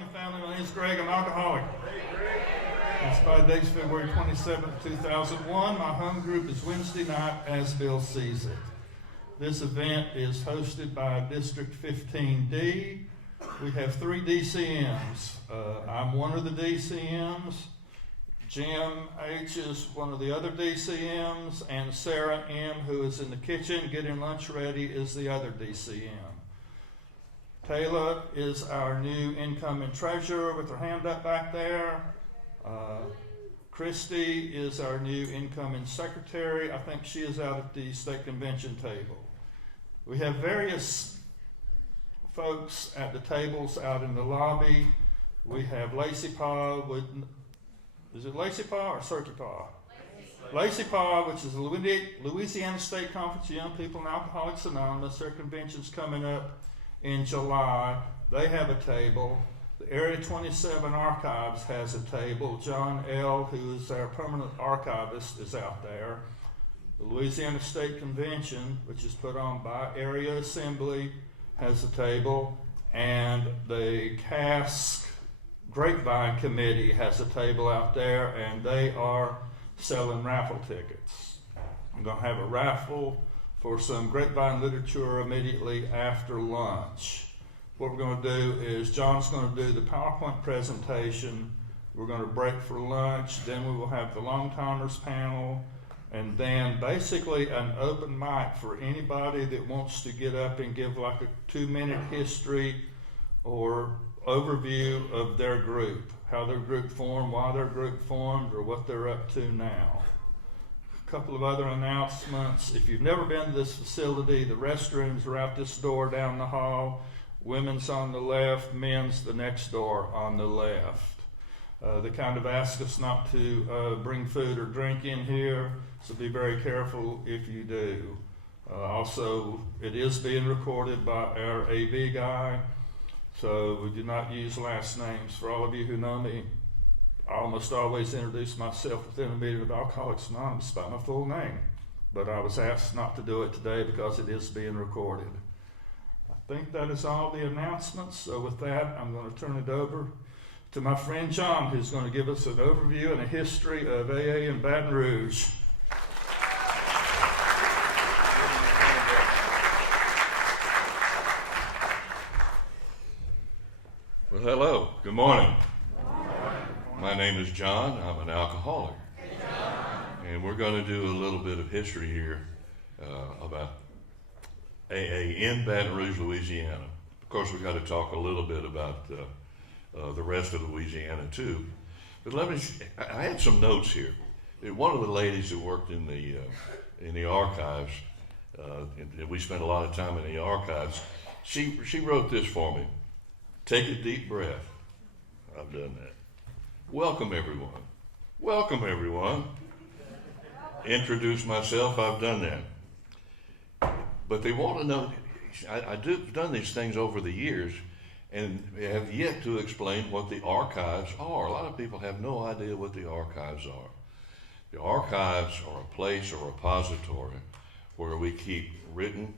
morning, family. My name is Greg. I'm an alcoholic. Expired date's February 27th, 2001. My home group is Wednesday night, as Bill sees it. This event is hosted by District 15D. We have 3 DCMs. I'm one of the DCMs. Jim H. is one of the other DCMs, and Sarah M., who is in the kitchen getting lunch ready, is the other DCM. Taylor is our new incoming treasurer with her hand up back there. Christy is our new incoming secretary. I think she is out at the state convention table. We have various folks at the tables out in the lobby. We have Lacey Pa with, is it Lacey Pa or Circuit Pa? Lacey Pa, which is the Louisiana State Conference of Young People in Alcoholics Anonymous. Their convention's coming up in July. They have a table. The Area 27 Archives has a table. John L., who is our permanent archivist, is out there. The Louisiana State Convention, which is put on by Area Assembly, has a table. And the Cask Grapevine Committee has a table out there, and they are selling raffle tickets. I'm going to have a raffle for some grapevine literature immediately after lunch. What we're going to do is John's going to do the PowerPoint presentation. We're going to break for lunch. Then we will have the long timers panel, and then basically an open mic for anybody that wants to get up and give like a 2-minute history or overview of their group, how their group formed, why their group formed, or what they're up to now. A couple of other announcements. If you've never been to this facility, the restrooms are out this door down the hall. Women's on the left, men's the next door on the left. They kind of ask us not to bring food or drink in here, so be very careful if you do. Also, it is being recorded by our AV guy, so we do not use last names. For all of you who know me, I almost always introduce myself within a meeting of Alcoholics Anonymous by my full name, but I was asked not to do it today because it is being recorded. I think that is all the announcements. So with that, I'm going to turn it over to my friend John, who's going to give us an overview and a history of AA in Baton Rouge. Well, hello. Good morning. My name is John. I'm an alcoholic. And we're going to do a little bit of history here about AA in Baton Rouge, Louisiana. Of course, we've got to talk a little bit about the rest of Louisiana too. But I had some notes here. One of the ladies that worked in the archives, and we spent a lot of time in the archives, she wrote this for me. Take a deep breath. I've done that. Welcome everyone. Welcome everyone. Introduce myself. I've done that. But they want to know, I've done these things over the years and have yet to explain what the archives are. A lot of people have no idea what the archives are. The archives are a place or repository where we keep written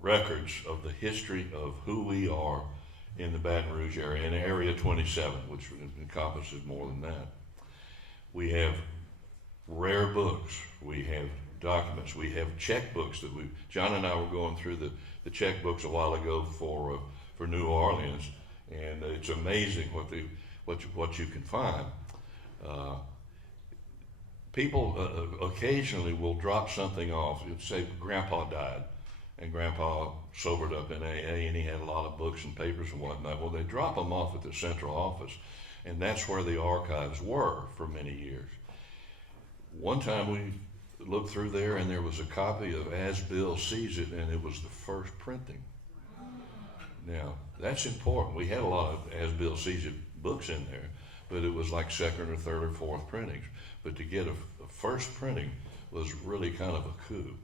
records of the history of who we are in the Baton Rouge area, in Area 27, which encompasses more than that. We have rare books, we have documents, we have checkbooks that John and I were going through the checkbooks a while ago for New Orleans, and it's amazing what you can find. People occasionally will drop something off. Say Grandpa died, and Grandpa sobered up in AA, and he had a lot of books and papers and whatnot. Well, they drop them off at the central office, and that's where the archives were for many years. One time we looked through there, and there was a copy of As Bill Sees It, and it was the first printing. Now, that's important. We had a lot of As Bill Sees It books in there, but it was like second or third or fourth printings. But to get a first printing was really kind of a coup.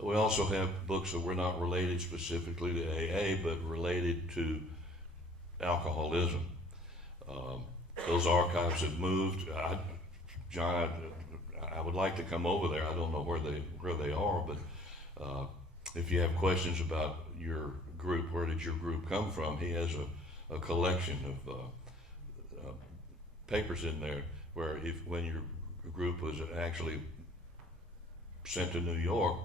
We also have books that were not related specifically to AA, but related to alcoholism. Those archives have moved. John, I would like to come over there. I don't know where they are, but if you have questions about your group, where did your group come from, he has a collection of papers in there where when your group was actually sent to New York,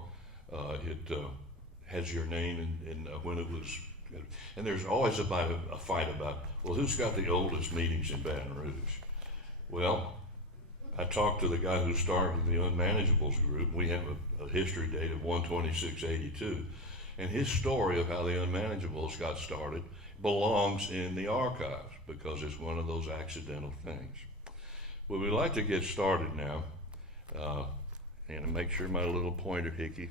it has your name and when it was. And there's always a fight about, well, who's got the oldest meetings in Baton Rouge? Well, I talked to the guy who started the Unmanageables group. We have a history date of 1/26/82. And his story of how the Unmanageables got started belongs in the archives because it's one of those accidental things. Well, we'd like to get started now and make sure my little pointer hickey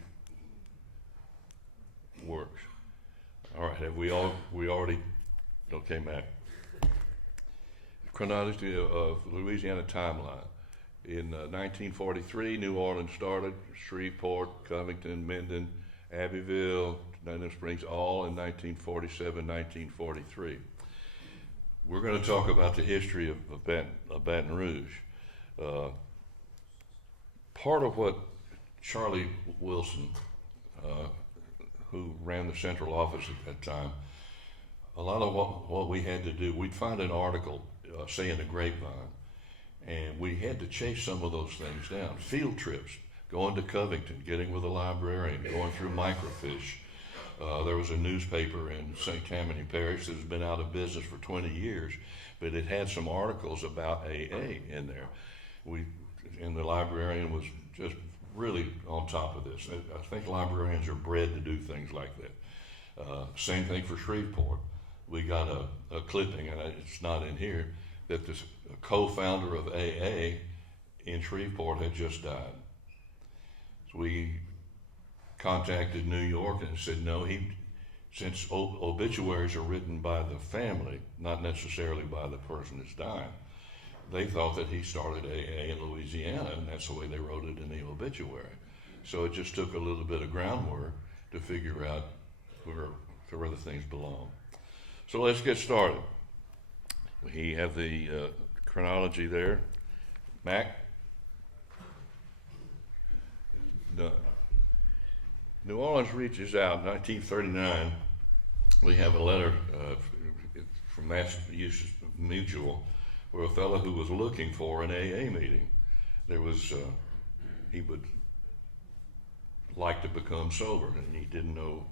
works. All right, have we already, okay, Matt. Chronology of Louisiana timeline. In 1943, New Orleans started, Shreveport, Covington, Minden, Abbeville, Nottingham Springs, all in 1947, 1943. We're going to talk about the history of Baton Rouge. Part of what Charlie Wilson, who ran the central office at that time, a lot of what we had to do, we'd find an article, say in the Grapevine, and we had to chase some of those things down. Field trips, going to Covington, getting with a librarian, going through microfiche. There was a newspaper in St. Tammany Parish that's been out of business for 20 years, but it had some articles about AA in there. And the librarian was just really on top of this. I think librarians are bred to do things like that. Same thing for Shreveport. We got a clipping, and it's not in here, that the co-founder of AA in Shreveport had just died. So we contacted New York and said, no, since obituaries are written by the family, not necessarily by the person that's dying, they thought that he started AA in Louisiana, and that's the way they wrote it in the obituary. So it just took a little bit of groundwork to figure out where the things belong. So let's get started. We have the chronology there. Mac? Done. New Orleans reaches out in 1939. We have a letter from Massachusetts Mutual where a fellow who was looking for an AA meeting. There was, he would like to become sober, and he didn't know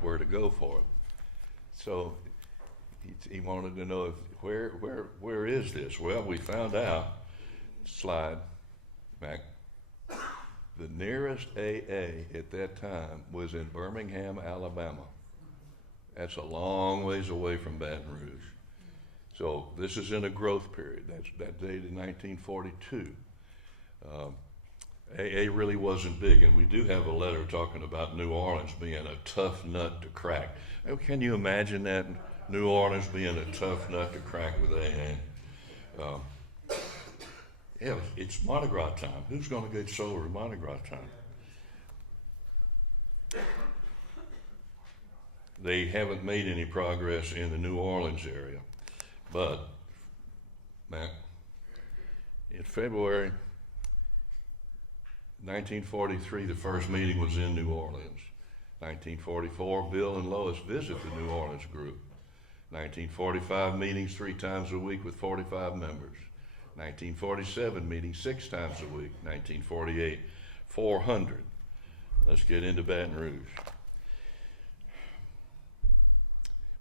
where to go for it. So he wanted to know where is this? Well, we found out, slide, Mac, the nearest AA at that time was in Birmingham, Alabama. That's a long ways away from Baton Rouge. So this is in a growth period. That's that date in 1942. AA really wasn't big, and we do have a letter talking about New Orleans being a tough nut to crack. Can you imagine that? New Orleans being a tough nut to crack with AA. Yeah, it's Mardi Gras time. Who's going to get sober at Mardi Gras time? They haven't made any progress in the New Orleans area. But, Mac, in February 1943, the first meeting was in New Orleans. 1944, Bill and Lois visit the New Orleans group. 1945, meetings 3 times a week with 45 members. 1947, meetings 6 times a week. 1948, 400. Let's get into Baton Rouge.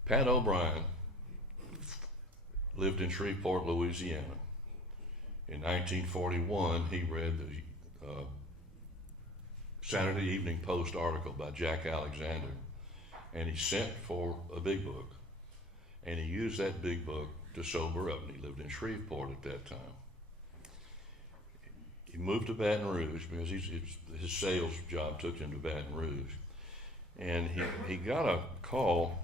Pat O'Brien lived in Shreveport, Louisiana. In 1941, he read the Saturday Evening Post article by Jack Alexander, and he sent for a big book, and he used that big book to sober up, and he lived in Shreveport at that time. He moved to Baton Rouge because his sales job took him to Baton Rouge, and he got a call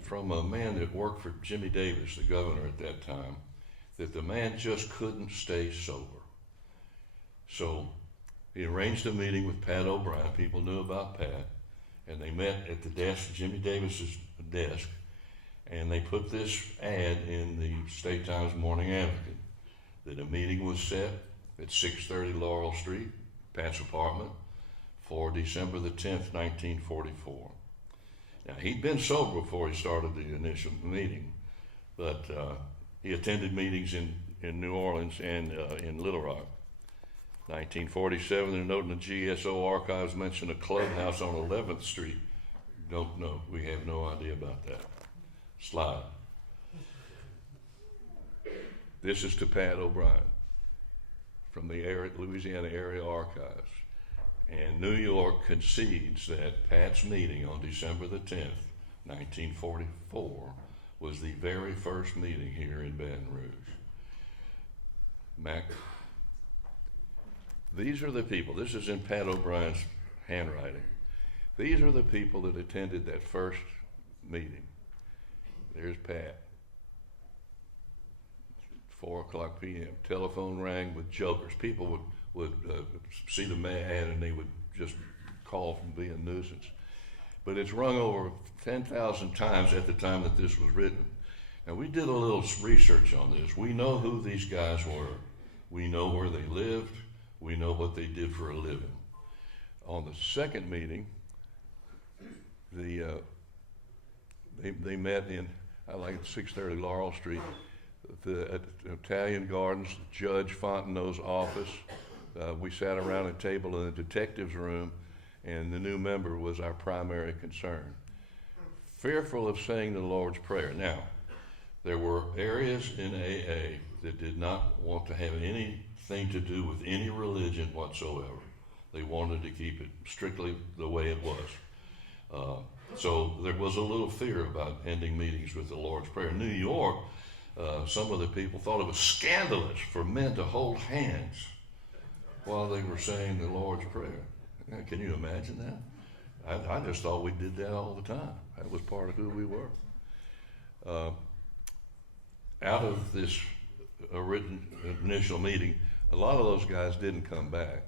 from a man that worked for Jimmy Davis, the governor at that time, that the man just couldn't stay sober. So he arranged a meeting with Pat O'Brien. People knew about Pat, and they met at the desk, Jimmy Davis's desk, and they put this ad in the State Times Morning Advocate that a meeting was set at 630 Laurel Street, Pat's apartment, for December the 10th, 1944. Now, he'd been sober before he started the initial meeting, but he attended meetings in New Orleans and in Little Rock. 1947, a note in the GSO archives mentioned a clubhouse on 11th Street. Don't know. We have no idea about that. Slide. This is to Pat O'Brien from the Louisiana Area Archives. And New York concedes that Pat's meeting on December the 10th, 1944, was the very first meeting here in Baton Rouge. Mac, these are the people, this is in Pat O'Brien's handwriting. These are the people that attended that first meeting. There's Pat. 4:00 p.m. Telephone rang with jokers. People would see the ad and they would just call from being a nuisance. But it's rung over 10,000 times at the time that this was written. Now, we did a little research on this. We know who these guys were. We know where they lived. We know what they did for a living. On the second meeting, they met in, I like 630 Laurel Street, at the Italian Gardens, Judge Fontenot's office. We sat around a table in the detective's room, and the new member was our primary concern. Fearful of saying the Lord's Prayer. Now, there were areas in AA that did not want to have anything to do with any religion whatsoever. They wanted to keep it strictly the way it was. So there was a little fear about ending meetings with the Lord's Prayer. In New York, some of the people thought it was scandalous for men to hold hands while they were saying the Lord's Prayer. Can you imagine that? I just thought we did that all the time. That was part of who we were. Out of this initial meeting, a lot of those guys didn't come back.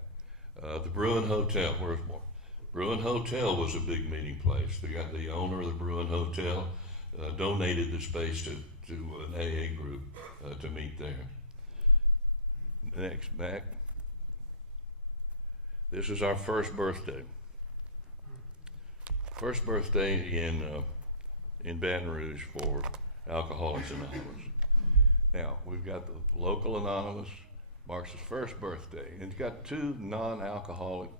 The Bruin Hotel, where's more? Bruin Hotel was a big meeting place. The owner of the Bruin Hotel donated the space to an AA group to meet there. Next, Mac. This is our first birthday. First birthday in Baton Rouge for Alcoholics Anonymous. Now, we've got the local Anonymous, marks his first birthday, and it's got two non-alcoholic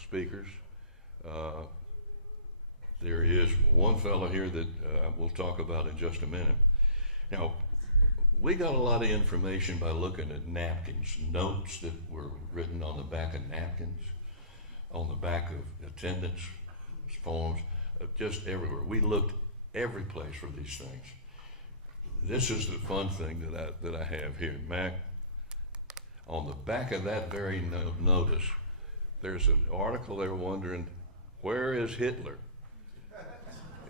speakers. There is one fellow here that we'll talk about in just a minute. Now, we got a lot of information by looking at napkins, notes that were written on the back of napkins, on the back of attendance forms, just everywhere. We looked every place for these things. This is the fun thing that I have here, Mac. On the back of that very notice, there's an article there wondering, where is Hitler?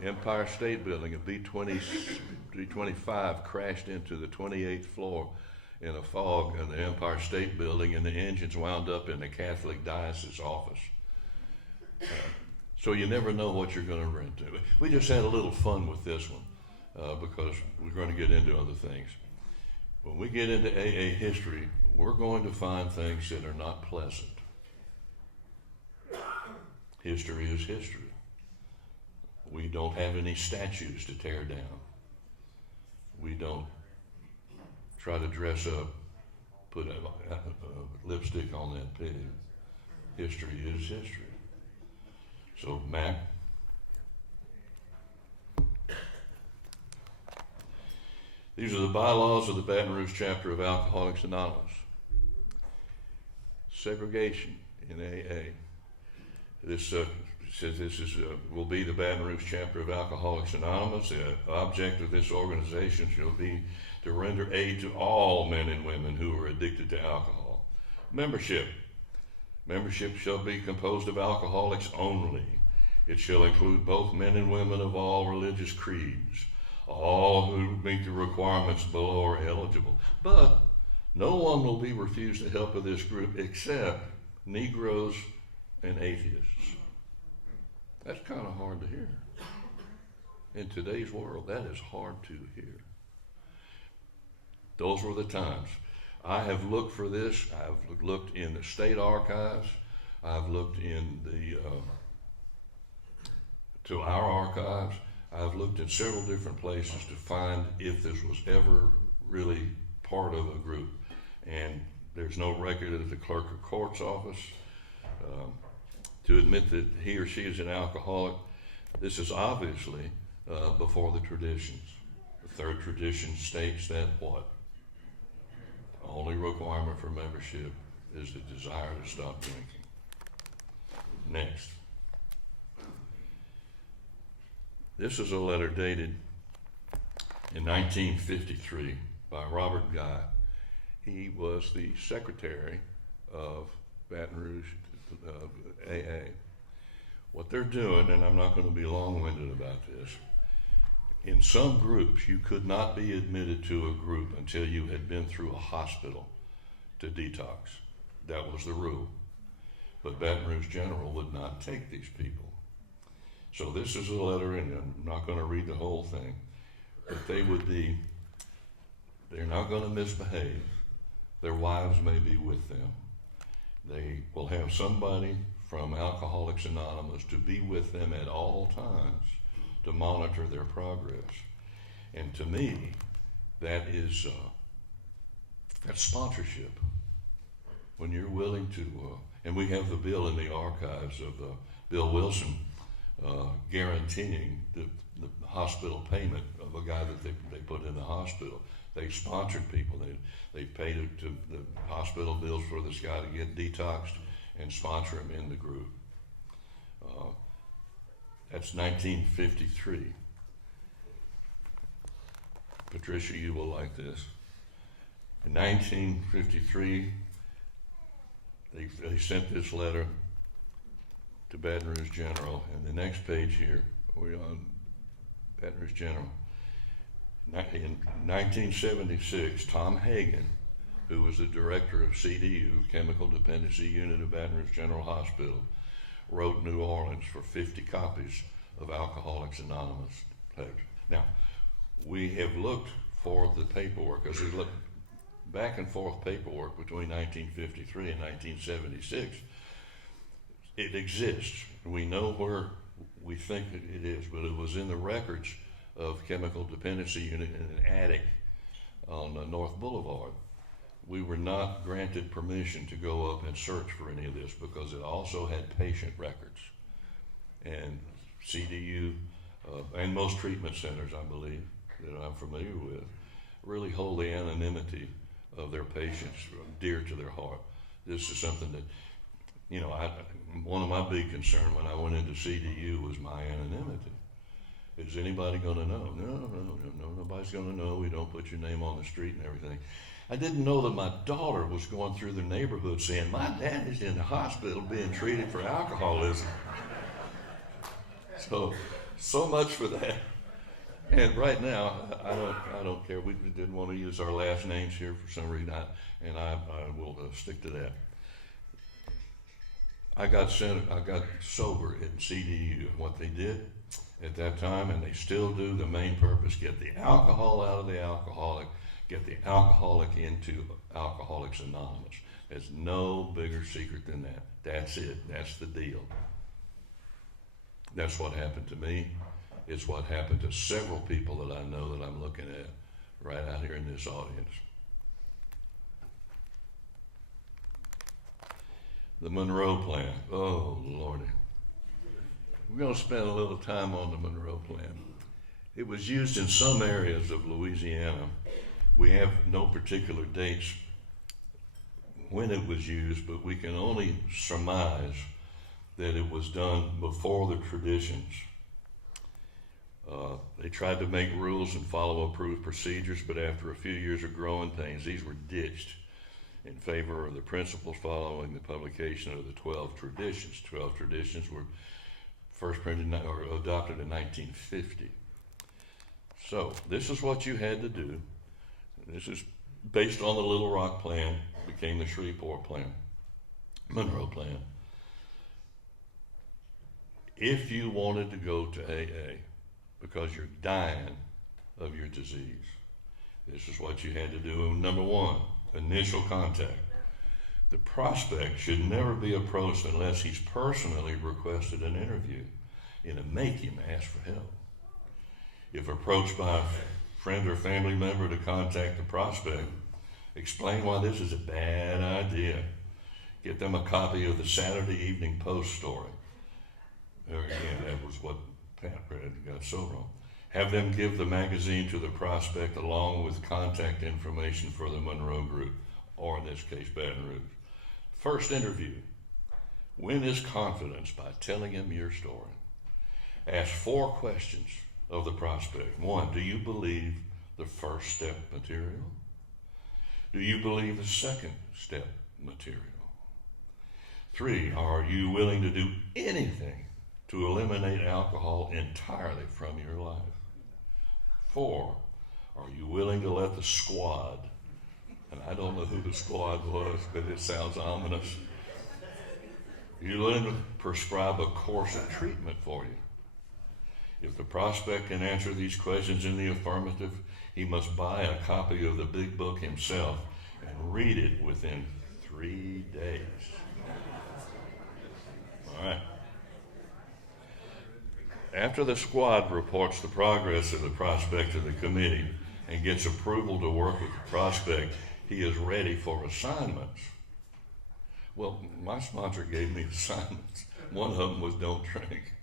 Empire State Building, a B-25 crashed into the 28th floor in a fog of the Empire State Building, and the engines wound up in the Catholic Diocese office. So you never know what you're going to run into. We just had a little fun with this one because we're going to get into other things. When we get into AA history, we're going to find things that are not pleasant. History is history. We don't have any statues to tear down. We don't try to dress up, put a lipstick on that pig. History is history. So, Mac. These are the bylaws of the Baton Rouge chapter of Alcoholics Anonymous. Segregation in AA. This says this will be the Baton Rouge chapter of Alcoholics Anonymous. The object of this organization shall be to render aid to all men and women who are addicted to alcohol. Membership shall be composed of alcoholics only. It shall include both men and women of all religious creeds. All who meet the requirements below are eligible. But no one will be refused the help of this group except Negroes and atheists. That's kind of hard to hear. In today's world, that is hard to hear. Those were the times. I have looked for this. I've looked in the state archives. I've looked in the to our archives. I've looked in several different places to find if this was ever really part of a group. And there's no record at the clerk of court's office. To admit that he or she is an alcoholic, this is obviously before the traditions. The third tradition states that what? The only requirement for membership is the desire to stop drinking. Next. This is a letter dated in 1953 by Robert Guy. He was the secretary of Baton Rouge AA. What they're doing, and I'm not going to be long-winded about this, in some groups you could not be admitted to a group until you had been through a hospital to detox. That was the rule. But Baton Rouge General would not take these people. So this is a letter, and I'm not going to read the whole thing, but they're not going to misbehave. Their wives may be with them. They will have somebody from Alcoholics Anonymous to be with them at all times to monitor their progress. And to me, that is that's sponsorship. When you're willing to, and we have the bill in the archives of Bill Wilson guaranteeing the hospital payment of a guy that they put in the hospital. They sponsored people. They paid to the hospital bills for this guy to get detoxed and sponsor him in the group. That's 1953. Patricia, you will like this. In 1953, they sent this letter to Baton Rouge General, and the next page here, we're on Baton Rouge General. In 1976, Tom Hagen, who was the director of CDU, Chemical Dependency Unit of Baton Rouge General Hospital, wrote New Orleans for 50 copies of Alcoholics Anonymous tapes. Now, we have looked for the paperwork, because we looked back and forth paperwork between 1953 and 1976. It exists. We know where we think it is, but it was in the records of Chemical Dependency Unit in an attic on North Boulevard. We were not granted permission to go up and search for any of this because it also had patient records. And CDU and most treatment centers, I believe, that I'm familiar with, really hold the anonymity of their patients dear to their heart. This is something that, one of my big concerns when I went into CDU was my anonymity. Is anybody going to know? No, nobody's going to know. We don't put your name on the street and everything. I didn't know that my daughter was going through the neighborhood saying, my dad is in the hospital being treated for alcoholism. So much for that. And right now, I don't care. We didn't want to use our last names here for some reason, and I will stick to that. I got sober in CDU. What they did at that time, and they still do, the main purpose: get the alcohol out of the alcoholic, get the alcoholic into Alcoholics Anonymous. There's no bigger secret than that. That's it. That's the deal. That's what happened to me. It's what happened to several people that I know that I'm looking at right out here in this audience. The Monroe Plan. Oh, Lordy. We're going to spend a little time on the Monroe Plan. It was used in some areas of Louisiana. We have no particular dates when it was used, but we can only surmise that it was done before the traditions. They tried to make rules and follow approved procedures, but after a few years of growing pains, these were ditched in favor of the principles following the publication of the 12 traditions. 12 traditions were first printed or adopted in 1950. So this is what you had to do. This is based on the Little Rock Plan, became the Shreveport Plan, Monroe Plan. If you wanted to go to AA because you're dying of your disease, this is what you had to do. Number one, initial contact. The prospect should never be approached unless he's personally requested an interview. it'll make him ask for help. If approached by a friend or family member to contact the prospect, explain why this is a bad idea. Get them a copy of the Saturday Evening Post story. There again, that was what Pat read and got so wrong. Have them give the magazine to the prospect along with contact information for the Monroe Group, or in this case, Baton Rouge. First interview. Win his confidence by telling him your story. Ask 4 questions of the prospect. 1, do you believe the first step material? Do you believe the second step material? 3, are you willing to do anything to eliminate alcohol entirely from your life? 4, are you willing to let the squad, and I don't know who the squad was, but it sounds ominous, you willing to prescribe a course of treatment for you? If the prospect can answer these questions in the affirmative, he must buy a copy of the big book himself and read it within 3 days. All right. After the squad reports the progress of the prospect to the committee and gets approval to work with the prospect, he is ready for assignments. Well, my sponsor gave me assignments. One of them was don't drink.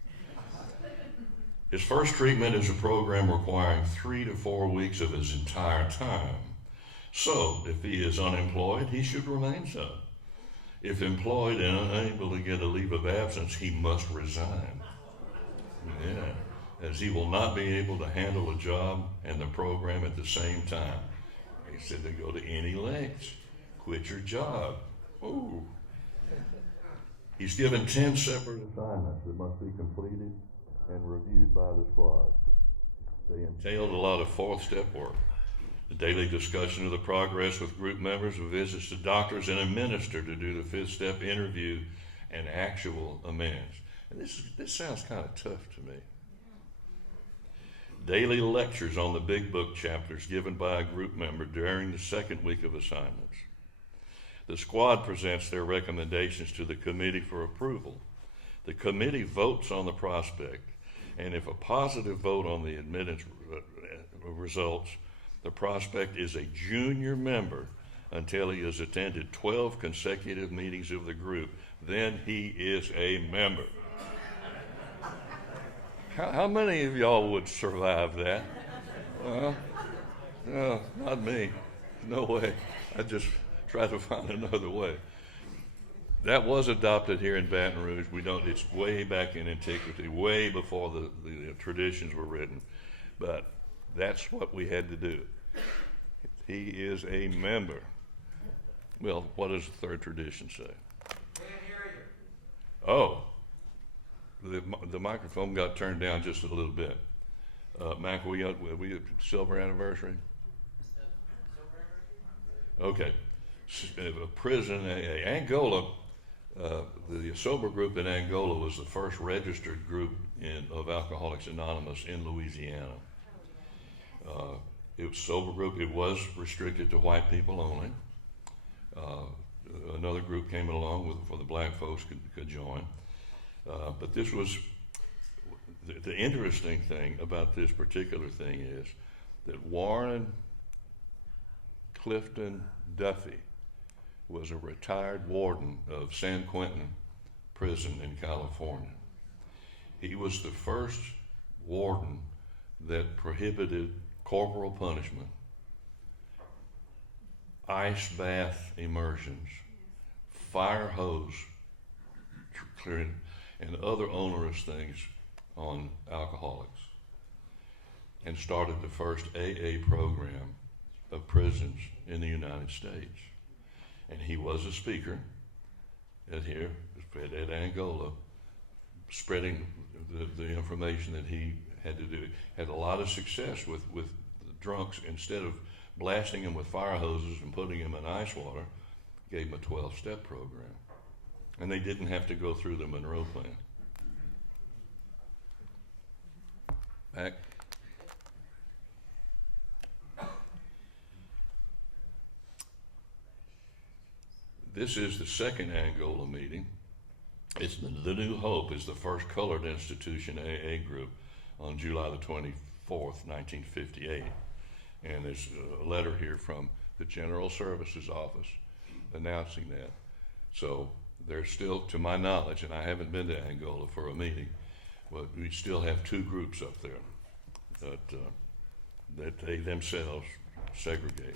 His first treatment is a program requiring 3 to 4 weeks of his entire time. So, if he is unemployed, he should remain so. If employed and unable to get a leave of absence, he must resign. Yeah, as he will not be able to handle a job and the program at the same time. He said to go to any lengths. Quit your job. Ooh. He's given 10 separate assignments that must be completed and reviewed by the squad. They entailed a lot of 4th step work. The daily discussion of the progress with group members, visits to doctors, and a minister to do the 5th step interview and actual amends. And this sounds kind of tough to me. Daily lectures on the big book chapters given by a group member during the 2nd week of assignments. The squad presents their recommendations to the committee for approval. The committee votes on the prospect, and if a positive vote on the admittance results, the prospect is a junior member until he has attended 12 consecutive meetings of the group. Then he is a member. How many of y'all would survive that? Well, no, not me. No way. I just try to find another way. That was adopted here in Baton Rouge. It's way back in antiquity, way before the traditions were written. But that's what we had to do. He is a member. Well, what does the 3rd tradition say? Can't hear you. Oh, the microphone got turned down just a little bit. Mac, we silver anniversary? Okay. A prison, Angola, the sober group in Angola was the first registered group of Alcoholics Anonymous in Louisiana. It was a sober group. It was restricted to white people only. Another group came along for the black folks could join. But this was, the interesting thing about this particular thing is that Warren Clifton Duffy was a retired warden of San Quentin Prison in California. He was the first warden that prohibited corporal punishment, ice bath immersions, fire hose clearing, and other onerous things on alcoholics, and started the first AA program of prisons in the United States. And he was a speaker at Angola, spreading the information that he had to do. Had a lot of success with the drunks. Instead of blasting them with fire hoses and putting them in ice water, gave them a 12-step program. And they didn't have to go through the Monroe Plan. Back. This is the 2nd Angola meeting. It's the New Hope is the first colored institution AA group on July the 24th, 1958. And there's a letter here from the General Services Office announcing that. So there's still, to my knowledge, and I haven't been to Angola for a meeting, but we still have two groups up there that they themselves segregate.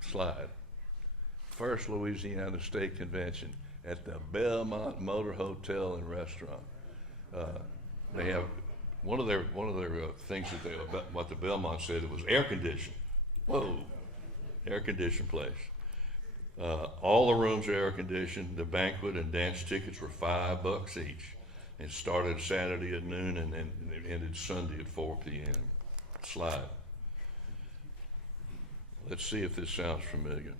Slide. First Louisiana State Convention at the Belmont Motor Hotel and Restaurant. They have one of their things that they about what the Belmont said, it was air conditioned. Whoa, air conditioned place. All the rooms are air conditioned. The banquet and dance tickets were $5 each. It started Saturday at noon and then it ended Sunday at 4 p.m. Slide. Let's see if this sounds familiar.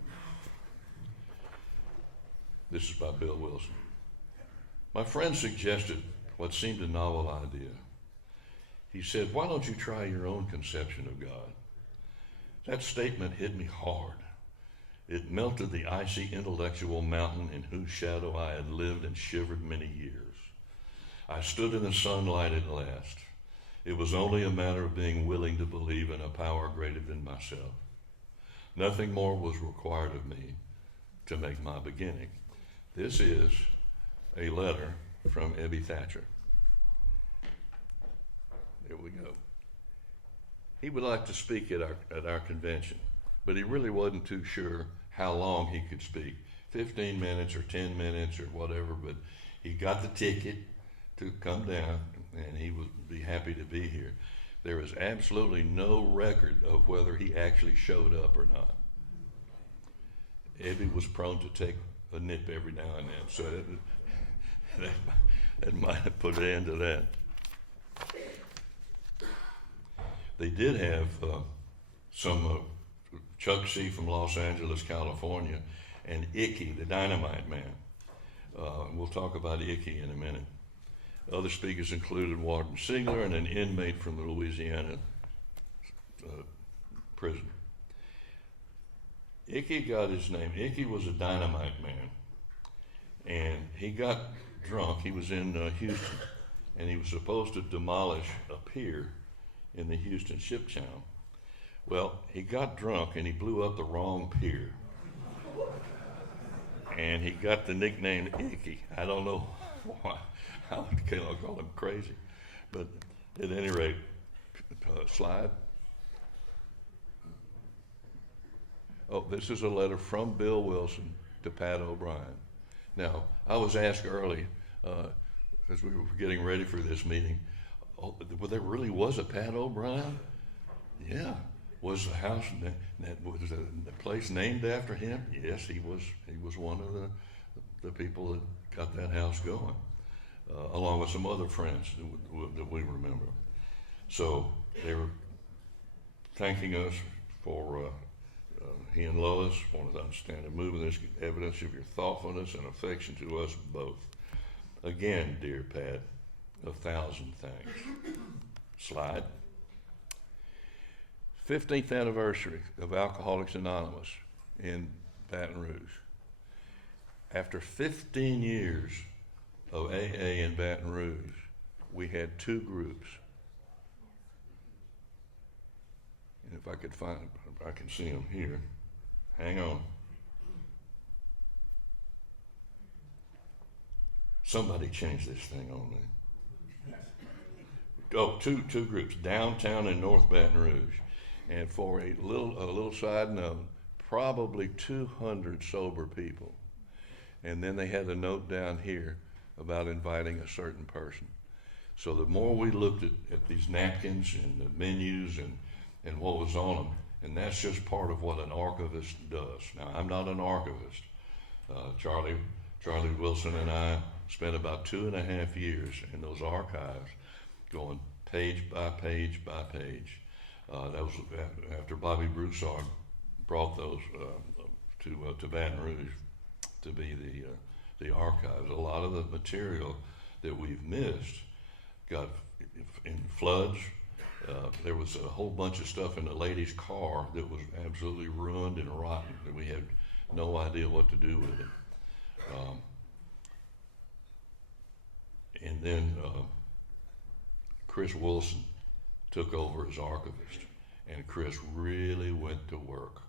This is by Bill Wilson. My friend suggested what seemed a novel idea. He said, "Why don't you try your own conception of God?" That statement hit me hard. It melted the icy intellectual mountain in whose shadow I had lived and shivered many years. I stood in the sunlight at last. It was only a matter of being willing to believe in a power greater than myself. Nothing more was required of me to make my beginning. This is a letter from Ebby Thatcher. There we go. He would like to speak at our convention, but he really wasn't too sure how long he could speak, 15 minutes or 10 minutes or whatever, but he got the ticket to come down and he would be happy to be here. There is absolutely no record of whether he actually showed up or not. Ebby was prone to take a nip every now and then, so that might have put an end to that. They did have some Chuck C. from Los Angeles, California, and Icky, the Dynamite Man. We'll talk about Icky in a minute. Other speakers included Warden Sigler and an inmate from the Louisiana prison. Icky got his name. Icky was a dynamite man, and he got drunk. He was in Houston, and he was supposed to demolish a pier in the Houston Ship Channel. Well, he got drunk and he blew up the wrong pier, and he got the nickname Icky. I don't know why. I would call him crazy, but at any rate, slide. Oh, this is a letter from Bill Wilson to Pat O'Brien. Now, I was asked early, as we were getting ready for this meeting, well, there really was a Pat O'Brien? Yeah. Was the house, was the place named after him? Yes, he was one of the people that got that house going, along with some other friends that we remember. So they were thanking us for he and Lois wanted to understand and move this evidence of your thoughtfulness and affection to us both. Again, dear Pat, 1,000 thanks. Slide. 15th anniversary of Alcoholics Anonymous in Baton Rouge. After 15 years of AA in Baton Rouge, we had two groups. And if I could find, I can see them here. Hang on. Somebody change this thing on me. Oh, two groups, downtown and North Baton Rouge. And for a little side note, probably 200 sober people. And then they had a note down here about inviting a certain person. So the more we looked at these napkins and the menus and what was on them, and that's just part of what an archivist does. Now, I'm not an archivist. Charlie Wilson and I spent about 2.5 years in those archives going page by page by page. That was after Bobby Broussard brought those to Baton Rouge to be the archives. A lot of the material that we've missed got in floods. There was a whole bunch of stuff in the lady's car that was absolutely ruined and rotten that we had no idea what to do with it. And then Chris Wilson took over as archivist, and Chris really went to work.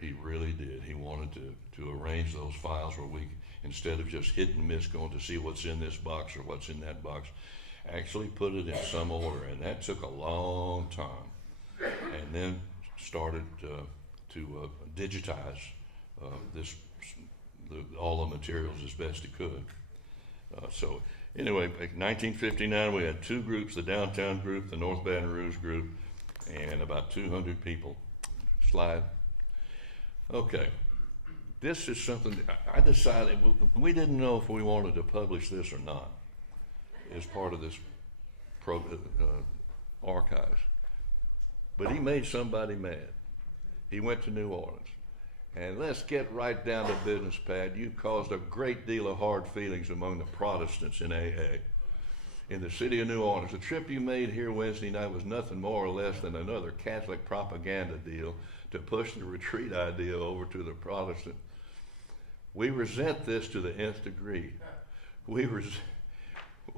He really did. He wanted to arrange those files where we, instead of just hit and miss going to see what's in this box or what's in that box, actually put it in some order, and that took a long time. And then started to digitize all the materials as best he could. So anyway, in 1959, we had two groups, the downtown group, the North Baton Rouge group, and about 200 people. Slide. Okay. This is something I decided, we didn't know if we wanted to publish this or not as part of this archives. But he made somebody mad. He went to New Orleans. And let's get right down to business, Pat. You caused a great deal of hard feelings among the Protestants in AA. In the city of New Orleans, the trip you made here Wednesday night was nothing more or less than another Catholic propaganda deal to push the retreat idea over to the Protestant. We resent this to the nth degree. We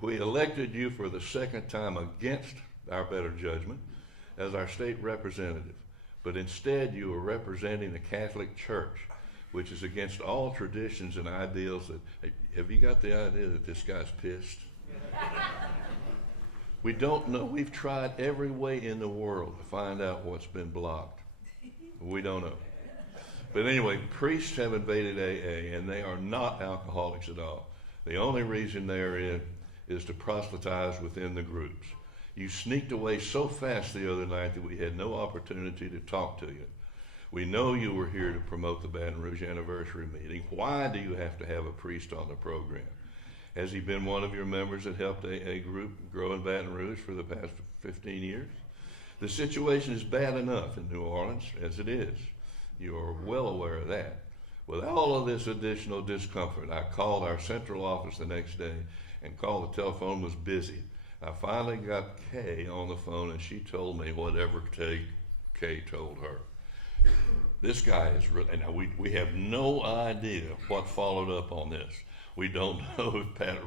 elected you for the second time against our better judgment as our state representative. But instead you are representing the Catholic Church, which is against all traditions and ideals that, have you got the idea that this guy's pissed? We don't know. We've tried every way in the world to find out what's been blocked. We don't know. But anyway, priests have invaded AA, and they are not alcoholics at all. The only reason they're in is to proselytize within the groups. You sneaked away so fast the other night that we had no opportunity to talk to you. We know you were here to promote the Baton Rouge anniversary meeting. Why do you have to have a priest on the program? Has he been one of your members that helped a group grow in Baton Rouge for the past 15 years? The situation is bad enough in New Orleans as it is. You are well aware of that. With all of this additional discomfort, I called our central office the next day and called the telephone was busy. I finally got Kay on the phone, and she told me whatever Kay told her. This guy is really, and we have no idea what followed up on this. We don't know if Pat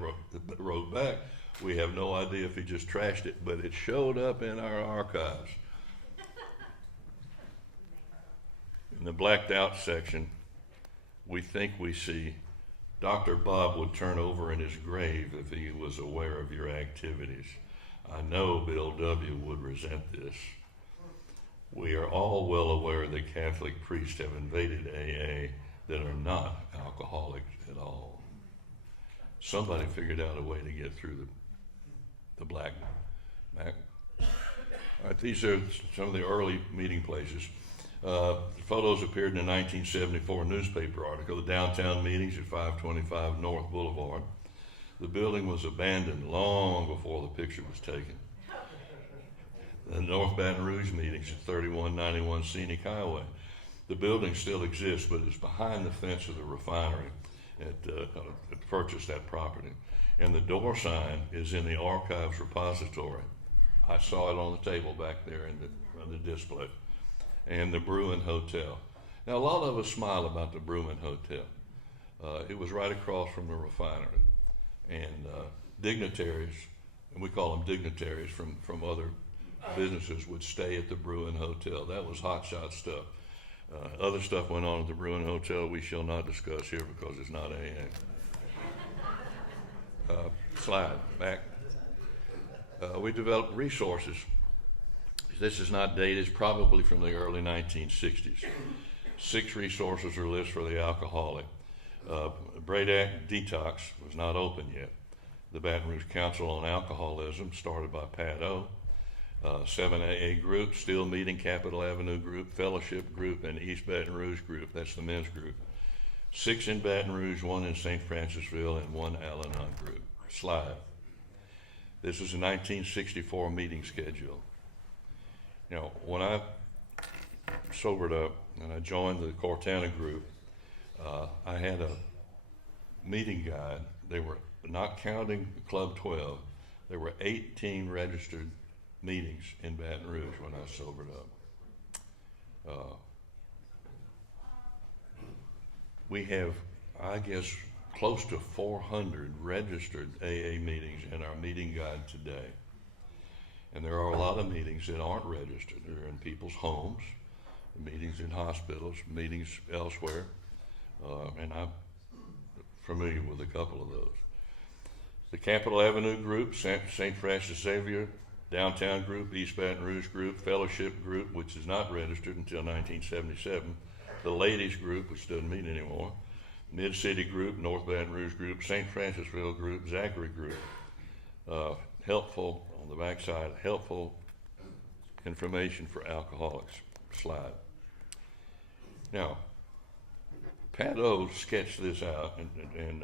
wrote back. We have no idea if he just trashed it, but it showed up in our archives. In the blacked out section, we think we see Dr. Bob would turn over in his grave if he was aware of your activities. I know Bill W. would resent this. We are all well aware that Catholic priests have invaded AA that are not alcoholics at all. Somebody figured out a way to get through the black. All right, these are some of the early meeting places. The photos appeared in a 1974 newspaper article, the downtown meetings at 525 North Boulevard. The building was abandoned long before the picture was taken. The North Baton Rouge meetings at 3191 Scenic Highway. The building still exists, but it's behind the fence of the refinery that purchased that property. And the door sign is in the archives repository. I saw it on the table back there in the display. And the Bruin Hotel. Now, a lot of us smile about the Bruin Hotel. It was right across from the refinery. And dignitaries, and we call them dignitaries from other businesses, would stay at the Bruin Hotel. That was hotshot stuff. Other stuff went on at the Bruin Hotel we shall not discuss here because it's not AA. Slide back. We developed resources. This is not dated, it's probably from the early 1960s. 6 resources are listed for the alcoholic. Bradac Detox was not open yet. The Baton Rouge Council on Alcoholism, started by Pat O. 7 AA groups, still meeting, Capitol Avenue group, Fellowship group, and East Baton Rouge group. That's the men's group. 6 in Baton Rouge, 1 in St. Francisville, and 1 Al-Anon group. Slide. This is a 1964 meeting schedule. Now, when I sobered up and I joined the Cortana group, I had a meeting guide. They were not counting Club 12. There were 18 registered meetings in Baton Rouge when I sobered up. We have, I guess, close to 400 registered AA meetings in our meeting guide today. And there are a lot of meetings that aren't registered. They're in people's homes, meetings in hospitals, meetings elsewhere, and I'm familiar with a couple of those. The Capitol Avenue group, St. Francis Xavier, Downtown group, East Baton Rouge group, Fellowship group, which is not registered until 1977, the Ladies group, which doesn't meet anymore, Mid-City group, North Baton Rouge group, St. Francisville group, Zachary group. Helpful, on the backside, helpful information for alcoholics slide. Now, Pat O sketched this out, and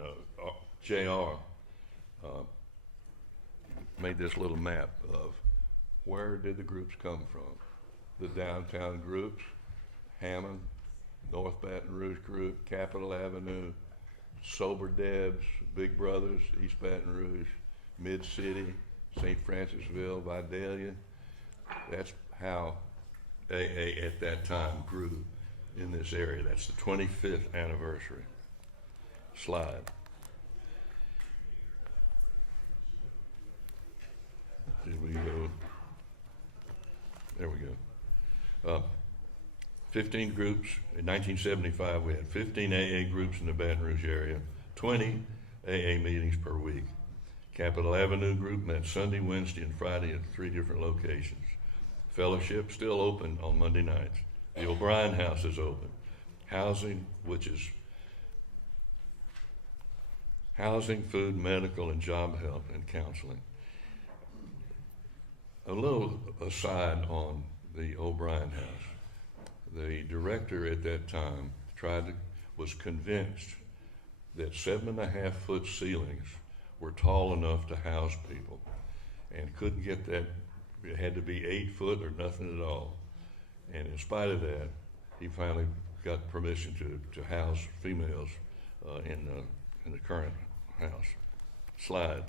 JR made this little map of where did the groups come from. The downtown groups, Hammond, North Baton Rouge group, Capitol Avenue, Sober Debs, Big Brothers, East Baton Rouge, Mid-City, St. Francisville, Vidalia. That's how AA at that time grew in this area. That's the 25th anniversary. Slide. Did we go? There we go. 15 groups. In 1975, we had 15 AA groups in the Baton Rouge area, 20 AA meetings per week. Capitol Avenue group met Sunday, Wednesday, and Friday at 3 different locations. Fellowship still open on Monday nights. The O'Brien House is open. Housing, which is housing, food, medical, and job help and counseling. A little aside on the O'Brien House. The director at that time was convinced that 7.5-foot ceilings were tall enough to house people, and couldn't get that. It had to be 8 foot or nothing at all. And in spite of that, he finally got permission to house females in the current house. Slide.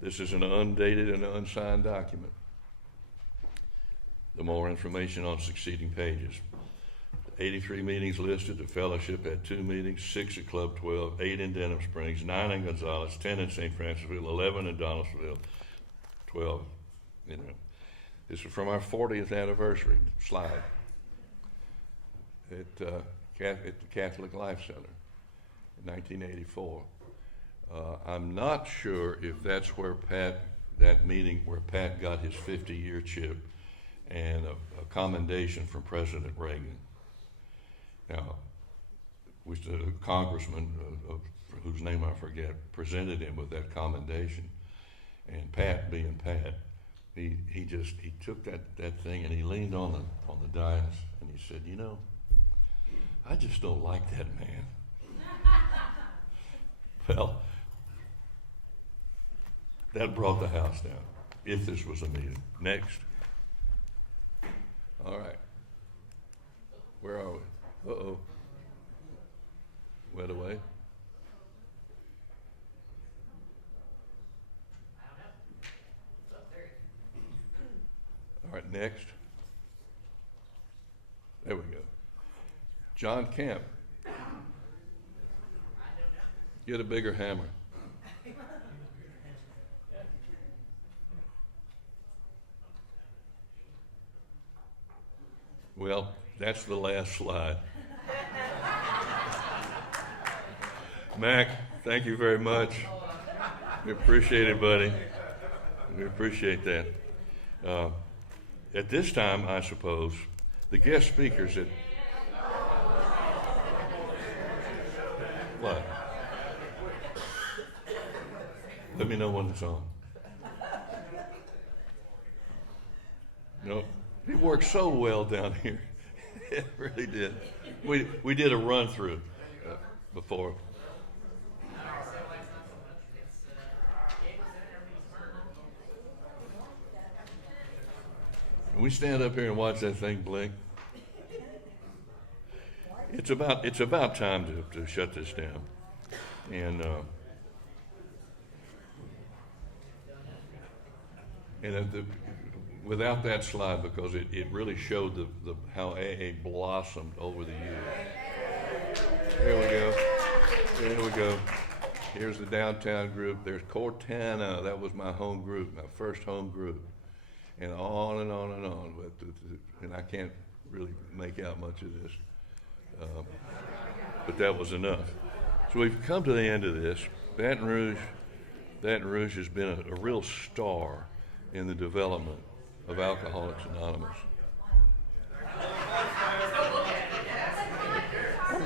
This is an undated and unsigned document. The more information on succeeding pages. 83 meetings listed. The Fellowship had 2 meetings, 6 at Club 12, 8 in Denham Springs, 9 in Gonzales, 10 in St. Francisville, 11 in Donaldsonville, 12, This is from our 40th anniversary. Slide. At the Catholic Life Center in 1984. I'm not sure if that's where that meeting where Pat got his 50-year chip and a commendation from President Reagan. Now, the congressman, whose name I forget, presented him with that commendation. And Pat, being Pat, he took that thing and he leaned on the dais and he said, I just don't like that man. Well, that brought the house down, if this was a meeting. Next. All right. Where are we? Uh-oh. Went away. All right, next. There we go. John Kemp. Get a bigger hammer. Well, that's the last slide. Mac, thank you very much. We appreciate it, buddy. We appreciate that. At this time, I suppose, the guest speakers at... What? Let me know when it's on. No, it worked so well down here. It really did. We did a run through before. We stand up here and watch that thing blink. It's about time to shut this down. And without that slide, because it really showed the how AA blossomed over the years. Here we go. There we go. Here's the downtown group. There's Cortana. That was my home group, my first home group. And on and on and on. And I can't really make out much of this. But that was enough. So we've come to the end of this. Baton Rouge has been a real star in the development of Alcoholics Anonymous.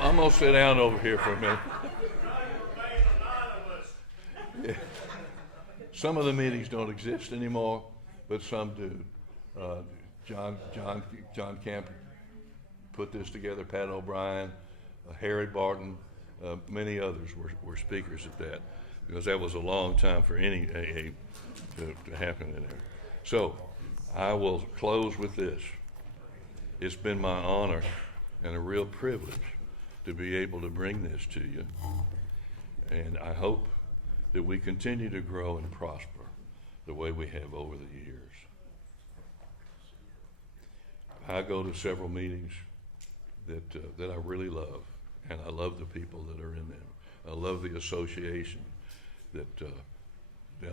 I'm going to sit down over here for a minute. Yeah. Some of the meetings don't exist anymore, but some do. John Camp put this together, Pat O'Brien, Harry Barton, many others were speakers at that, because that was a long time for any AA to happen in there. So I will close with this. It's been my honor and a real privilege to be able to bring this to you. And I hope that we continue to grow and prosper the way we have over the years. I go to several meetings that I really love, and I love the people that are in them. I love the association that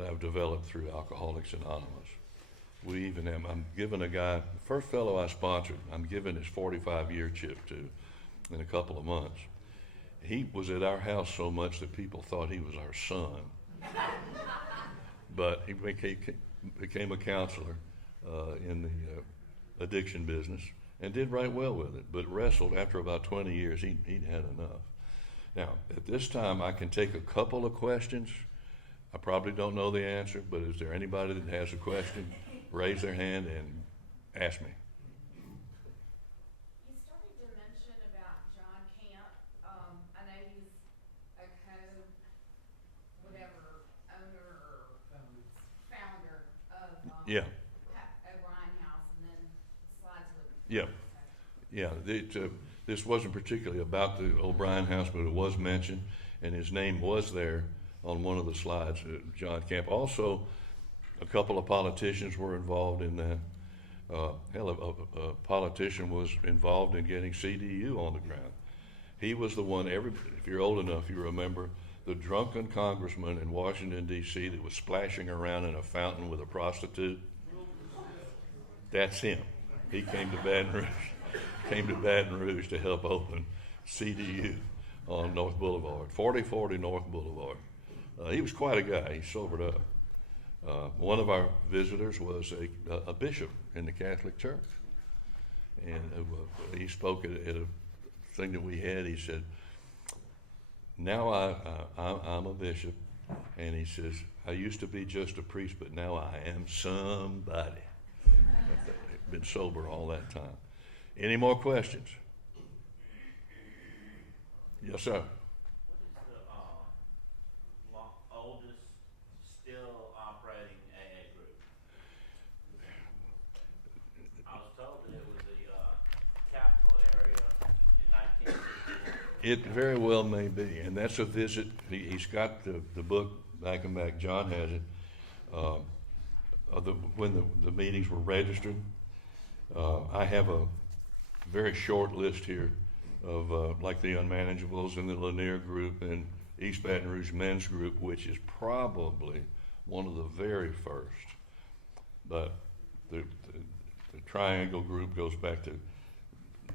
I've developed through Alcoholics Anonymous. We even have, I'm giving a guy, the first fellow I sponsored, I'm giving his 45-year chip to in a couple of months. He was at our house so much that people thought he was our son. But he became a counselor in the addiction business and did right well with it, but wrestled after about 20 years. He'd had enough. Now, at this time, I can take a couple of questions. I probably don't know the answer, but is there anybody that has a question? Raise their hand and ask me. You started to mention about John Camp. I know he's a whatever owner or founder of Yeah. O'Brien House, and then slides with Yeah. Yeah, this wasn't particularly about the O'Brien House, but it was mentioned, and his name was there on one of the slides. John Camp. Also, a couple of politicians were involved in that. A politician was involved in getting CDU on the ground. He was the one, if you're old enough, you remember the drunken congressman in Washington, D.C. that was splashing around in a fountain with a prostitute. That's him. He came to Baton Rouge to help open CDU on North Boulevard, 4040 North Boulevard. He was quite a guy. He sobered up. One of our visitors was a bishop in the Catholic Church, and he spoke at a thing that we had. He said, "Now I'm a bishop," and he says, "I used to be just a priest, but now I am somebody." I've been sober all that time. Any more questions? Yes, sir. What is the oldest still operating AA group? I was told that it was the capital area in 1961. It very well may be, and that's a visit. He's got the book back and back. John has it. When the meetings were registered, I have a very short list here of like the Unmanageables and the Lanier Group and East Baton Rouge Men's Group, which is probably one of the very first. But the Triangle Group goes back to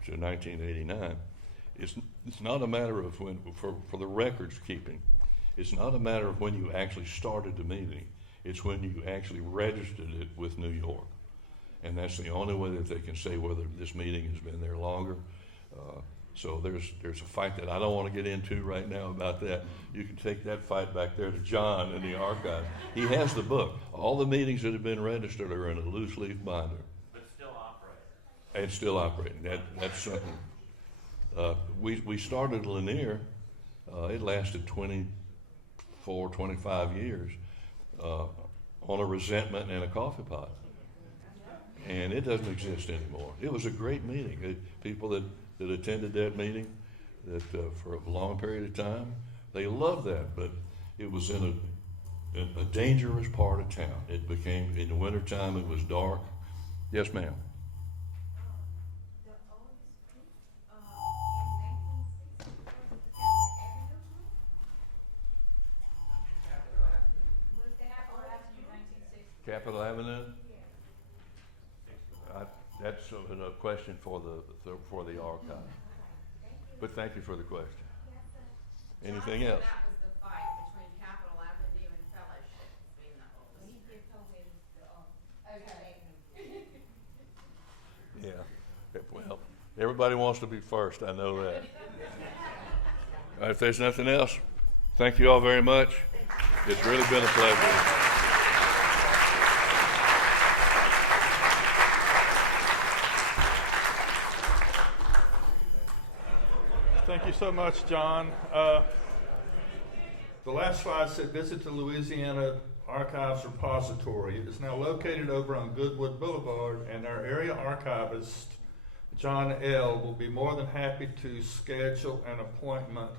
1989. It's not a matter of when, for the records keeping, it's not a matter of when you actually started the meeting. It's when you actually registered it with New York. And that's the only way that they can say whether this meeting has been there longer. So there's a fight that I don't want to get into right now about that. You can take that fight back there to John in the archive. He has the book. All the meetings that have been registered are in a loose leaf binder. But still operating. And still operating. That's something. We started Lanier. It lasted 24, 25 years on a resentment and a coffee pot. And it doesn't exist anymore. It was a great meeting. People that attended that meeting that for a long period of time, they loved that, but it was in a dangerous part of town. It became, in the wintertime, it was dark. Yes, ma'am. The oldest group in 1960 was the Catholic Avenue group? no question for the archive. But thank you for the question. Anything John said else? that was the fight between Capitol Avenue and Fellowship as being the oldest. He just told me Okay. Yeah. Well, everybody wants to be first. I know that. All right, if there's nothing else, thank you all very much. It's really been a pleasure. Thank you so much, John. The last slide said visit the Louisiana Archives Repository. It is now located over on Goodwood Boulevard, and our area archivist, John L., will be more than happy to schedule an appointment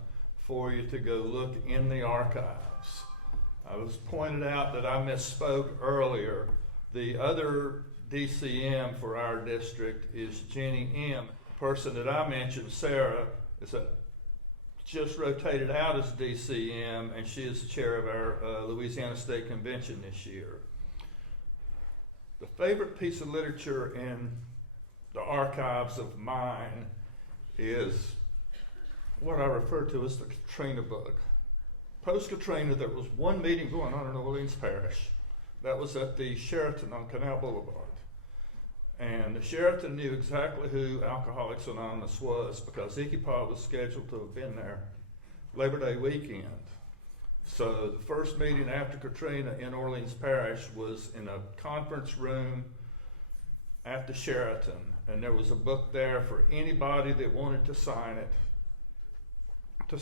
for you to go look in the archives. I was pointed out that I misspoke earlier. The other DCM for our district is Jenny M. The person that I mentioned, Sarah, just rotated out as DCM, and she is the chair of our Louisiana State Convention this year. The favorite piece of literature in the archives of mine is what I refer to as the Katrina book. Post-Katrina, there was one meeting going on in New Orleans Parish. That was at the Sheraton on Canal Boulevard. And the Sheraton knew exactly who Alcoholics Anonymous was because Iggy Pop was scheduled to have been there Labor Day weekend. So the first meeting after Katrina in Orleans Parish was in a conference room at the Sheraton. And there was a book there for anybody that wanted to sign it. A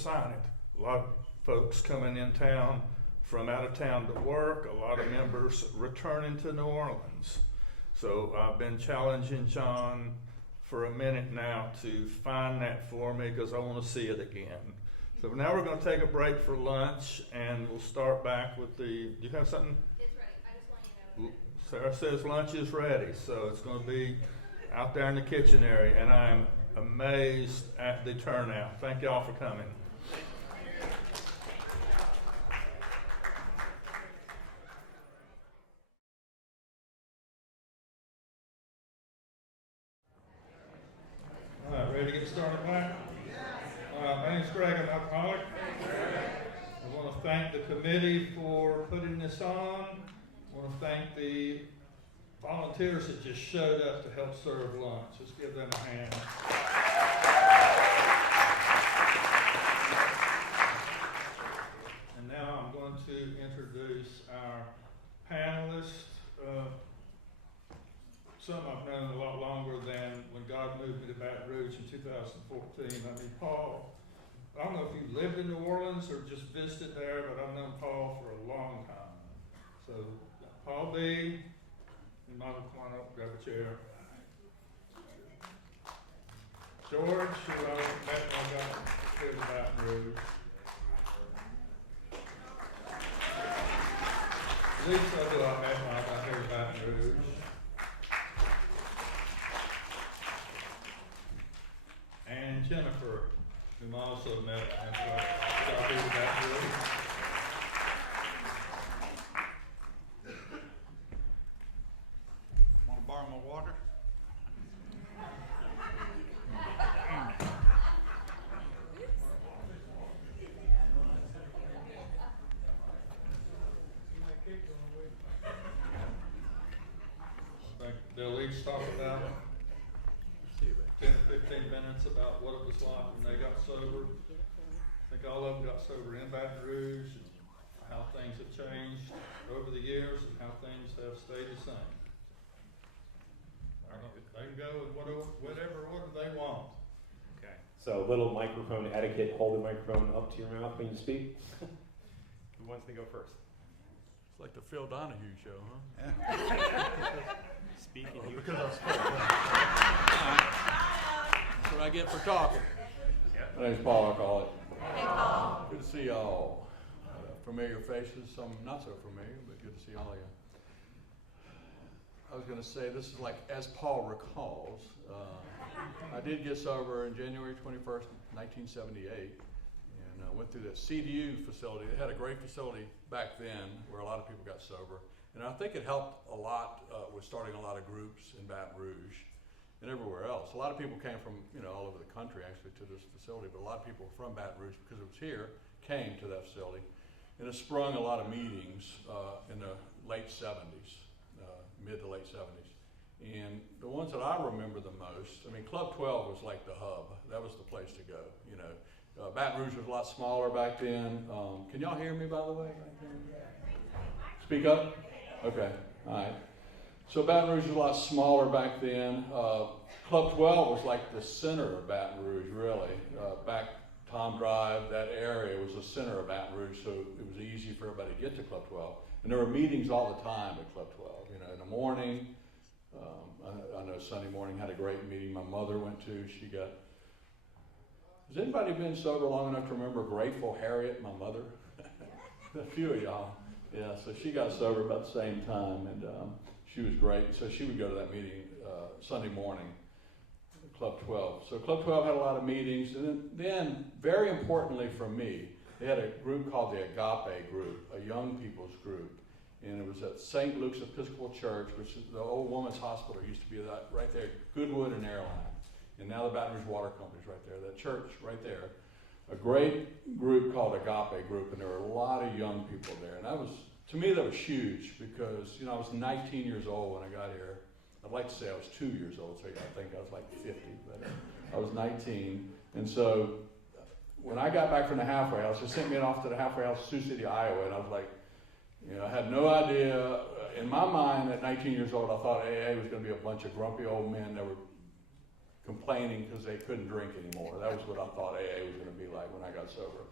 lot of folks coming in town from out of town to work, a lot of members returning to New Orleans. So I've been challenging John for a minute now to find that for me because I want to see it again. So now we're going to take a break for lunch and we'll start back with the, do you have something? It's ready. I just want you to know. Sarah says lunch is ready, so it's going to be out there in the kitchen area, and I'm amazed at the turnout. Thank y'all for coming. All right, ready to get started back? My name's Greg, I'm an alcoholic. I want to thank the committee for putting this on. I want to thank the volunteers that just showed up to help serve lunch. Let's give them a hand. And now I'm going to introduce our panelists. Some I've known a lot longer than when God moved me to Baton Rouge in 2014. I mean, Paul, I don't know if you lived in New Orleans or just visited there, but I've known Paul for a long time. So, Paul B., you might come on up, grab a chair. George, who I met when I got here to Baton Rouge. Lisa, who I met when I got here to Baton Rouge. And Jennifer, whom I also met and got here to Baton Rouge. Want to borrow my water? I think they'll each talk about 10 to 15 minutes about what it was like when they got sober. I think all of them got sober in Baton Rouge, and how things have changed over the years and how things have stayed the same. They can go in whatever order they want. Okay. So a little microphone etiquette, hold the microphone up to your mouth when you speak. Who wants to go first? It's like the Phil Donahue show, huh? Speaking you. Because I spoke. That's what I get for talking. My name's Paul, alcoholic. Hey, Paul. Good to see y'all. Familiar faces, some not so familiar, but good to see all of you. I was going to say, this is like, as Paul recalls, I did get sober on January 21st, 1978, and went through that CDU facility. They had a great facility back then where a lot of people got sober. And I think it helped a lot with starting a lot of groups in Baton Rouge. and everywhere else. A lot of people came from, all over the country actually to this facility, but a lot of people from Baton Rouge, because it was here, came to that facility. And it sprung a lot of meetings in the late 70s, mid to late 70s. And the ones that I remember the most, Club 12 was like the hub. That was the place to go, Baton Rouge was a lot smaller back then. Can y'all hear me, by the way? Speak up? Okay, all right. So Baton Rouge was a lot smaller back then. Club 12 was like the center of Baton Rouge, really. Back Tom Drive, that area was the center of Baton Rouge, so it was easy for everybody to get to Club 12. And there were meetings all the time at Club 12, in the morning. I know Sunday morning had a great meeting my mother went to. Has anybody been sober long enough to remember Grateful Harriet, my mother? A few of y'all. Yeah, so she got sober about the same time, and she was great. So she would go to that meeting Sunday morning, Club 12. So Club 12 had a lot of meetings, and then very importantly for me, they had a group called the Agape Group, a young people's group. And it was at St. Luke's Episcopal Church, which is the old women's hospital used to be right there, Goodwood and Airline. And now the Baton Rouge Water Company's right there, that church right there. A great group called Agape Group, and there were a lot of young people there. And to me, that was huge because, I was 19 years old when I got here. I'd like to say I was 2 years old, so I think I was like 50, but I was 19. And so when I got back from the halfway house, they sent me off to the halfway house in Sioux City, Iowa, and I was like, I had no idea. In my mind, at 19 years old, I thought AA was going to be a bunch of grumpy old men that were complaining because they couldn't drink anymore. That was what I thought AA was going to be like when I got sober.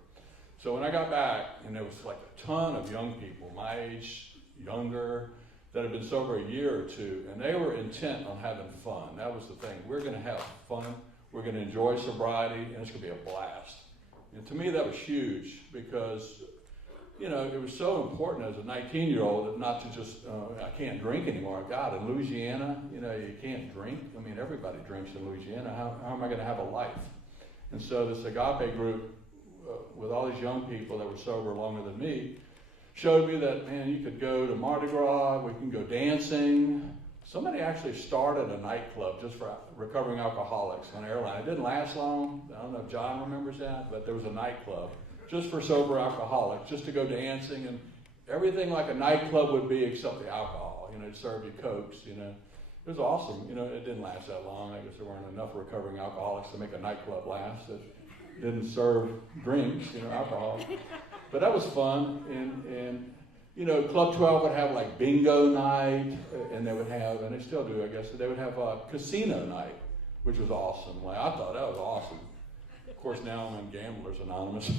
So when I got back, and there was like a ton of young people, my age, younger, that had been sober a year or two, and they were intent on having fun. That was the thing. We're going to have fun. We're going to enjoy sobriety, and it's going to be a blast. And to me, that was huge because it was so important as a 19-year-old not to just, I can't drink anymore. God, in Louisiana, you can't drink. Everybody drinks in Louisiana. How am I going to have a life? And so this Agape group, with all these young people that were sober longer than me, showed me that, man, you could go to Mardi Gras, we can go dancing. Somebody actually started a nightclub just for recovering alcoholics on Airline. It didn't last long. I don't know if John remembers that, but there was a nightclub just for sober alcoholics, just to go dancing and everything like a nightclub would be except the alcohol. It'd serve you Cokes, It was awesome. It didn't last that long. I guess there weren't enough recovering alcoholics to make a nightclub last that didn't serve drinks, alcohol. But that was fun. And Club 12 would have like bingo night, and they would have, and they still do, I guess, they would have a casino night, which was awesome. I thought that was awesome. Of course, now I'm in Gamblers Anonymous.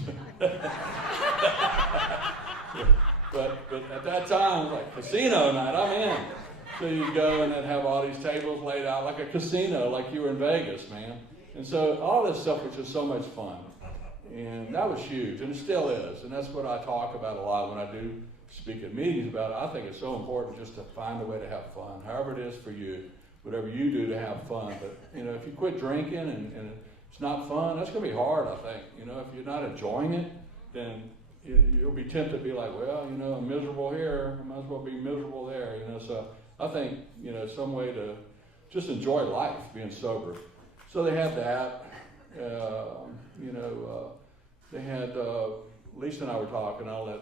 but at that time, it was like, casino night, I'm in. So you'd go and then have all these tables laid out like a casino, like you were in Vegas, man. And so all this stuff was just so much fun. And that was huge, and it still is. And that's what I talk about a lot when I do speak at meetings about it. I think it's so important just to find a way to have fun, however it is for you, whatever you do to have fun. But, if you quit drinking and it's not fun, that's going to be hard, I think. If you're not enjoying it, then you'll be tempted to be like, well, I'm miserable here, I might as well be miserable there. So I think, some way to just enjoy life, being sober. So they had that, they had, Lisa and I were talking, I'll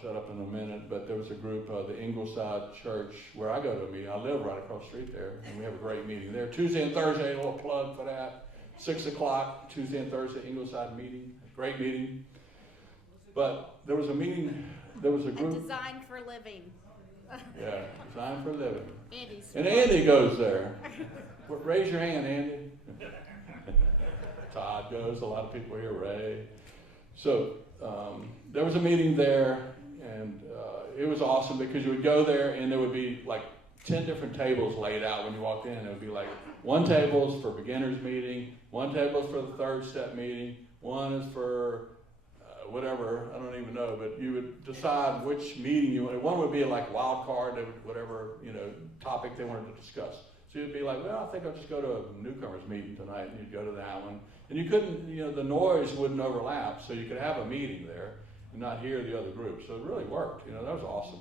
shut up in a minute, but there was a group, the Ingleside Church, where I go to a meeting. I live right across the street there, and we have a great meeting there. Tuesday and Thursday, a little plug for that. 6 o'clock, Tuesday and Thursday, Ingleside meeting. Great meeting. But there was a meeting, there was a group. Designed for living. Yeah, designed for living. Andy's. And Andy goes there. Raise your hand, Andy. Todd goes, a lot of people here, Ray. So there was a meeting there, and it was awesome because you would go there and there would be like 10 different tables laid out when you walked in. It would be like one table is for beginners meeting, one table is for the third step meeting, one is for whatever, I don't even know, but you would decide which meeting you wanted. One would be like wild card, whatever, topic they wanted to discuss. So you'd be like, well, I think I'll just go to a newcomers meeting tonight, and you'd go to that one. And you couldn't, the noise wouldn't overlap, so you could have a meeting there and not hear the other group. So it really worked, that was awesome.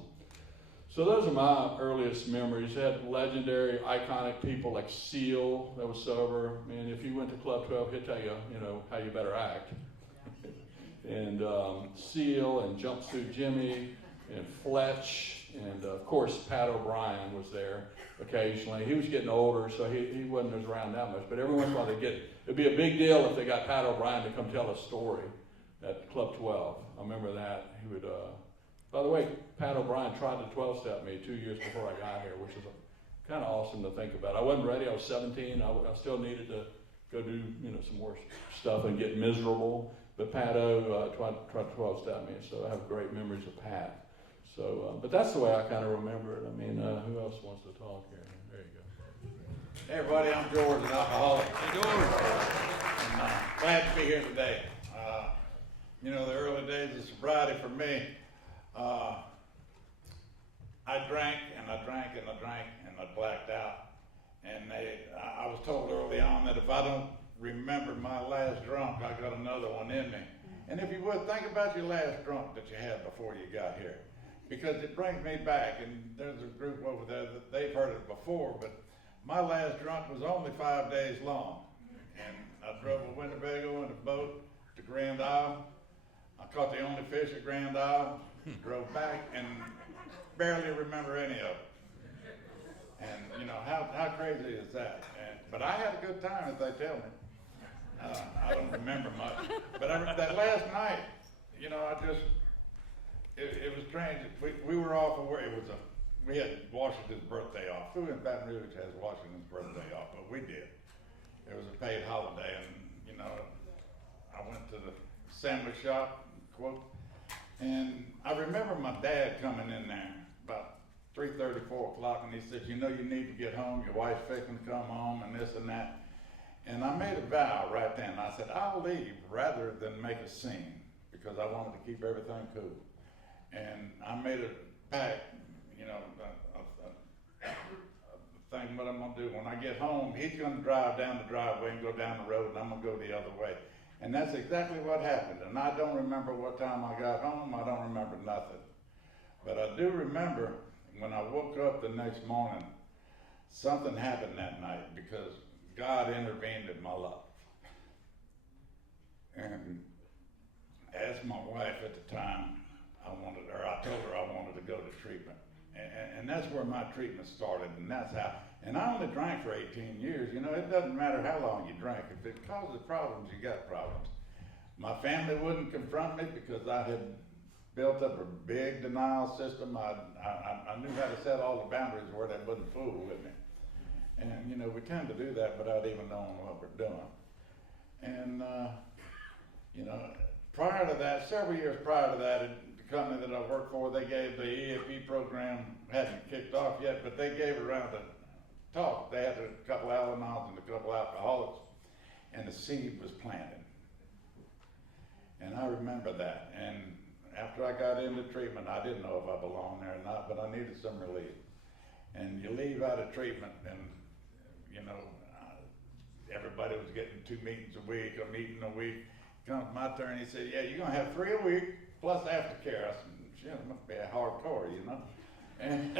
So those are my earliest memories. They had legendary, iconic people like Seal that was sober. Man, if you went to Club 12, he'd tell you, you know, how you better act. And Seal and Jumpsuit Jimmy and Fletch and of course Pat O'Brien was there occasionally. He was getting older, so he wasn't as around that much. But every once in a while it'd be a big deal if they got Pat O'Brien to come tell a story at Club 12. I remember that. He would. By the way, Pat O'Brien tried to 12-step me 2 years before I got here, which is kind of awesome to think about. I wasn't ready. I was 17. I still needed to go do some more stuff and get miserable. But Pat O tried to 12-step me, so I have great memories of Pat. So, but that's the way I kind of remember it. I mean, who else wants to talk here? There you go. Hey everybody, I'm George, an alcoholic. Hey George. And glad to be here today. The early days of sobriety for me, I drank and I drank and I drank and I blacked out. And I was told early on that if I don't remember my last drunk, I got another one in me. And if you would, think about your last drunk that you had before you got here. Because it brings me back, and there's a group over there that they've heard it before, but my last drunk was only 5 days long. And I drove a Winnebago in a boat to Grand Isle. I caught the only fish at Grand Isle, drove back, and barely remember any of it. And how crazy is that? But I had a good time, as they tell me. I don't remember much. But that last night, it was strange. We were off of where we had Washington's birthday off. Who in Baton Rouge has Washington's birthday off? But we did. It was a paid holiday, and I went to the sandwich shop, quote, and I remember my dad coming in there about 3:30, 4 o'clock, and he said, you need to get home. Your wife's fixing to come home, and this and that. And I made a vow right then. I said, I'll leave rather than make a scene because I wanted to keep everything cool. And I made a pact, a thing what I'm going to do. When I get home, he's going to drive down the driveway and go down the road, and I'm going to go the other way. And that's exactly what happened. And I don't remember what time I got home. I don't remember nothing. But I do remember when I woke up the next morning, something happened that night because God intervened in my life. And as my wife at the time, I told her I wanted to go to treatment. And that's where my treatment started, and that's how. And I only drank for 18 years. It doesn't matter how long you drank. If it causes problems, you got problems. My family wouldn't confront me because I had built up a big denial system. I knew how to set all the boundaries where they wouldn't fool with me. And, we tend to do that without even knowing what we're doing. And, prior to that, several years prior to that, the company that I worked for, they gave the EAP program, hadn't kicked off yet, but they gave it around the talk. They had a couple Al-Anons and a couple alcoholics, and the seed was planted. And I remember that. And after I got into treatment, I didn't know if I belonged there or not, but I needed some relief. And you leave out of treatment, and everybody was getting 2 meetings a week, a meeting a week. Comes my turn, he said, yeah, you're going to have 3 a week plus aftercare. I said, shit, it must be a hardcore, And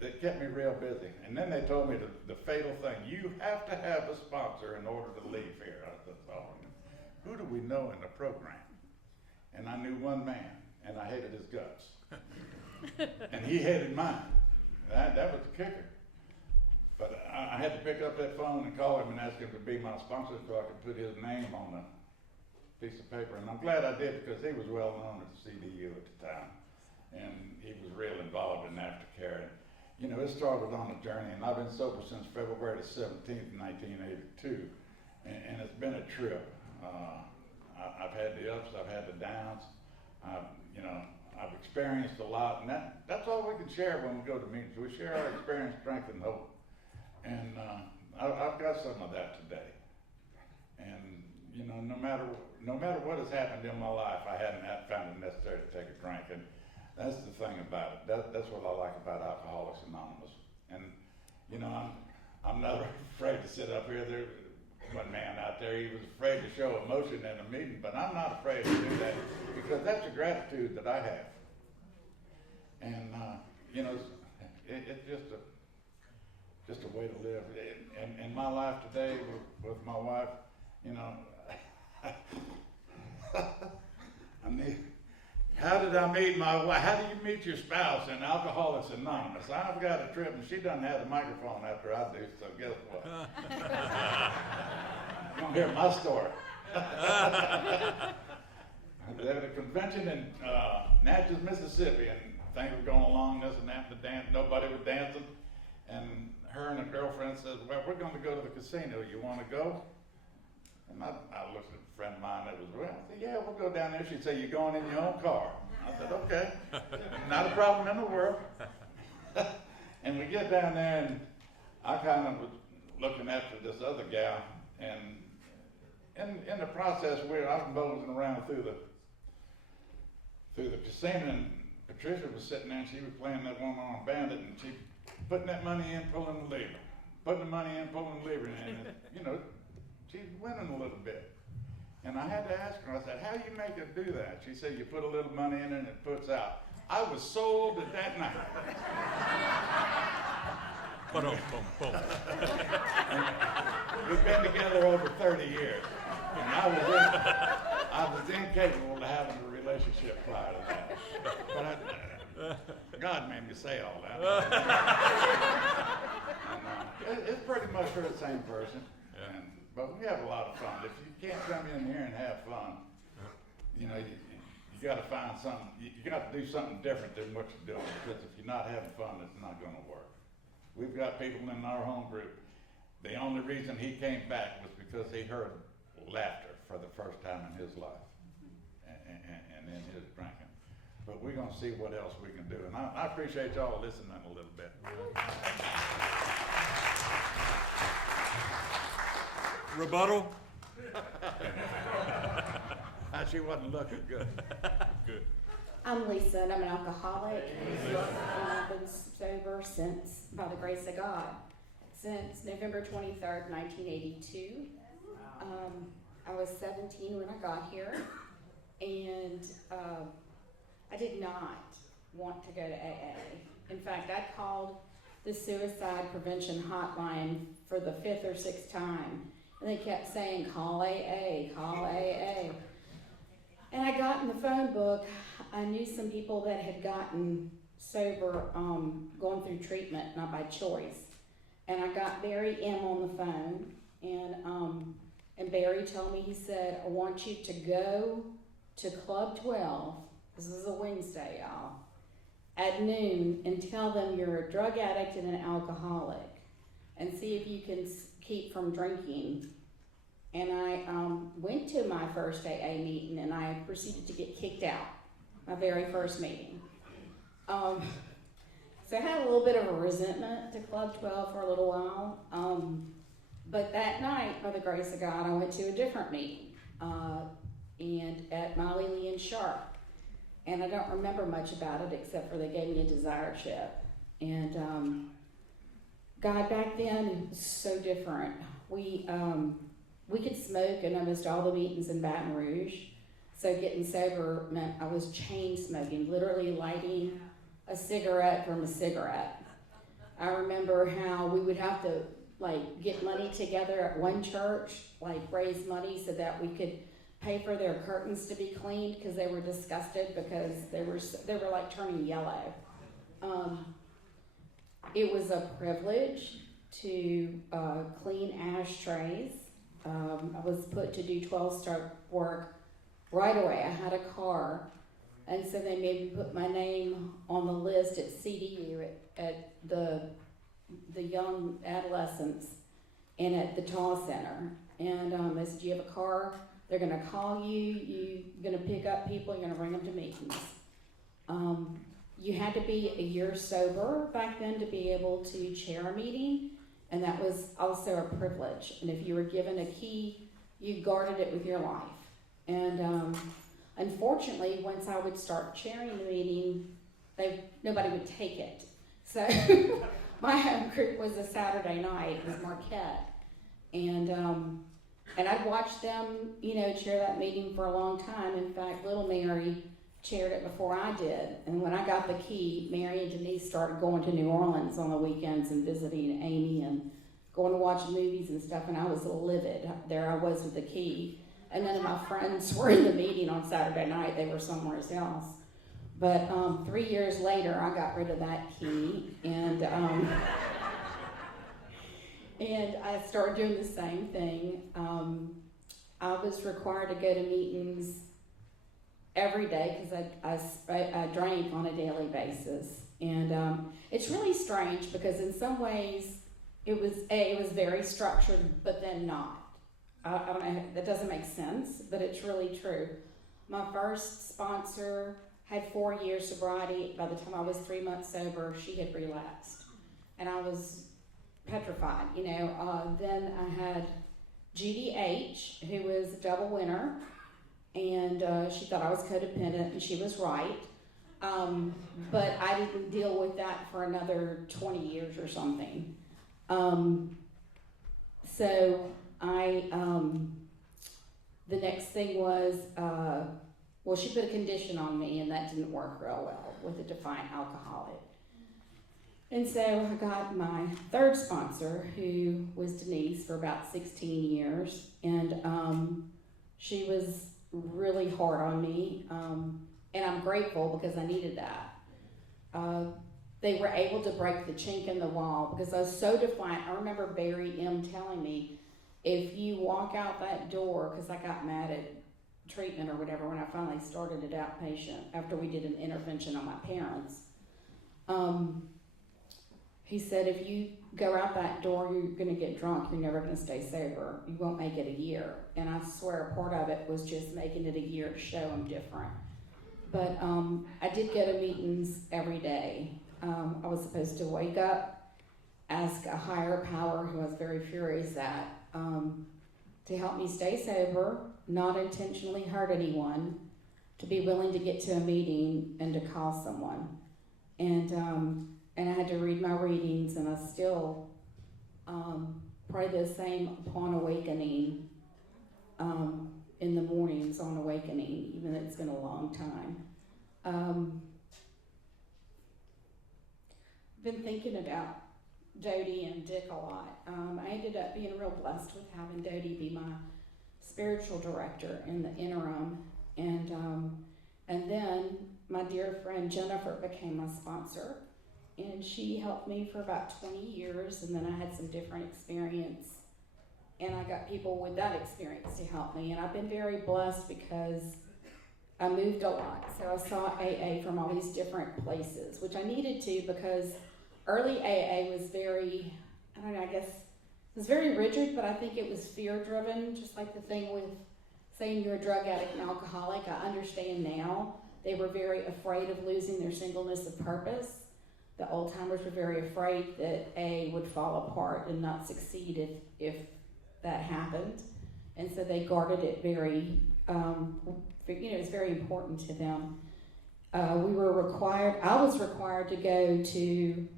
it kept me real busy. And then they told me the fatal thing, you have to have a sponsor in order to leave here. I said, oh, who do we know in the program? And I knew one man, and I hated his guts. And he hated mine. That was the kicker. But I had to pick up that phone and call him and ask him to be my sponsor so I could put his name on a piece of paper. And I'm glad I did because he was well known at the CDU at the time. And he was real involved in aftercare. And, it started on a journey, and I've been sober since February the 17th, 1982. And it's been a trip. I've had the ups, I've had the downs. I've experienced a lot, and that's all we can share when we go to meetings. We share our experience, strength, and hope. And I've got some of that today. And no matter what has happened in my life, I hadn't found it necessary to take a drink. And that's the thing about it. That's what I like about Alcoholics Anonymous. And I'm not afraid to sit up here. There was one man out there. He was afraid to show emotion in a meeting, but I'm not afraid to do that because that's the gratitude that I have. And, you know, it's just a way to live. And my life today with my wife, you know, how did I meet my wife? How do you meet your spouse in Alcoholics Anonymous? I've got a trip, and she doesn't have the microphone after I do, so guess what? You're going to hear my story. There was a convention in Natchez, Mississippi, and things were going along, this and that, the dance, nobody was dancing, and her and a girlfriend said, well, we're going to go to the casino. You want to go? And I looked at a friend of mine that was around. I said, yeah, we'll go down there. She'd say, you're going in your own car. I said, okay. Not a problem in the world. And we get down there, and I kind of was looking after this other gal, and in the process, I was bowling around through the casino, and Patricia was sitting there, and she was playing that one-armed bandit, and she putting that money in, pulling the lever, putting the money in, pulling the lever, and you know, she's winning a little bit. And I had to ask her, I said, how do you make her do that? She said, you put a little money in and it puts out. I was sold at that night. We've been together over 30 years. And I was incapable of having a relationship prior to that. But God made me say all that. And, it's pretty much for the same person. Yeah. But we have a lot of fun. If you can't come in here and have fun, you know, you got to find something. You got to do something different than what you're doing, because if you're not having fun, it's not going to work. We've got people in our home group. The only reason he came back was because he heard laughter for the first time in his life, and in his drinking. But we're going to see what else we can do. And I appreciate y'all listening a little bit. Rebuttal? She wasn't looking good. Good. I'm Lisa, and I'm an alcoholic. And I've been sober since, by the grace of God, since November 23rd, 1982. I was 17 when I got here, and I did not want to go to AA. In fact, I called the suicide prevention hotline for the 5th or 6th time, and they kept saying, call AA, call AA. And I got in the phone book, I knew some people that had gotten sober, going through treatment, not by choice. And I got Barry M on the phone, and Barry told me, he said, I want you to go to Club 12, this is a Wednesday, y'all, at noon, and tell them you're a drug addict and an alcoholic, and see if you can keep from drinking. And I went to my first AA meeting, and I proceeded to get kicked out, my very first meeting. So I had a little bit of a resentment to Club 12 for a little while. But that night, by the grace of God, I went to a different meeting, and at Molly Lee and Sharp. And I don't remember much about it except for they gave me a desire chip. And God back then was so different. We could smoke in almost all the meetings in Baton Rouge. So getting sober meant I was chain smoking, literally lighting a cigarette from a cigarette. I remember how we would have to get money together at one church, raise money so that we could pay for their curtains to be cleaned because they were disgusted because they were turning yellow. It was a privilege to clean ashtrays. I was put to do 12-step work right away. I had a car, and so they made me put my name on the list at CDU at the young adolescents and at the Tall Center. And they said, you have a car, they're going to call you, you're going to pick up people, you're going to bring them to meetings. You had to be a year sober back then to be able to chair a meeting, and that was also a privilege. And if you were given a key, you guarded it with your life. And unfortunately, once I would start chairing the meeting, nobody would take it. So my home group was a Saturday night. It was Marquette. And I'd watch them, chair that meeting for a long time. In fact, little Mary chaired it before I did. And when I got the key, Mary and Denise started going to New Orleans on the weekends and visiting Amy and going to watch movies and stuff, and I was livid. There I was with the key. And none of my friends were in the meeting on Saturday night. They were somewhere else. But 3 years later, I got rid of that key, and I started doing the same thing. I was required to go to meetings every day because I drank on a daily basis. And it's really strange because in some ways it was very structured, but then not. I don't know, that doesn't make sense, but it's really true. My first sponsor had 4 years sobriety. By the time I was 3 months sober, she had relapsed. And I was petrified, you know. Then I had GDH, who was a double winner, and she thought I was codependent, and she was right. But I didn't deal with that for another 20 years or something. So the next thing was, she put a condition on me, and that didn't work real well with a defiant alcoholic. And so I got my third sponsor, who was Denise, for about 16 years, and she was really hard on me, and I'm grateful because I needed that. They were able to break the chink in the wall because I was so defiant. I remember Barry M. telling me, if you walk out that door, because I got mad at treatment or whatever when I finally started at outpatient after we did an intervention on my parents. He said, if you go out that door, you're going to get drunk. You're never going to stay sober. You won't make it a year. And I swear part of it was just making it a year to show I'm different. But I did go to meetings every day. I was supposed to wake up, ask a higher power who I was very furious at, to help me stay sober, not intentionally hurt anyone, to be willing to get to a meeting and to call someone. And I had to read my readings, and I still pray the same upon awakening, in the mornings on awakening, even though it's been a long time. Been thinking about Dodie and Dick a lot. I ended up being real blessed with having Dodie be my spiritual director in the interim, and then my dear friend Jennifer became my sponsor, and she helped me for about 20 years, and then I had some different experience, and I got people with that experience to help me, and I've been very blessed because I moved a lot, so I saw AA from all these different places, which I needed to because early AA was very, I don't know, I guess, it was very rigid, but I think it was fear-driven, just like the thing with saying you're a drug addict and alcoholic. I understand now. They were very afraid of losing their singleness of purpose. The old-timers were very afraid that AA would fall apart and not succeed if that happened. And so they guarded it very, it was very important to them. I was required to go to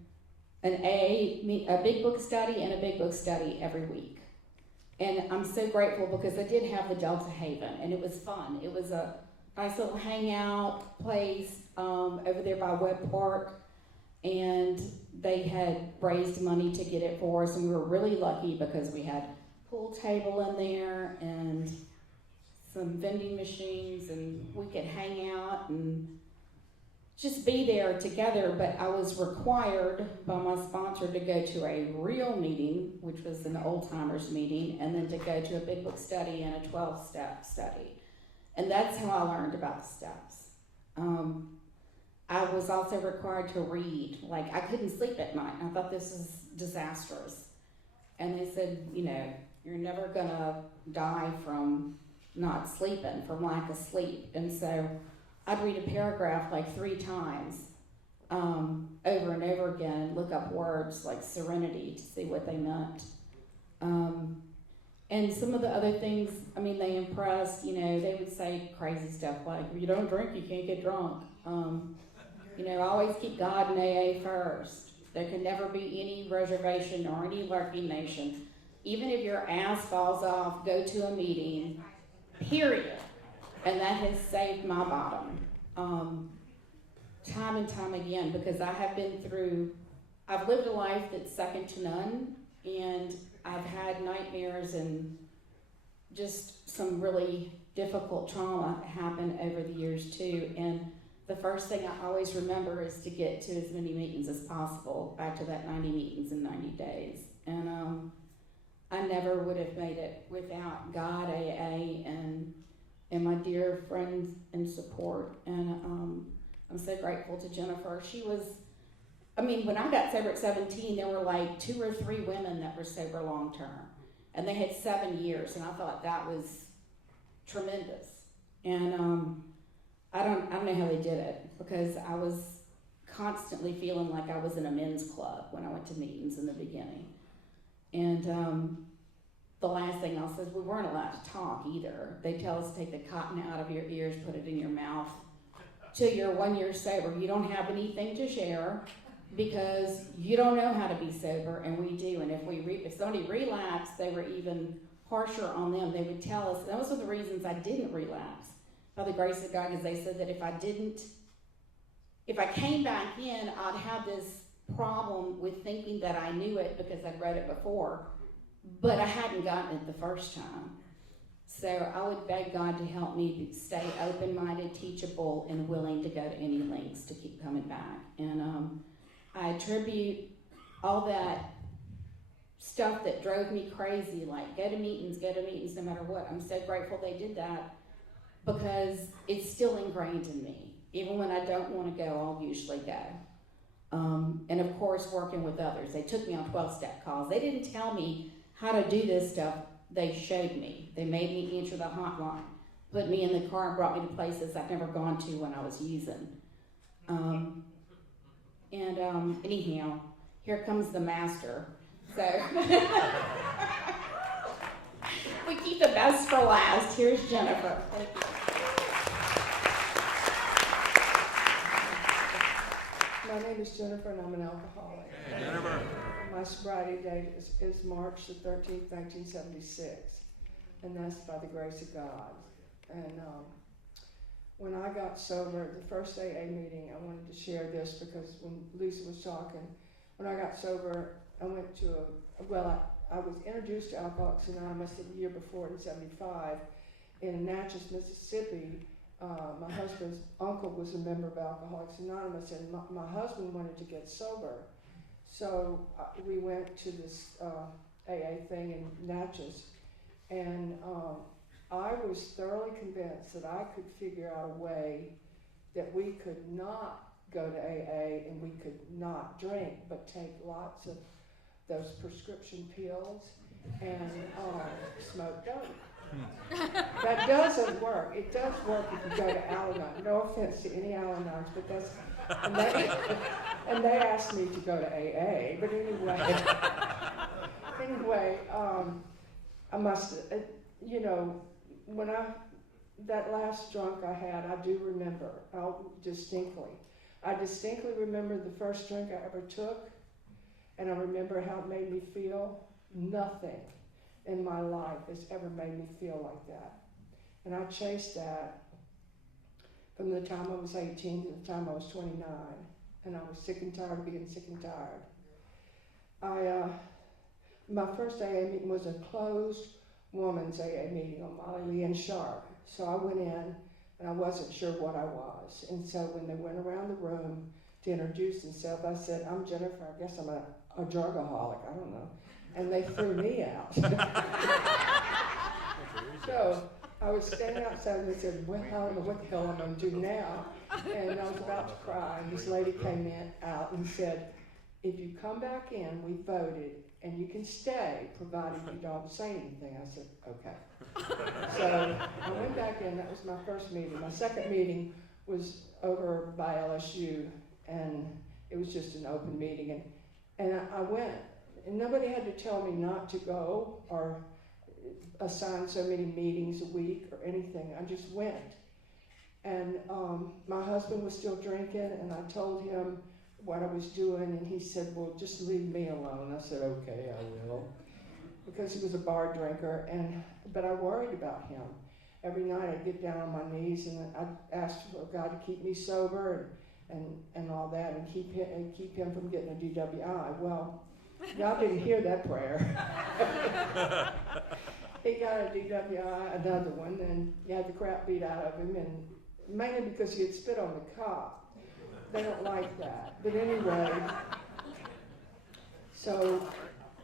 a big book study and a big book study every week. And I'm so grateful because I did have the Delta Haven, and it was fun. It was a nice little hangout place over there by Webb Park, and they had raised money to get it for us, and we were really lucky because we had a pool table in there and some vending machines, and we could hang out and just be there together. But I was required by my sponsor to go to a real meeting, which was an old-timers meeting, and then to go to a big book study and a 12-step study. And that's how I learned about the steps. I was also required to read. Like, I couldn't sleep at night. I thought this was disastrous. And they said, you're never gonna die from not sleeping, from lack of sleep. And so I'd read a paragraph like 3 times over and over again and look up words like serenity to see what they meant. And some of the other things, they impressed, they would say crazy stuff like, if you don't drink, you can't get drunk. Always keep God in AA first. There can never be any reservation or any lurking nation. Even if your ass falls off, go to a meeting, period. And that has saved my bottom. time and time again, because I've lived a life that's second to none, and I've had nightmares and just some really difficult trauma happen over the years too. And the first thing I always remember is to get to as many meetings as possible, back to that 90 meetings in 90 days. And I never would have made it without God, AA, and my dear friends and support. And I'm so grateful to Jennifer. When I got sober at 17, there were like 2 or 3 women that were sober long term, and they had 7 years, and I thought that was tremendous. And I don't know how they did it, because I was constantly feeling like I was in a men's club when I went to meetings in the beginning. And the last thing I'll say is we weren't allowed to talk either. They tell us to take the cotton out of your ears, put it in your mouth till you're 1 year sober. You don't have anything to share because you don't know how to be sober, and we do. And if somebody relapsed, they were even harsher on them. They would tell us, that was one of the reasons I didn't relapse, by the grace of God, because they said that if I came back in, I'd have this problem with thinking that I knew it because I'd read it before, but I hadn't gotten it the first time. So I would beg God to help me stay open-minded, teachable, and willing to go to any lengths to keep coming back. And I attribute all that stuff that drove me crazy, like go to meetings no matter what. I'm so grateful they did that, because it's still ingrained in me. Even when I don't want to go, I'll usually go. And of course, working with others. They took me on 12-step calls. They didn't tell me how to do this stuff. They showed me. They made me answer the hotline, put me in the car, and brought me to places I've never gone to when I was using. Anyhow, here comes the master. So we keep the best for last. Here's Jennifer. Thank you. My name is Jennifer, and I'm an alcoholic. Hey, Jennifer. My sobriety date is March the 13th, 1976, and that's by the grace of God. And when I got sober, the first AA meeting, I wanted to share this because when Lisa was talking, when I got sober, I went to I was introduced to Alcoholics Anonymous the year before in 75 in Natchez, Mississippi. My husband's uncle was a member of Alcoholics Anonymous, and my husband wanted to get sober. So we went to this AA thing in Natchez, and I was thoroughly convinced that I could figure out a way that we could not go to AA and we could not drink, but take lots of those prescription pills and smoke dope. That doesn't work. It does work if you go to Al-Anon. No offense to any Al-Anons, but that's and they asked me to go to AA. But anyway, I must, when that last drunk I had, I do remember distinctly. I distinctly remember the first drink I ever took, and I remember how it made me feel. Nothing in my life has ever made me feel like that. And I chased that from the time I was 18 to the time I was 29. And I was sick and tired of being sick and tired. My first AA meeting was a closed woman's AA meeting on Molly Lee and Sharp. So I went in and I wasn't sure what I was. And so when they went around the room to introduce themselves, I said, I'm Jennifer, I guess I'm a drugaholic, I don't know. And they threw me out. So I was standing outside and they said, well, I don't know what the hell I'm going to do now. And I was about to cry. And this lady came out and said, if you come back in, we voted, and you can stay, provided you don't say anything. I said, okay. So I went back in. That was my first meeting. My second meeting was over by LSU, and it was just an open meeting. And I went. And nobody had to tell me not to go or assign so many meetings a week or anything. I just went. And my husband was still drinking, and I told him what I was doing, and he said, well, just leave me alone. I said, okay, I will. Because he was a bar drinker, but I worried about him. every night I'd get down on my knees and I'd ask for God to keep me sober and all that, and keep him from getting a DWI. Well, God didn't hear that prayer. He got a DWI, another one, and he had the crap beat out of him, and mainly because he had spit on the cop. They don't like that. But anyway, so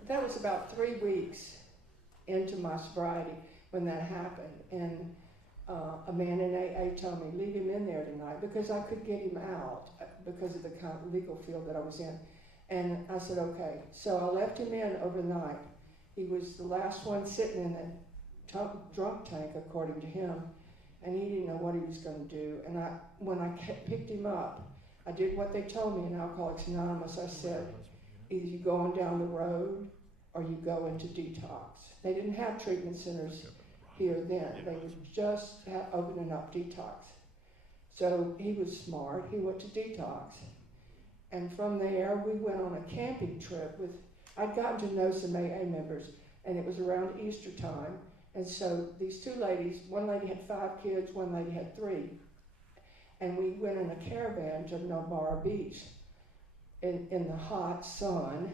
that was about 3 weeks into my sobriety when that happened. And a man in AA told me, leave him in there tonight, because I could get him out because of the kind of legal field that I was in. And I said, okay. So I left him in overnight. He was the last one sitting in the drunk tank, according to him, and he didn't know what he was going to do. And when I picked him up, I did what they told me in Alcoholics Anonymous. I said, either you go on down the road or you go into detox. They didn't have treatment centers here then. They was just opening up detox. So he was smart. He went to detox. And from there, we went on a camping trip with, I'd gotten to know some AA members, and it was around Easter time. And so these two ladies, one lady had 5 kids, one lady had 3. And we went in a caravan to Nobara Beach in the hot sun,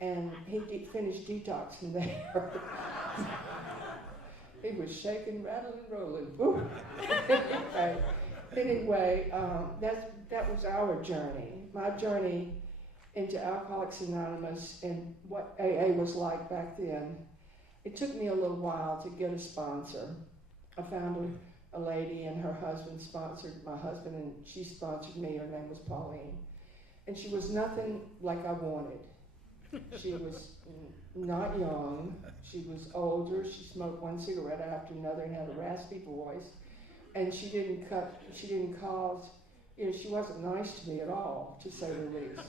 and he finished detoxing there. He was shaking, rattling, rolling. Anyway, that was our journey. My journey into Alcoholics Anonymous and what AA was like back then. It took me a little while to get a sponsor. I found a lady, and her husband sponsored my husband, and she sponsored me. Her name was Pauline. And she was nothing like I wanted. She was not young. She was older. She smoked one cigarette after another and had a raspy voice. And she didn't cause, she wasn't nice to me at all, to say the least.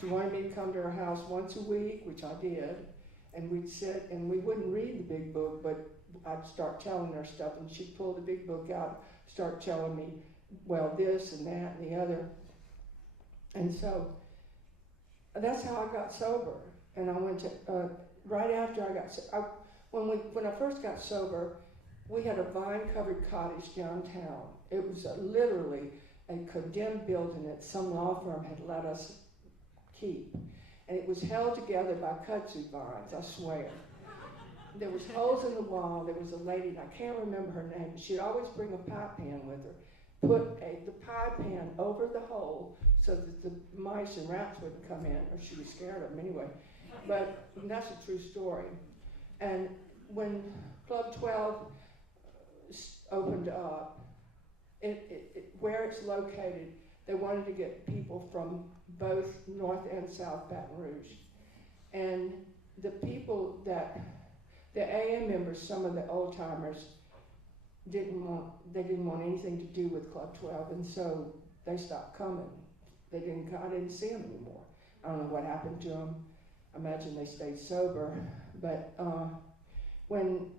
She wanted me to come to her house once a week, which I did, and we'd sit, and we wouldn't read the big book, but I'd start telling her stuff, and she'd pull the big book out, start telling me, well, this and that and the other. And so that's how I got sober. And I went to, right after I got sober, when I first got sober, we had a vine-covered cottage downtown. It was literally a condemned building that some law firm had let us keep. And it was held together by kudzu vines, I swear. There was holes in the wall. There was a lady, and I can't remember her name, but she'd always bring a pie pan with her. Put the pie pan over the hole so that the mice and rats wouldn't come in, or she was scared of them anyway. But that's a true story. And when Club 12 opened up, where it's located, they wanted to get people from both North and South Baton Rouge. And the people the AA members, some of the old timers, didn't want anything to do with Club 12, and so they stopped coming. I didn't see them anymore. I don't know what happened to them. I imagine they stayed sober. But when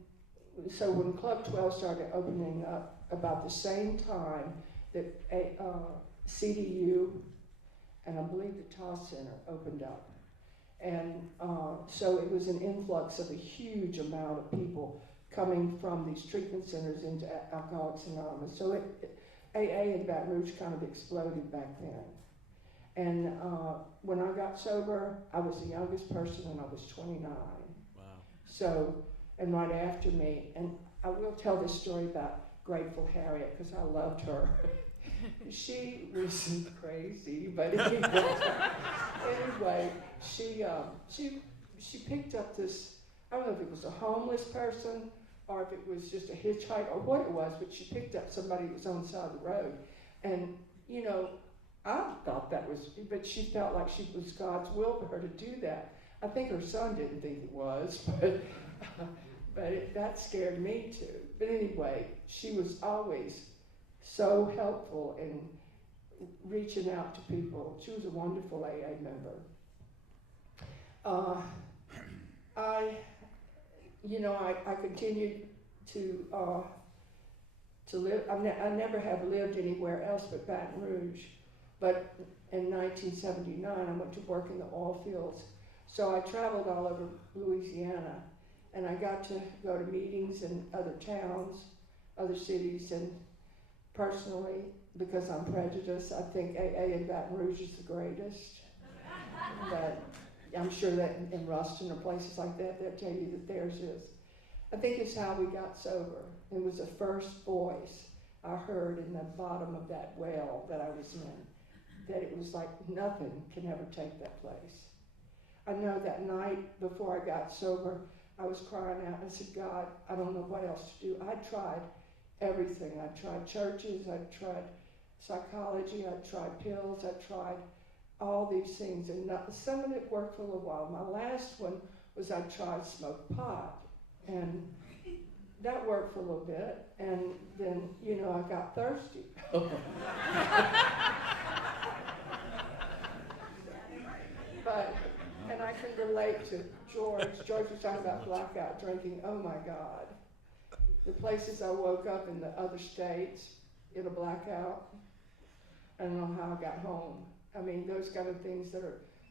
Club 12 started opening up about the same time that CDU and I believe the Toss Center opened up. And so it was an influx of a huge amount of people coming from these treatment centers into Alcoholics Anonymous. So AA in Baton Rouge kind of exploded back then. And when I got sober, I was the youngest person and I was 29. Wow. So, and right after me, and I will tell this story about Grateful Harriet because I loved her. She was crazy, but anyway, she picked up this, I don't know if it was a homeless person or if it was just a hitchhiker or what it was, but she picked up somebody who was on the side of the road. And, I thought that was, but she felt like it was God's will for her to do that. I think her son didn't think it was, but that scared me too. But anyway, she was always so helpful in reaching out to people. She was a wonderful AA member. I continued to live. I never have lived anywhere else but Baton Rouge. But in 1979, I went to work in the oil fields. So I traveled all over Louisiana, and I got to go to meetings in other towns. other cities, and personally, because I'm prejudiced, I think AA in Baton Rouge is the greatest. But I'm sure that in Ruston or places like that, they'll tell you that theirs is. I think it's how we got sober. It was the first voice I heard in the bottom of that well that I was in, that it was like nothing can ever take that place. I know that night before I got sober, I was crying out and I said, God, I don't know what else to do. I tried everything. I tried churches, I tried psychology, I tried pills, I tried all these things, and some of it worked for a little while. My last one was I tried smoked pot, and that worked for a little bit, and then, I got thirsty. And I can relate to George. George was talking about blackout drinking. Oh my God. The places I woke up in the other states in a blackout, I don't know how I got home. I mean, those kind of things that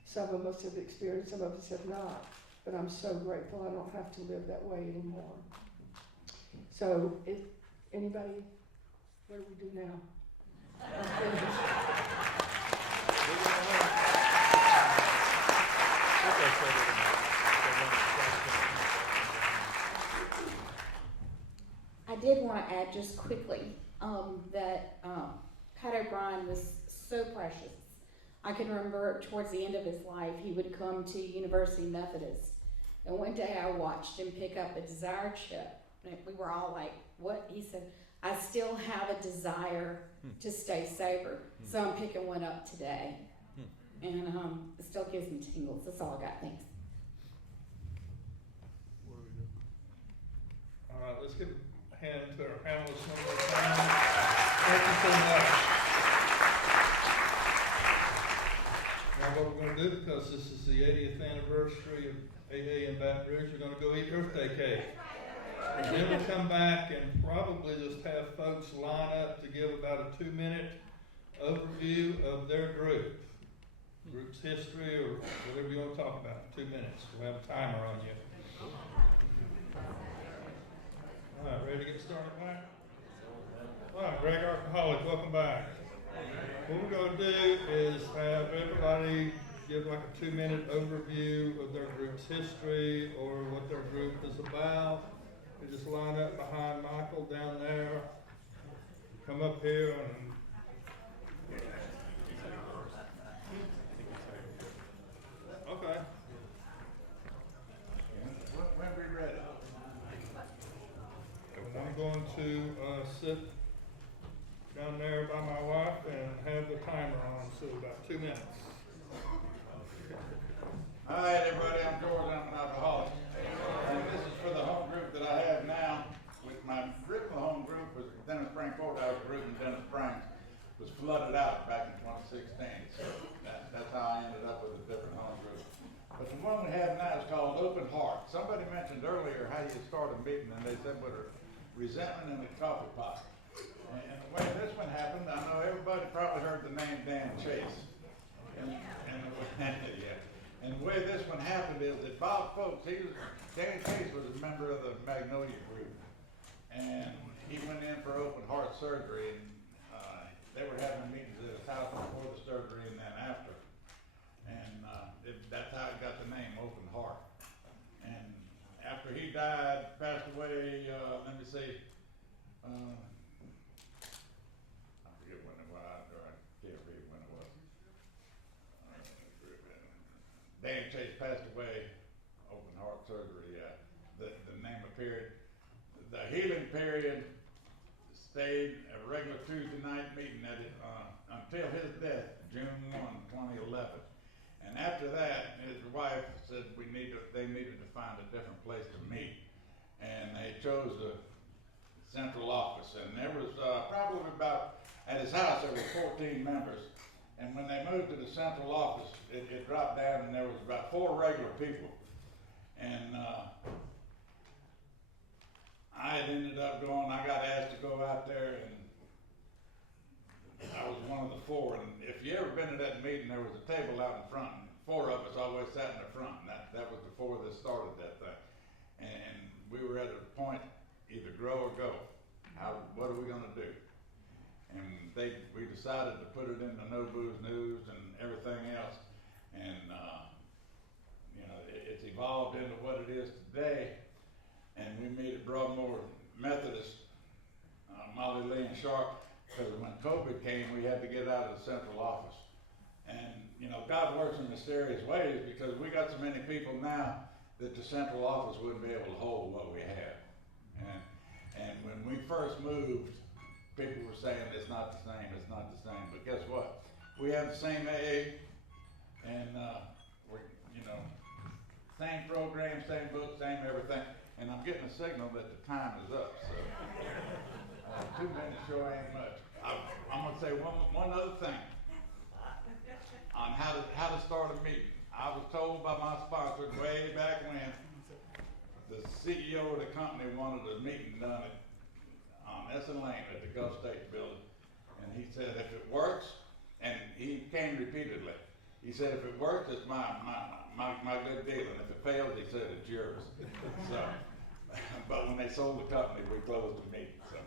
some of us have experienced, some of us have not. But I'm so grateful I don't have to live that way anymore. So, if anybody, what do we do now? I did want to add just quickly that Pat O'Brien was so precious. I can remember towards the end of his life, he would come to University Methodist. And one day I watched him pick up a desire chip. And we were all like, what? He said, I still have a desire to stay sober. So I'm picking one up today. And it still gives me tingles. That's all I got. Thanks. All right, let's give a hand to our panelists one more time. Thank you so much. Now what we're going to do, because this is the 80th anniversary of AA in Baton Rouge, we're going to go eat birthday cake. And then we'll come back and probably just have folks line up to give about a 2-minute overview of their group's history, or whatever you want to talk about in 2 minutes. We'll have a timer on you. All right, ready to get started back? All right, Greg Alcoholic, welcome back. What we're going to do is have everybody give like a 2-minute overview of their group's history or what their group is about. You just line up behind Michael down there. Come up here and okay. When we ready. I'm going to sit down there by my wife and have the timer on, so about 2 minutes. All right, everybody, I'm George, I'm an alcoholic. And this is for the home group that I have now. With my original home group was Dennis Spring Courthouse group, and Dennis Spring was flooded out back in 2016. So that's how I ended up with a different home group. But the one we have now is called Open Heart. Somebody mentioned earlier how you start a meeting, and they said with a resentment in the coffee pot. And the way this one happened, I know everybody probably heard the name Dan Chase. And the way this one happened is that Bob Folks, Dan Chase was a member of the Magnolia Group. And he went in for open heart surgery, and they were having meetings at his house before the surgery and then after. And that's how he got the name Open Heart. And after he died, passed away, let me see, I forget when it was, or I can't read when it was. Dan Chase passed away, open heart surgery, the name appeared. The healing period stayed a regular Tuesday night meeting until his death, June 1, 2011. And after that, his wife said they needed to find a different place to meet. And they chose the central office. And there was probably about, at his house there were 14 members. And when they moved to the central office, it dropped down and there was about 4 regular people. And I had ended up going, I got asked to go out there, and I was one of the 4. And if you ever been to that meeting, there was a table out in front, and 4 of us always sat in the front, and that was the 4 that started that thing. And we were at a point, either grow or go. How decided to put it in the No Booze News and everything else. And, it's evolved into what it is today. And we meet at Broadmoor Methodist, Molly Lee and Sharp, because when COVID came, we had to get out of the central office. And, God works in mysterious ways, because we got so many people now that the central office wouldn't be able to hold what we have. And when we first moved, people were saying it's not the same, it's not the same. But guess what? We have the same AA, and we're, same program, same book, same everything. And I'm getting a signal that the time is up. So 2 minutes sure ain't much. I'm gonna say one other thing on how to start a meeting. I was told by my sponsor way back when the CEO of the company wanted a meeting done on Essen Lane at the Gulf State building. And he said if it works, and he came repeatedly, he said if it works, it's my good deal, and if it fails, he said it's yours. So, but when they sold the company, we closed the meeting. So,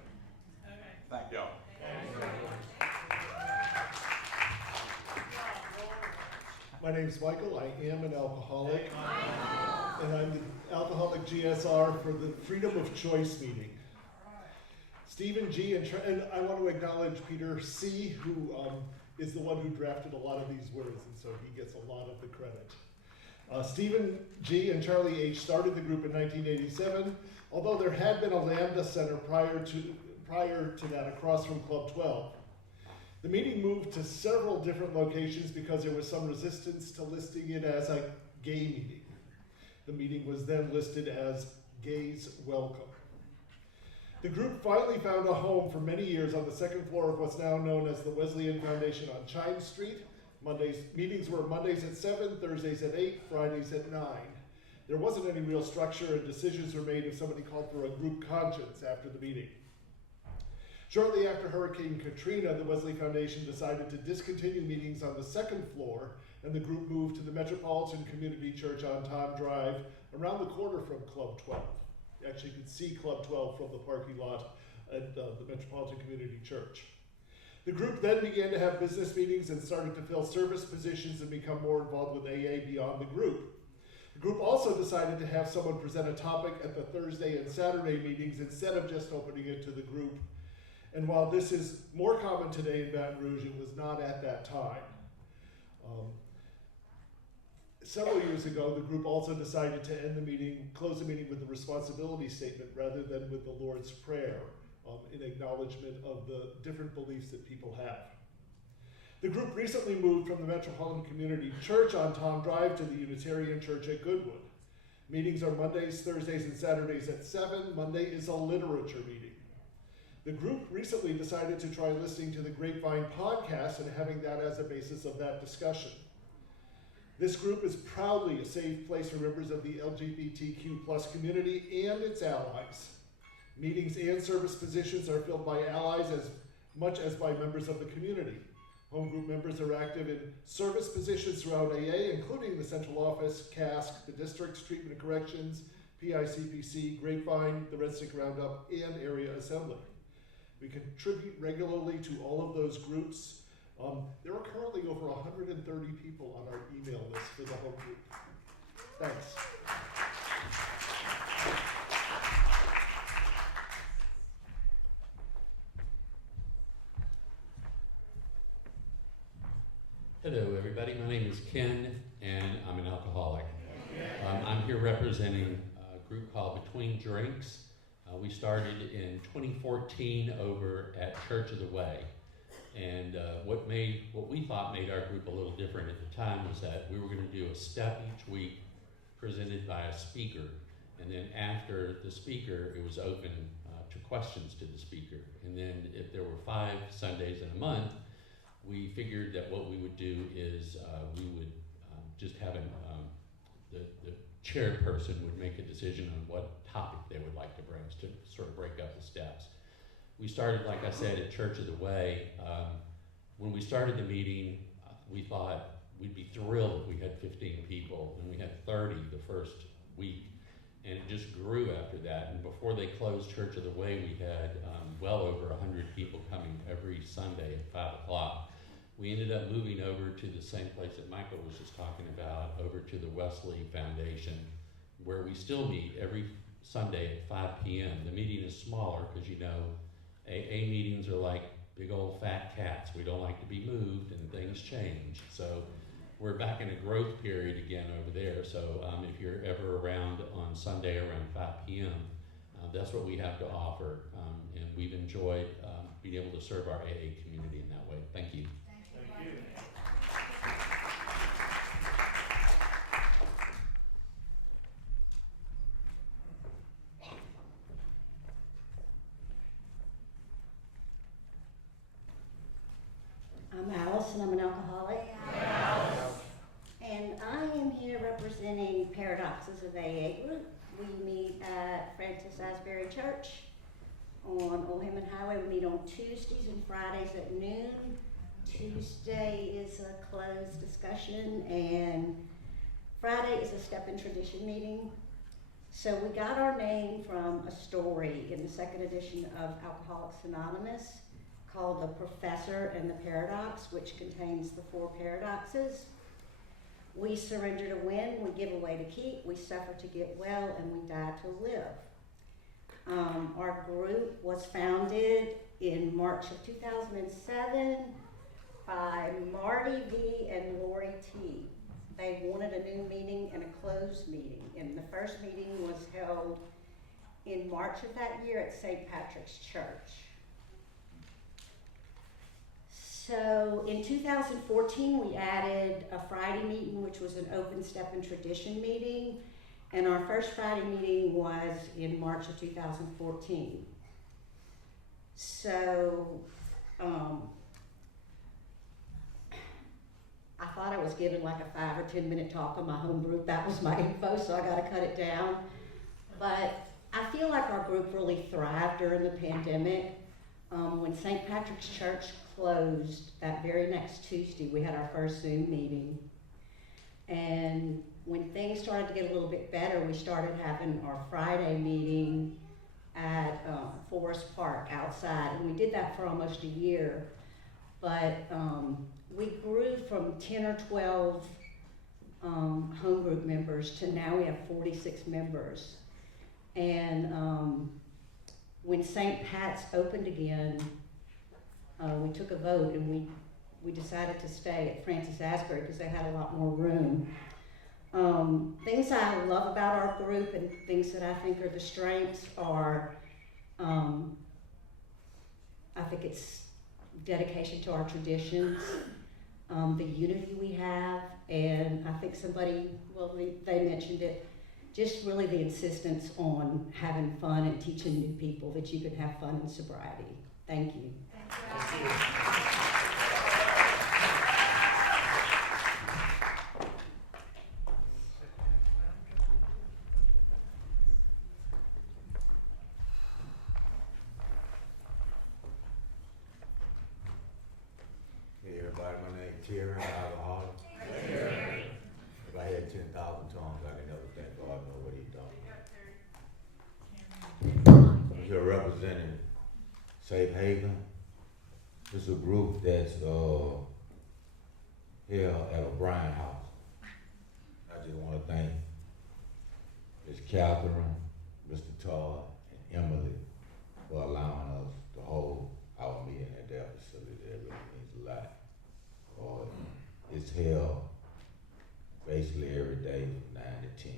thank y'all. My name's Michael. I am an alcoholic. And I'm the alcoholic GSR for the Freedom of Choice meeting. Stephen G. and I want to acknowledge Peter C., who is the one who drafted a lot of these words, and so he gets a lot of the credit. Stephen G. and Charlie H. started the group in 1987, although there had been a Lambda Center prior to that across from Club 12. The meeting moved to several different locations because there was some resistance to listing it as a gay meeting. The meeting was then listed as Gays Welcome. The group finally found a home for many years on the second floor of what's now known as the Wesleyan Foundation on Chime Street. Meetings were Mondays at 7, Thursdays at 8, Fridays at 9. There wasn't any real structure, and decisions were made if somebody called for a group conscience after the meeting. Shortly after Hurricane Katrina, the Wesley Foundation decided to discontinue meetings on the second floor, and the group moved to the Metropolitan Community Church on Tom Drive, around the corner from Club 12. You actually could see Club 12 from the parking lot at the Metropolitan Community Church. The group then began to have business meetings and started to fill service positions and become more involved with AA beyond the group. The group also decided to have someone present a topic at the Thursday and Saturday meetings instead of just opening it to the group. And while this is more common today in Baton Rouge, it was not at that time. Several years ago, the group also decided to close the meeting with the responsibility statement rather than with the Lord's Prayer, in acknowledgement of the different beliefs that people have. The group recently moved from the Metropolitan Community Church on Tom Drive to the Unitarian Church at Goodwood. Meetings are Mondays, Thursdays, and Saturdays at 7. Monday is a literature meeting. The group recently decided to try listening to the Grapevine podcast and having that as a basis of that discussion. This group is proudly a safe place for members of the LGBTQ+ community and its allies. Meetings and service positions are filled by allies as much as by members of the community. Home group members are active in service positions throughout AA, including the central office, CASC, the district's treatment and corrections, PICPC, Grapevine, the Red Stick Roundup, and area assembly. We contribute regularly to all of those groups. There are currently over 130 people on our email list for the home group. Thanks. Hello everybody, my name is Ken and I'm an alcoholic. I'm here representing a group called Between Drinks. We started in 2014 over at Church of the Way. And what we thought made our group a little different at the time was that we were going to do a step each week presented by a speaker. And then after the speaker, it was open to questions to the speaker. And then if there were 5 Sundays in a month, we figured that what we would do is we would just have the chairperson would make a decision on what topic they would like to bring to sort of break up the steps. We started, like I said, at Church of the Way. When we started the meeting, we thought we'd be thrilled if we had 15 people, and we had 30 the first week. and it just grew after that. And before they closed Church of the Way, we had well over 100 people coming every Sunday at 5 o'clock. We ended up moving over to the same place that Michael was just talking about, over to the Wesley Foundation, where we still meet every Sunday at 5 p.m. The meeting is smaller because, you know, AA meetings are like big old fat cats. We don't like to be moved, and things change. So we're back in a growth period again over there. So if you're ever around on Sunday around 5 p.m., that's what we have to offer. And we've enjoyed being able to serve our AA community in that way. Thank you. Thank you. I'm Alice, and I'm an alcoholic. And I am here representing Paradoxes of AA Group. We meet at Francis Asbury Church on Old Hammond Highway. We meet on Tuesdays and Fridays at noon. Tuesday is a closed discussion, and Friday is a step in tradition meeting. So we got our name from a story in the second edition of Alcoholics Anonymous called The Professor and the Paradox, which contains the 4 paradoxes. We surrender to win, we give away to keep, we suffer to get well, and we die to live. Our group was founded in March of 2007 by Marty V. and Lori T. They wanted a new meeting and a closed meeting, and the first meeting was held in March of that year at St. Patrick's Church. So in 2014, we added a Friday meeting, which was an open step and tradition meeting. And our first Friday meeting was in March of 2014. So I thought I was giving like a 5 or 10 minute talk on my home group. That was my info, so I got to cut it down. But I feel like our group really thrived during the pandemic. When St. Patrick's Church closed that very next Tuesday, we had our first Zoom meeting. And when things started to get a little bit better, we started having our Friday meeting at Forest Park outside. And we did that for almost a year. But we grew from 10 or 12 home group members to now we have 46 members. And when St. Pat's opened again, we took a vote and we decided to stay at Francis Asbury because they had a lot more room. Things I love about our group and things that I think are the strengths are, I think it's dedication to our traditions, the unity we have, and I think they mentioned it, just really the insistence on having fun and teaching new people that you can have fun in sobriety. Thank you. Thank you. Hey everybody, my name is Terry, I'm alcoholic. If I had 10,000 tongues, I could never thank God know what He done. I'm here representing Safe Haven. It's a group that's here at O'Brien House. I just want to thank Ms. Catherine, Mr. Todd, and Emily for allowing us to hold our meeting at their facility. That really means a lot. It's held basically every day from 9 to 10.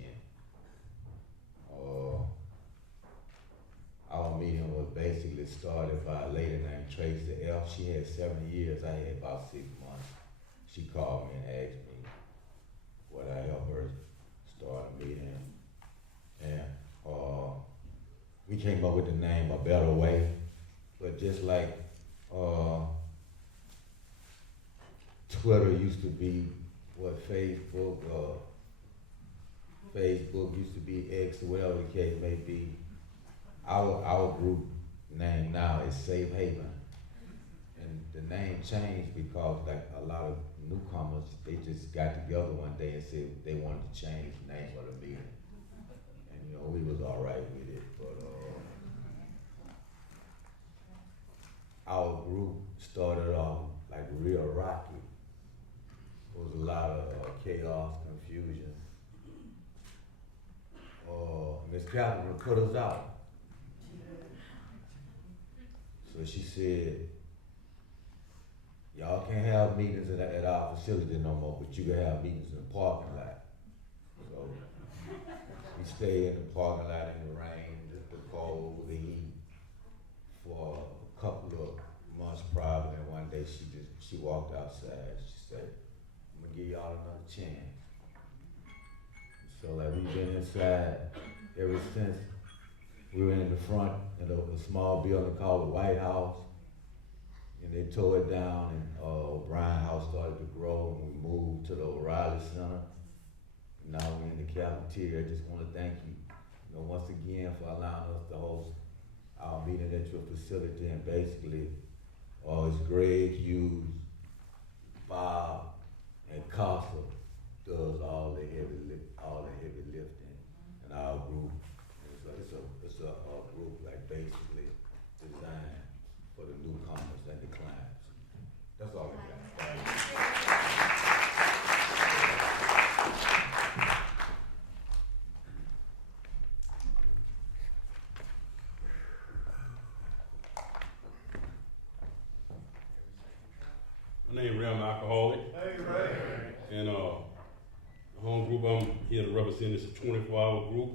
Our meeting was basically started by a lady named Tracy F. She had 7 years, I had about 6 months. She called me and asked me would I help her start a meeting. And we came up with the name A Better Way, but just like Twitter used to be what Facebook used to be X, whatever the case may be, our group name now is Safe Haven. And the name changed because like a lot of newcomers, they just got together one day and said they wanted to change the name of the meeting. And you know, we was all right with it, but our group started off like real rocky. There was a lot of chaos, confusion. Miss Catherine put us out. So she said, y'all can't have meetings at our facility no more, but you can have meetings in the parking lot. So we stayed in the parking lot in the rain, the cold, the heat for a couple of months probably, and one day she walked outside. She said, I'm gonna give y'all another chance. So like we've been inside ever since. We were in the front in a small building called the White House, and they tore it down, and O'Brien House started to grow, and we moved to the O'Reilly Center. And now we're in the cafeteria. I just want to thank you, once again for allowing us to host our meeting at your facility. And basically, it's Greg, Hughes, Bob, and Casa does all the heavy lifting in our group. It's a group like basically designed for the newcomers and the clients. That's all I got. My name is Ray, I'm an alcoholic. Hey, Ray. And the home group I'm here to represent is a 24-hour group.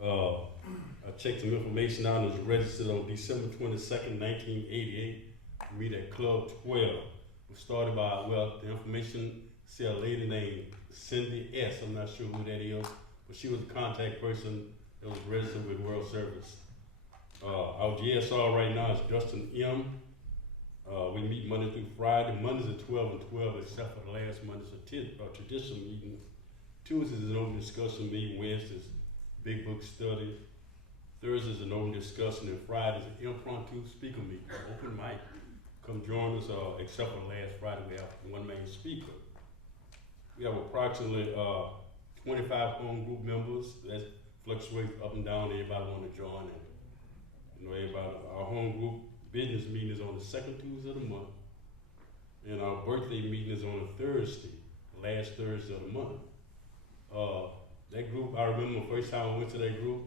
I checked some information out and was registered on December 22nd, 1988. We meet at Club 12. We started by, the information said a lady named Cindy S. I'm not sure who that is, but she was the contact person that was registered with World Service. Our GSR right now is Dustin M. We meet Monday through Friday. Mondays at 12 and 12, except for the last Monday's a traditional meeting. Tuesdays is an open discussion meeting. Wednesdays, big book study. Thursdays an open discussion, and Fridays an impromptu speaker meeting, open mic. Come join us, except for the last Friday we have one main speaker. We have approximately 25 home group members. That fluctuates up and down. Everybody want to join, and everybody. Our home group business meeting is on the second Tuesday of the month, and our birthday meeting is on a Thursday, last Thursday of the month. That group, I remember the first time I went to that group,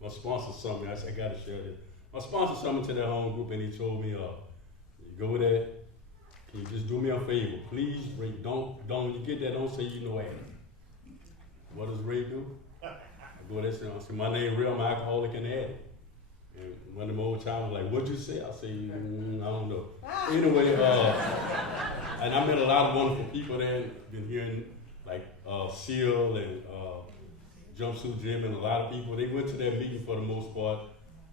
my sponsor sent me, I said, I gotta share this. My sponsor sent me to that home group and he told me, you go there, can you just do me a favor? Please, Ray, don't, when you get there, don't say you know Adam. What does Ray do? I go there and I say, my name Ray, I'm an alcoholic and addict. And one of them old times was like, what'd you say? I say, I don't know. Anyway, and I met a lot of wonderful people there, been hearing like Seal and Jumpsuit Jim and a lot of people. They went to that meeting for the most part.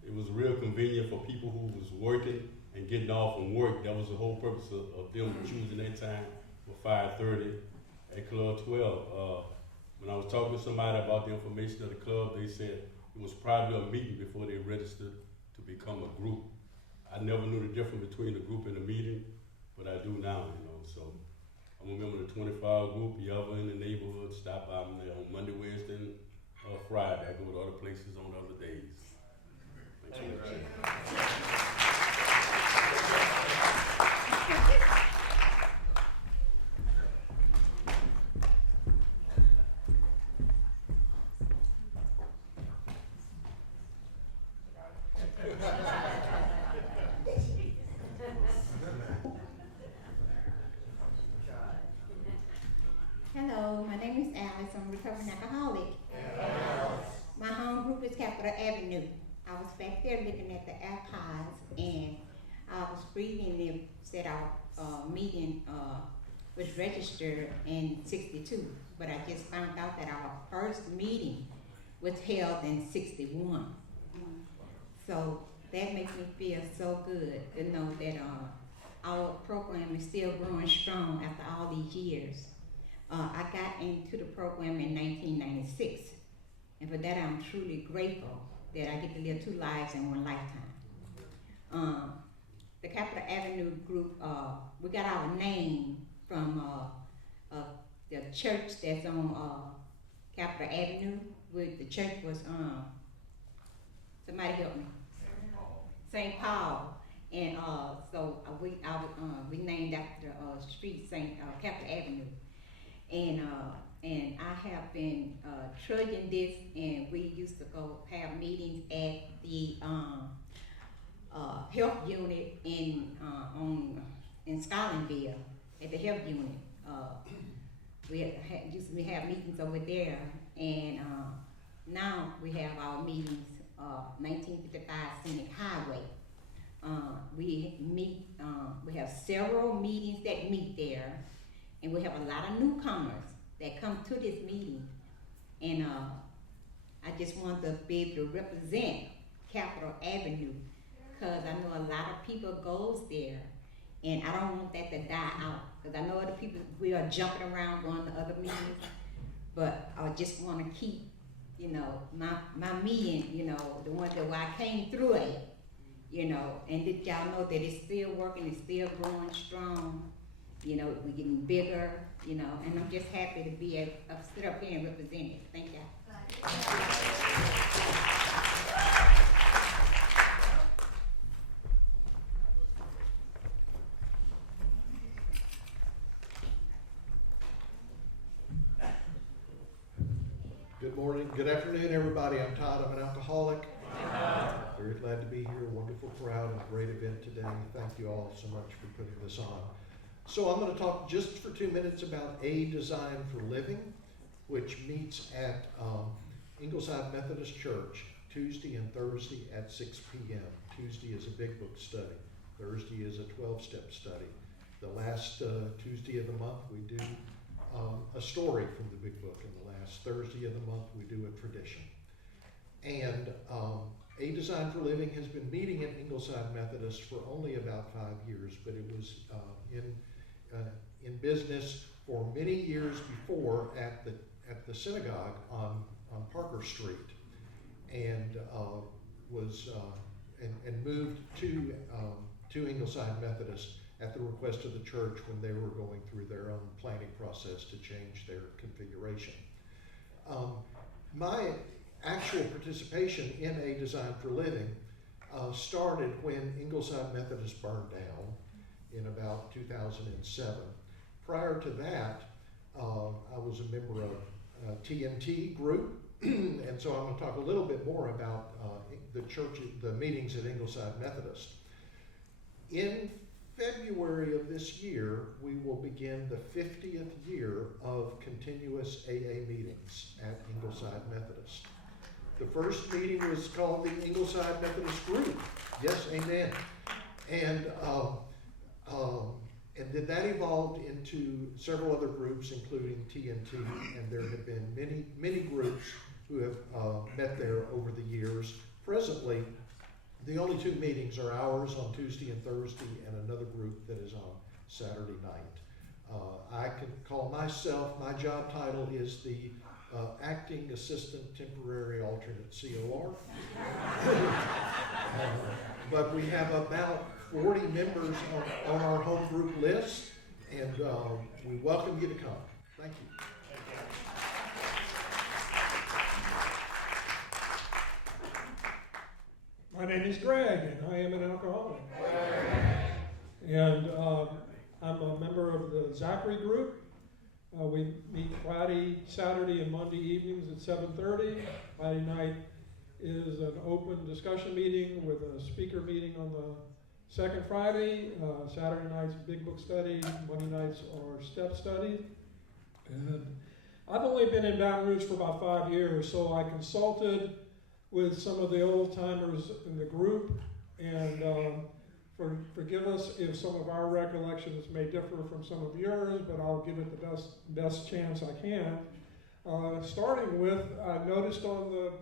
It was real convenient for people who was working and getting off from work. That was the whole purpose of them choosing that time for 5:30 at Club 12. When I was talking to somebody about the information of the club, they said it was probably a meeting before they registered to become a group. I never knew the difference between a group and a meeting, but I do now, so. I'm a member of the 25 group. You ever in the neighborhood, stop by me there on Monday, Wednesday, and Friday. I go to other places on other days. Thank you. Hello, my name is Alice. I'm a recovering alcoholic. My home group is Capitol Avenue. I was back there looking at the archives and I was reading it said our meeting was registered in '62, but I just found out that our first meeting was held in '61. So that makes me feel so good to know that our program is still growing strong after all these years. I got into the program in 1996, and for that I'm truly grateful that I get to live 2 lives in one lifetime. The Capitol Avenue group, we got our name from the church that's on Capitol Avenue, with the church was, somebody help me. St. Paul. And, so we named after the, street, Capitol Avenue. And I have been, trudging this, and we used to go have meetings at the, health unit in Scotlandville, at the health unit. Used to have meetings over there, and now we have our meetings 1955 Scenic Highway. We meet. We have several meetings that meet there, and we have a lot of newcomers that come to this meeting. And I just want to be able to represent Capitol Avenue, because I know a lot of people goes there, and I don't want that to die out, because I know other people, we are jumping around going to other meetings, but I just want to keep, you know, my meeting, you know, the one that I came through it, you know, and that y'all know that it's still working, it's still growing strong, you know, we're getting bigger, you know, and I'm just happy to be able to sit up here and represent it. Thank y'all. Good morning, good afternoon, everybody. I'm Todd. I'm an alcoholic. Very glad to be here. Wonderful crowd and a great event today. Thank you all so much for putting this on. So I'm going to talk just for 2 minutes about A Design for Living, which meets at Ingleside Methodist Church Tuesday and Thursday at 6 p.m. Tuesday is a big book study. Thursday is a 12-step study. The last Tuesday of the month we do a story from the big book, and the last Thursday of the month we do a tradition. And A Design for Living has been meeting at Ingleside Methodist for only about 5 years, but it was in business for many years before at the synagogue on Parker Street, and was and moved to Ingleside Methodist at the request of the church when they were going through their own planning process to change their configuration. My actual participation in A Design for Living started when Ingleside Methodist burned down in about 2007. Prior to that, I was a member of TNT group, and so I'm going to talk a little bit more about the meetings at Ingleside Methodist. In February of this year, we will begin the 50th year of continuous AA meetings at Ingleside Methodist. The first meeting was called the Ingleside Methodist Group. Yes, amen. And then that evolved into several other groups, including TNT, and there have been many groups who have met there over the years. Presently, the only 2 meetings are ours on Tuesday and Thursday, and another group that is on Saturday night. I can call myself, my job title is the Acting Assistant Temporary Alternate COR. But we have about 40 members on our home group list, and we welcome you to come. Thank you. My name is Greg, and I am an alcoholic. And I'm a member of the Zachary group. We meet Friday, Saturday, and Monday evenings at 7:30. Friday night is an open discussion meeting with a speaker meeting on the second Friday. Saturday night's big book study. Monday nights are step study. And I've only been in Baton Rouge for about 5 years, so I consulted with some of the old timers in the group, and forgive us if some of our recollections may differ from some of yours, but I'll give it the best chance I can. Starting with, I noticed on the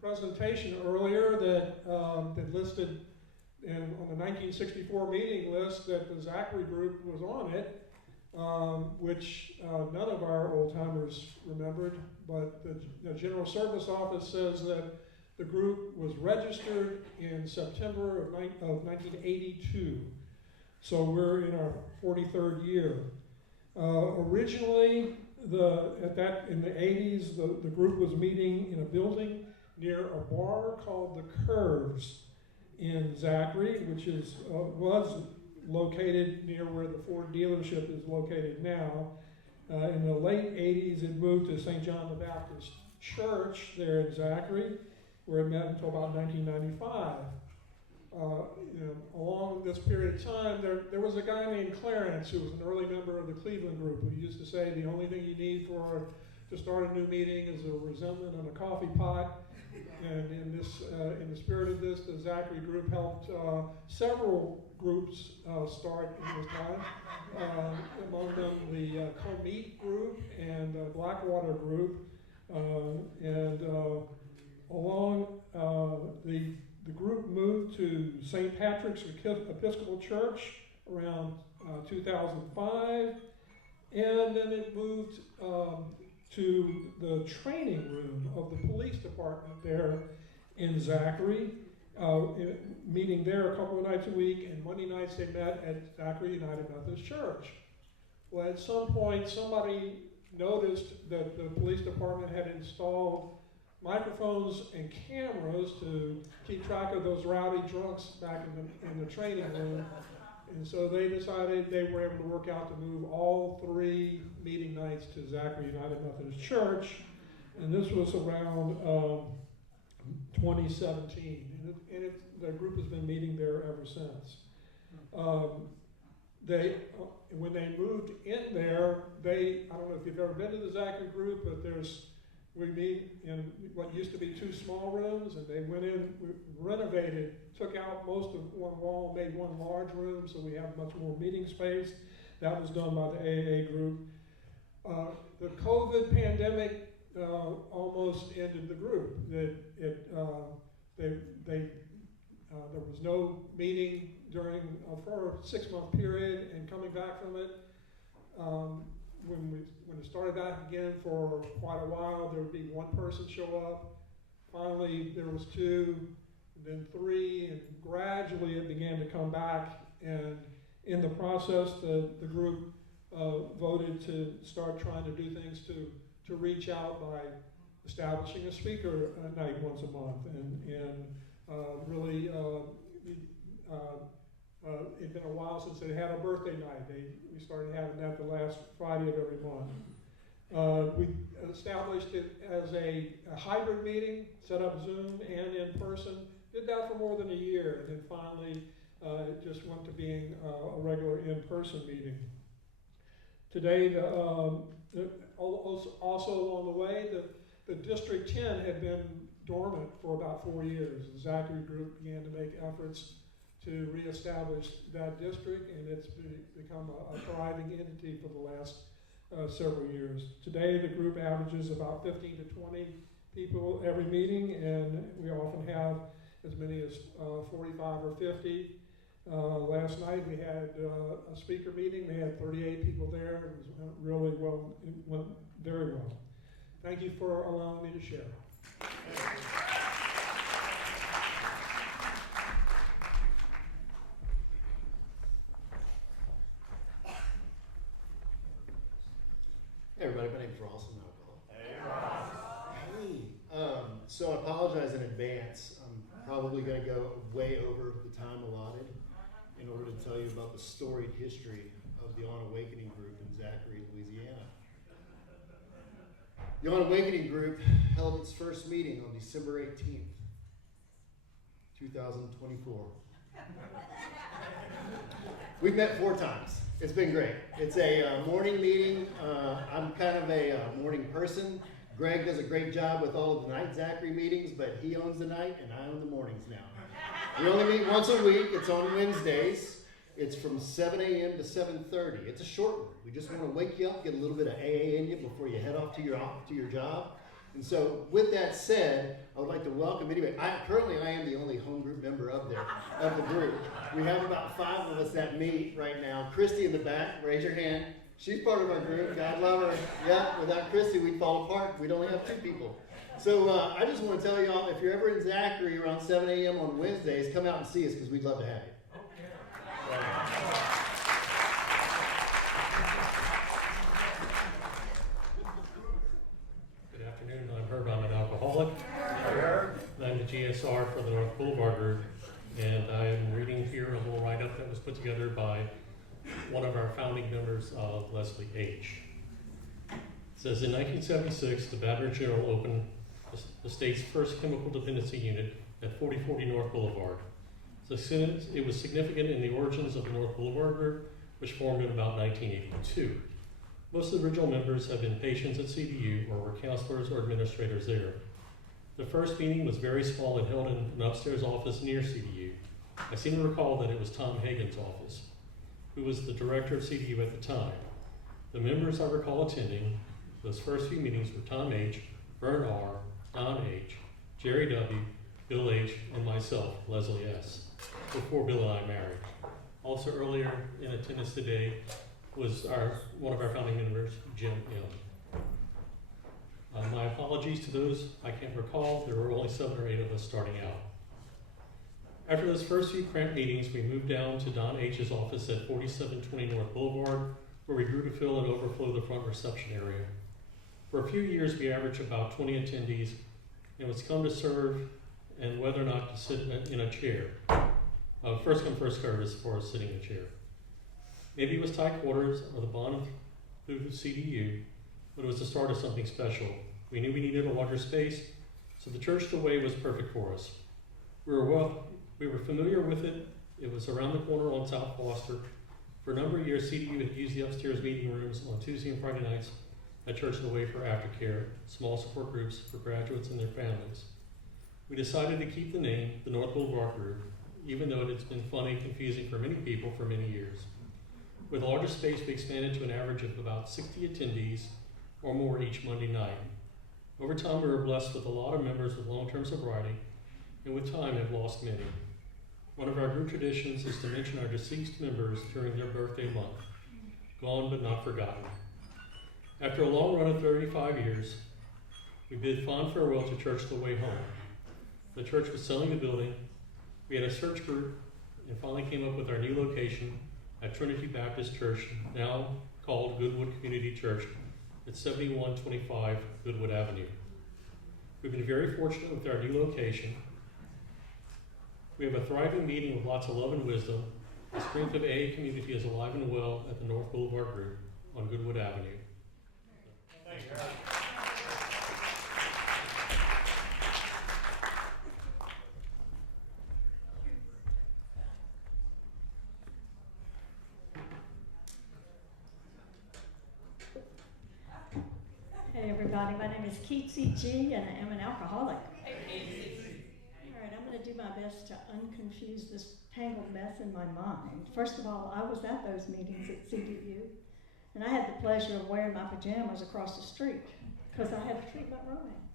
presentation earlier that that listed on the 1964 meeting list that the Zachary group was on it, which none of our old timers remembered, but the General Service Office says that the group was registered in September of 1982, so we're in our 43rd year. Originally, in the 80s, the group was meeting in a building near a bar called the Curves in Zachary, which was located near where the Ford dealership is located now. In the late 80s, it moved to St. John the Baptist Church there in Zachary, where it met until about 1995. Along this period of time, there was a guy named Clarence who was an early member of the Cleveland group who used to say the only thing you need to start a new meeting is a resentment and a coffee pot. And in the spirit of this, the Zachary group helped several groups start in this time. Among them, the Comeet group and the Blackwater group, along the group moved to St. Patrick's Episcopal Church around 2005, and then it moved to the training room of the police department there in Zachary, meeting there a couple of nights a week, and Monday nights they met at Zachary United Methodist Church. Well, at some point, somebody noticed that the police department had installed microphones and cameras to keep track of those rowdy drunks back in the training room. And so they decided they were able to work out to move all 3 meeting nights to Zachary United Methodist Church. And this was around 2017. And the group has been meeting there ever since. When they moved in there, I don't know if you've ever been to the Zachary group, but we meet in what used to be 2 small rooms, and they went in, renovated, took out most of one wall, made one large room, so we have much more meeting space. That was done by the AA group. The COVID pandemic almost ended the group. There was no meeting for a 6-month period, and coming back from it, when it started back again for quite a while, there would be 1 person show up. Finally, there was 2, then 3, and gradually it began to come back. And in the process, the group voted to start trying to do things to reach out by establishing a speaker night once a month, and really. It'd been a while since they had a birthday night. We started having that the last Friday of every month. We established it as a hybrid meeting, set up Zoom and in person. Did that for more than a year, and then finally it just went to being a regular in-person meeting. Today, also along the way, the District 10 had been dormant for about 4 years. The Zachary group began to make efforts to reestablish that district, and it's become a thriving entity for the last several years. Today, the group averages about 15 to 20 people every meeting, and we often have as many as 45 or 50. Last night, we had a speaker meeting. They had 38 people there. It went really well. It went very well. Thank you for allowing me to share. Hey everybody, my name's Ross. I'm alcohol. Hey Ross. Hey. So I apologize in advance. I'm probably going to go way over the time allotted in order to tell you about the storied history of the On Awakening group in Zachary, Louisiana. The On Awakening group held its first meeting on December 18th, 2024. We've met 4 times. It's been great. It's a morning meeting. I'm kind of a morning person. Greg does a great job with all of the night Zachary meetings, but he owns the night and I own the mornings now. We only meet once a week. It's on Wednesdays. It's from 7 a.m. to 7:30. It's a short one. We just want to wake you up, get a little bit of AA in you before you head off to your job. And so with that said, I would like to welcome anybody. Currently I am the only home group member of the group. We have about 5 of us that meet right now. Christy in the back, raise your hand. She's part of our group. God love her. Yeah, without Christy we'd fall apart. We'd only have 2 people. So I just want to tell y'all, if you're ever in Zachary around 7 a.m. on Wednesdays, come out and see us because we'd love to have you. GSR for the North Boulevard Group, and I am reading here a little write-up that was put together by one of our founding members, Leslie H. It says, in 1976, the Baton Rouge General opened the state's first chemical dependency unit at 4040 North Boulevard. So it was significant in the origins of the North Boulevard Group, which formed in about 1982. Most of the original members have been patients at CDU or were counselors or administrators there. The first meeting was very small and held in an upstairs office near CDU. I seem to recall that it was Tom Hagen's office, who was the director of CDU at the time. The members I recall attending those first few meetings were Tom H., Vern R., Don H., Jerry W., Bill H., and myself, Leslie S., before Bill and I married. Also earlier in attendance today was one of our founding members, Jim M. My apologies to those I can't recall. There were only 7 or 8 of us starting out. After those first few cramped meetings, we moved down to Don H.'s office at 4720 North Boulevard, where we grew to fill and overflow the front reception area. For a few years, we averaged about 20 attendees, and was come to serve and whether or not to sit in a chair. First come, first served as far as sitting in a chair. Maybe it was tight quarters or the bond of CDU, but it was the start of something special. We knew we needed a larger space, so the church the way was perfect for us. We were familiar with it. It was around the corner on South Foster. For a number of years, CDU had used the upstairs meeting rooms on Tuesday and Friday nights at Church the Way for aftercare, small support groups for graduates and their families. We decided to keep the name, the North Boulevard Group, even though it has been funny and confusing for many people for many years. With a larger space, we expanded to an average of about 60 attendees or more each Monday night. Over time, we were blessed with a lot of members with long-term sobriety, and with time have lost many. One of our group traditions is to mention our deceased members during their birthday month. Gone but not forgotten. After a long run of 35 years, we bid fond farewell to Church the Way home. The church was selling the building. We had a search group and finally came up with our new location at Trinity Baptist Church, now called Goodwood Community Church, at 7125 Goodwood Avenue. We've been very fortunate with our new location. We have a thriving meeting with lots of love and wisdom. The strength of AA community is alive and well at the North Boulevard Group on Goodwood Avenue. Thank you. Hey everybody, my name is Keatsy G and I am an alcoholic. Alright, I'm going to do my best to unconfuse this tangled mess in my mind. First of all, I was at those meetings at CDU and I had the pleasure of wearing my pajamas across the street because I had to treat my romance.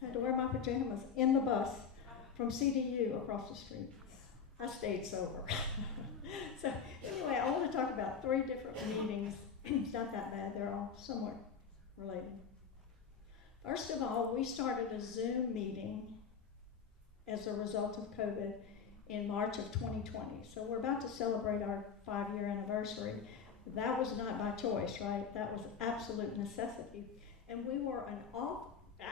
I had to wear my pajamas in the bus from CDU across the street. I stayed sober. So anyway, I want to talk about 3 different meetings. It's not that bad, they're all somewhat related. First of all, we started a Zoom meeting as a result of COVID in March of 2020. So we're about to celebrate our 5-year anniversary. That was not by choice, right? That was absolute necessity. And we were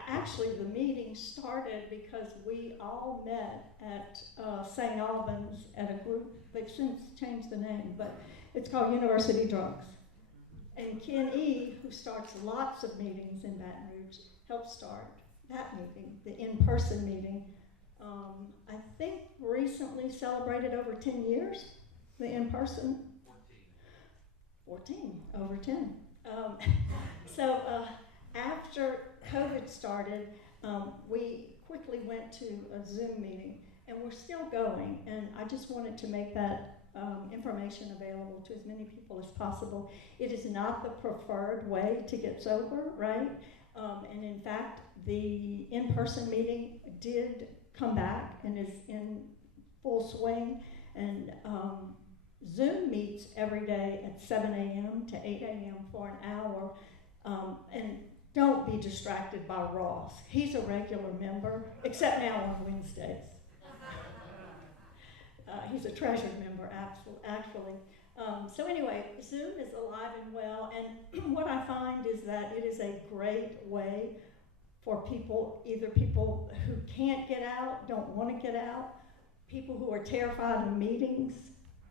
actually the meeting started because we all met at St. Albans at a group. They've since changed the name, but it's called University Drugs. And Ken E., who starts lots of meetings in Baton Rouge, helped start that meeting, the in-person meeting. I think recently celebrated over 10 years, the in-person. 14, over 10. So after COVID started, we quickly went to a Zoom meeting, and we're still going, and I just wanted to make that information available to as many people as possible. It is not the preferred way to get sober, right? And in fact, the in-person meeting did come back and is in full swing. And Zoom meets every day at 7 a.m. to 8 a.m. for an hour. And don't be distracted by Ross. He's a regular member, except now on Wednesdays. He's a treasured member, actually. So anyway, Zoom is alive and well, and what I find is that it is a great way for people, either people who can't get out, don't want to get out, people who are terrified of meetings,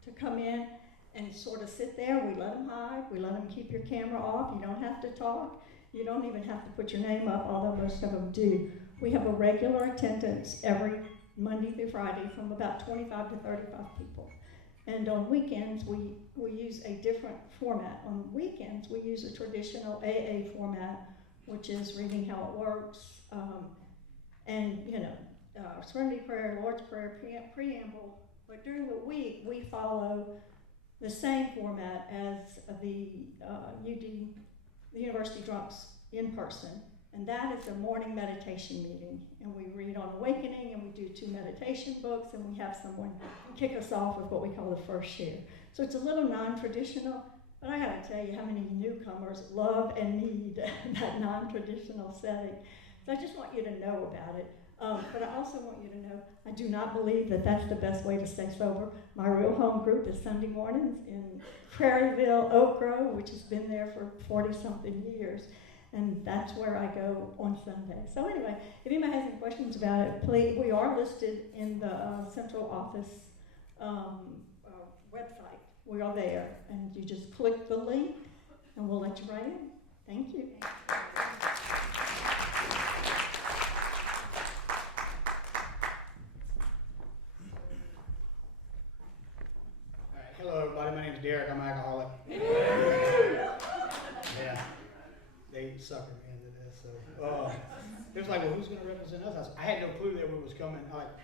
to come in and sort of sit there. We let them hide. We let them keep your camera off. You don't have to talk. You don't even have to put your name up, although most of them do. We have a regular attendance every Monday through Friday from about 25 to 35 people. And on weekends, we use a different format. On weekends, we use a traditional AA format, which is reading how it works, and, Serenity Prayer, Lord's Prayer, preamble. But during the week, we follow the same format as the University Drunks in person. And that is a morning meditation meeting. And we read on awakening, and we do 2 meditation books, and we have someone kick us off with what we call the first share. So it's a little non-traditional, but I gotta tell you how many newcomers love and need that non-traditional setting. So I just want you to know about it. But I also want you to know, I do not believe that that's the best way to stay sober. My real home group is Sunday mornings in Prairieville, Oak Grove, which has been there for 40-something years. And that's where I go on Sunday. So anyway, if anybody has any questions about it, please, we are listed in the central office website. We are there. And you just click the link, and we'll let you right in. Thank you. Hello everybody, my name is Derek, I'm an alcoholic. Yeah, they suckered me into this, so. It was like, well, who's gonna represent us? I had no clue that we was coming,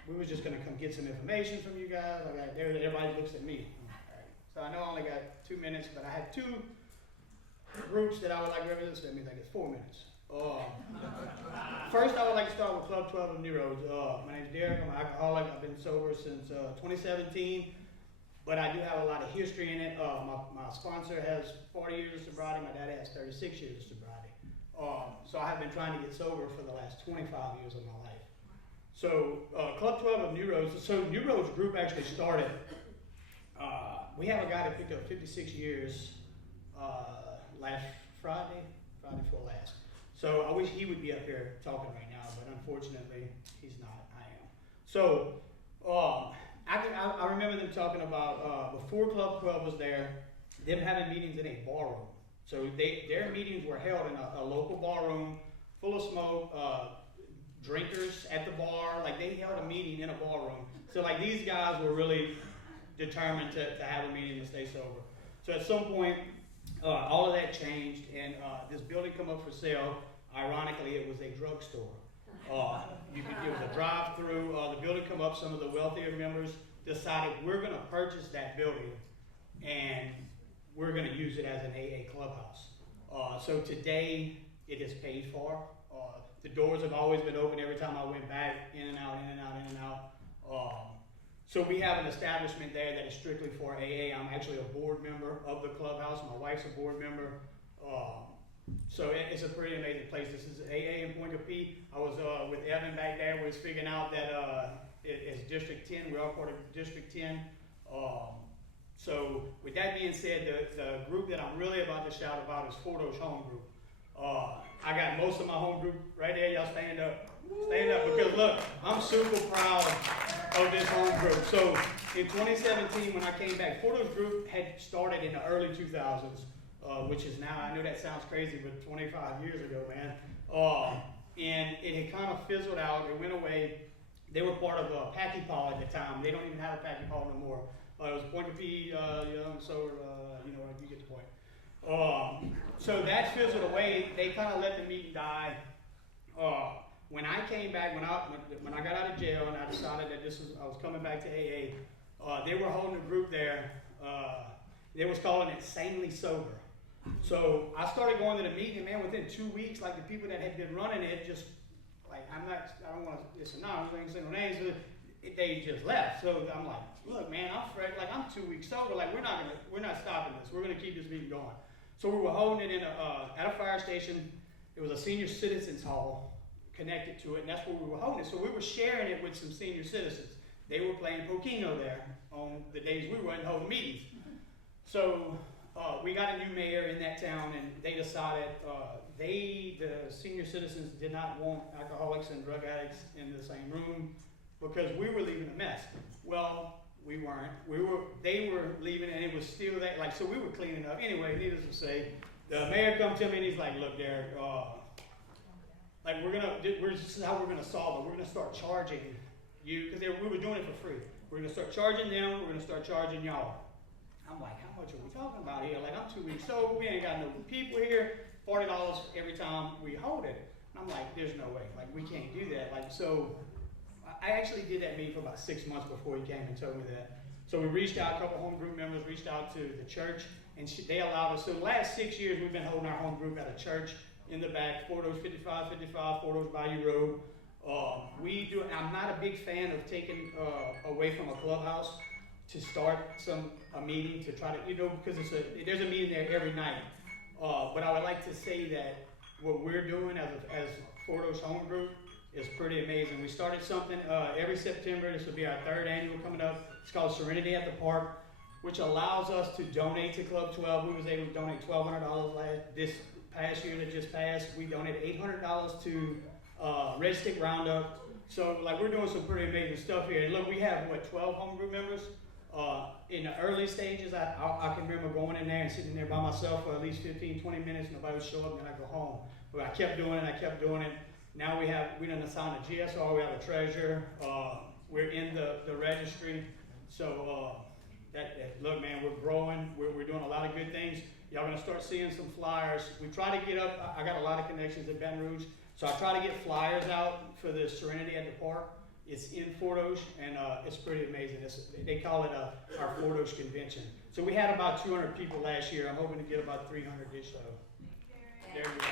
we was just gonna come get some information from you guys, everybody looks at me. So I know I only got 2 minutes, but I had 2 groups that I would like to represent, so that means I get 4 minutes. First, I would like to start with Club 12 of Nero's. My name's Derek, I'm an alcoholic, I've been sober since 2017. But I do have a lot of history in it. My sponsor has 40 years of sobriety. My dad has 36 years of sobriety. So I have been trying to get sober for the last 25 years of my life. So Club 12 of Nero's. So Nero's group actually started. We have a guy that picked up 56 years last Friday before last. So I wish he would be up here talking right now, but unfortunately he's not. I am. So. I remember them talking about, before Club 12 was there, them having meetings in a barroom. So their meetings were held in a local barroom, full of smoke, drinkers at the bar. Like, they held a meeting in a barroom. So, like, these guys were really determined to have a meeting to stay sober. So at some point, all of that changed, and this building come up for sale. Ironically, it was a drugstore. It was a drive-through. The building come up. Some of the wealthier members decided we're going to purchase that building, and we're going to use it as an AA clubhouse. So today it is paid for. The doors have always been open every time I went back, in and out, in and out, in and out. So we have an establishment there that is strictly for AA. I'm actually a board member of the clubhouse. My wife's a board member. So it's a pretty amazing place. This is AA in Point of P. I was with Evan back there. We was figuring out that it's District 10. We're all part of District 10. So with that being said, the group that I'm really about to shout about is Fordo's Home Group. I got most of my home group right there. Y'all stand up. Stand up, because look, I'm super proud of this home group. So in 2017, when I came back, Fordo's group had started in the early 2000s. Which is now, I know that sounds crazy, but 25 years ago, man. And it had kind of fizzled out. It went away. They were part of Packy Paw at the time. They don't even have a Packy Paw no more. It was Point of P, so you get the point. So that fizzled away. They kind of let the meeting die. When I came back, when I got out of jail, and I decided that I was coming back to AA, they were holding a group there. They was calling it Sanely Sober. So I started going to the meeting, man, within 2 weeks, like the people that had been running it just, like, I don't want to, it's anonymous, I ain't saying no names, they just left. So I'm like, look, man, I'm 2 weeks sober, like, we're not stopping this. We're going to keep this meeting going. So we were holding it at a fire station. It was a senior citizens hall connected to it, and that's where we were holding it. So we were sharing it with some senior citizens. They were playing Pokino there on the days we weren't holding meetings. So we got a new mayor in that town, and they decided the senior citizens did not want alcoholics and drug addicts in the same room because we were leaving a mess. Well, we weren't. They were leaving, and it was still that. Like, so we were cleaning up. Anyway, needless to say, the mayor come to me and he's like, "Look, Derek, like this is how we're gonna solve it. We're gonna start charging you because we were doing it for free. We're gonna start charging them. We're gonna start charging y'all." I'm like, "How much are we talking about here? Like, I'm 2 weeks sober. We ain't got no people here. $40 every time we hold it." And I'm like, "There's no way. Like, we can't do that." Like, so I actually did that meeting for about 6 months before he came and told me that. So we reached out. A couple home group members reached out to the church, and they allowed us. So the last 6 years, we've been holding our home group at a church in the back, 5555, Fort Oaks Bayou Road. I'm not a big fan of taking away from a clubhouse to start a meeting to try to, because there's a meeting there every night. But I would like to say that what we're doing as Fort Oaks Home Group is pretty amazing. We started something every September. This will be our 3rd annual coming up. It's called Serenity at the Park, which allows us to donate to Club 12. We was able to donate $1,200 this past year that just passed. We donated $800 to Red Stick Roundup. So, like, we're doing some pretty amazing stuff here. And look, we have, 12 home group members? In the early stages, I can remember going in there and sitting there by myself for at least 15, 20 minutes. Nobody would show up, and then I'd go home. But I kept doing it. Now we done assigned a GSR, we have a treasurer, we're in the registry. So, look, man, we're growing. We're doing a lot of good things. Y'all gonna start seeing some flyers. We try to get up, I got a lot of connections at Baton Rouge, so I try to get flyers out for the Serenity at the Park. It's in Fort Oaks, and it's pretty amazing. They call it our Fort Oaks Convention. So we had about 200 people last year. I'm hoping to get about 300 this show. There we go.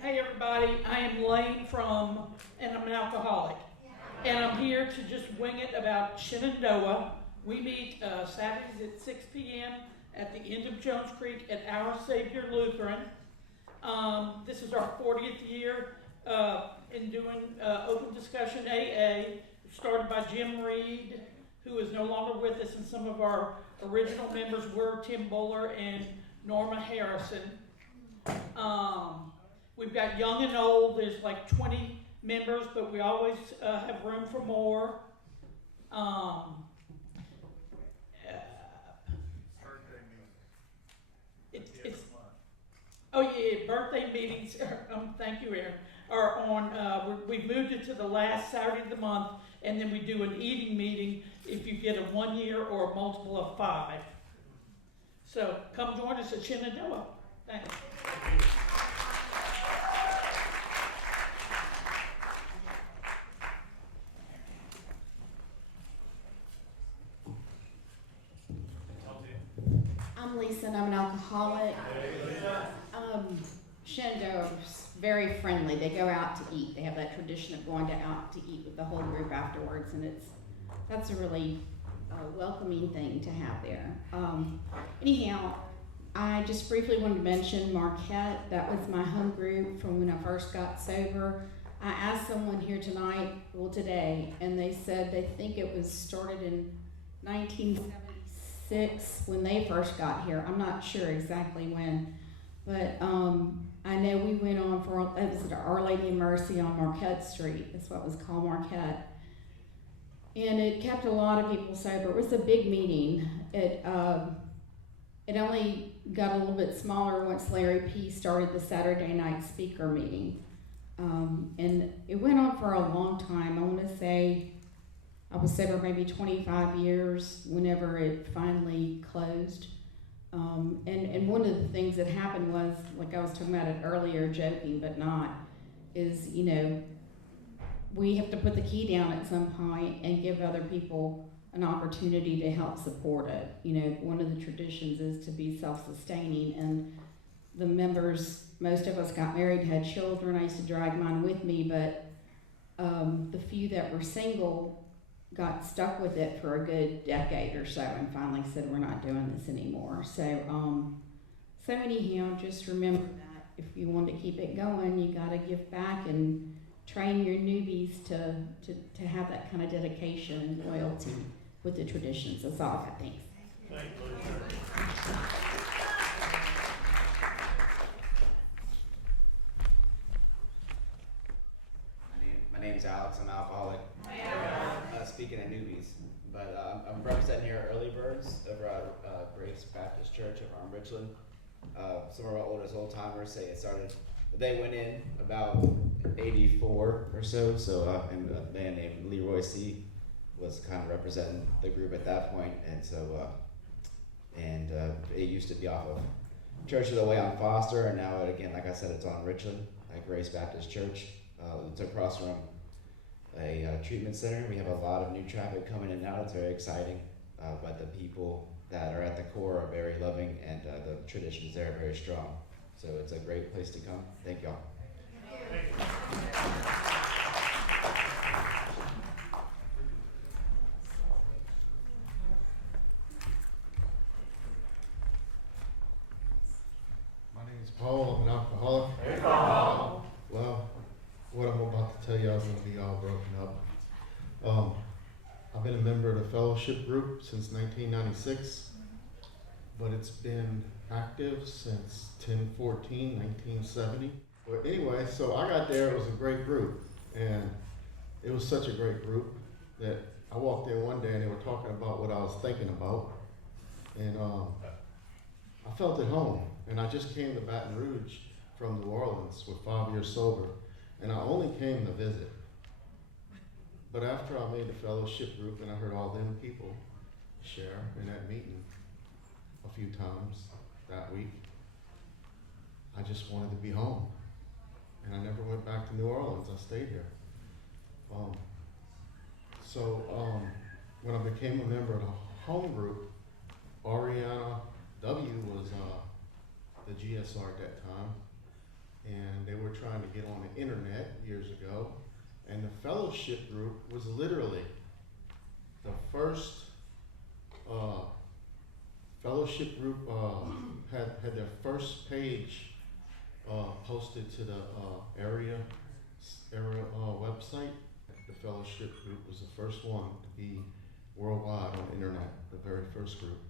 Hey everybody, I am Lane and I'm an alcoholic. And I'm here to just wing it about Shenandoah. We meet Saturdays at 6 p.m. at the end of Jones Creek at Our Savior Lutheran. This is our 40th year in doing open discussion AA, started by Jim Reed, who is no longer with us, and some of our original members were Tim Buller and Norma Harrison. We've got young and old. There's like 20 members, but we always have room for more. Birthday meetings. Thank you, Aaron. Are on. We've moved it to the last Saturday of the month, and then we do an eating meeting if you get a 1 year or a multiple of 5. So come join us at Shenandoah. Thanks. I'm Lisa, and I'm an alcoholic. Shenandoah's very friendly. They go out to eat. They have that tradition of going out to eat with the whole group afterwards, and that's a really welcoming thing to have there. Anyhow, I just briefly wanted to mention Marquette. That was my home group from when I first got sober. I asked someone here today, and they said they think it was started in 1976 when they first got here. I'm not sure exactly when, but I know we went on it was at Our Lady of Mercy on Marquette Street. That's what was called Marquette. And it kept a lot of people sober. It was a big meeting. It only got a little bit smaller once Larry P. started the Saturday night speaker meeting. And it went on for a long time. I want to say I was sober maybe 25 years whenever it finally closed. And one of the things that happened was, like I was talking about it earlier, joking but not, is, we have to put the key down at some point and give other people an opportunity to help support it. One of the traditions is to be self-sustaining, and the members, most of us got married, had children. I used to drag mine with me, but the few that were single got stuck with it for a good decade or so and finally said, we're not doing this anymore. So So anyhow, just remember that if you want to keep it going, you got to give back and train your newbies to have that kind of dedication and loyalty with the traditions. That's all I got. Thanks. My name's Alex. I'm alcoholic. Speaking of newbies, but I'm representing here Early Birds over at Grace Baptist Church over on Richland. Some of our oldest old timers say it started. They went in about '84 or so. And a man named Leroy C. was kind of representing the group at that point, and it used to be off of Church of the Way on Foster, and now again, like I said, it's on Richland at Grace Baptist Church. It's across from a treatment center. We have a lot of new traffic coming in now. It's very exciting, but the people that are at the core are very loving, and the traditions there are very strong. So it's a great place to come. Thank y'all. My name is Paul. I'm an alcoholic. Hey, Paul. Well, what I'm about to tell y'all is going to be all broken up. I've been a member of the fellowship group since 1996, but it's been active since 10/14/1970. But anyway, so I got there. It was a great group, and it was such a great group that I walked in one day and they were talking about what I was thinking about, and I felt at home. And I just came to Baton Rouge from New Orleans with 5 years sober, and I only came to visit. But after I made the fellowship group and I heard all them people share in that meeting a few times that week, I just wanted to be home. And I never went back to New Orleans. I stayed here. When I became a member of the home group, Ariana W. was the GSR at that time, and they were trying to get on the internet years ago, and the fellowship group was literally the first fellowship group had their first page posted to the area website. The fellowship group was the first one to be worldwide on the internet, the very first group.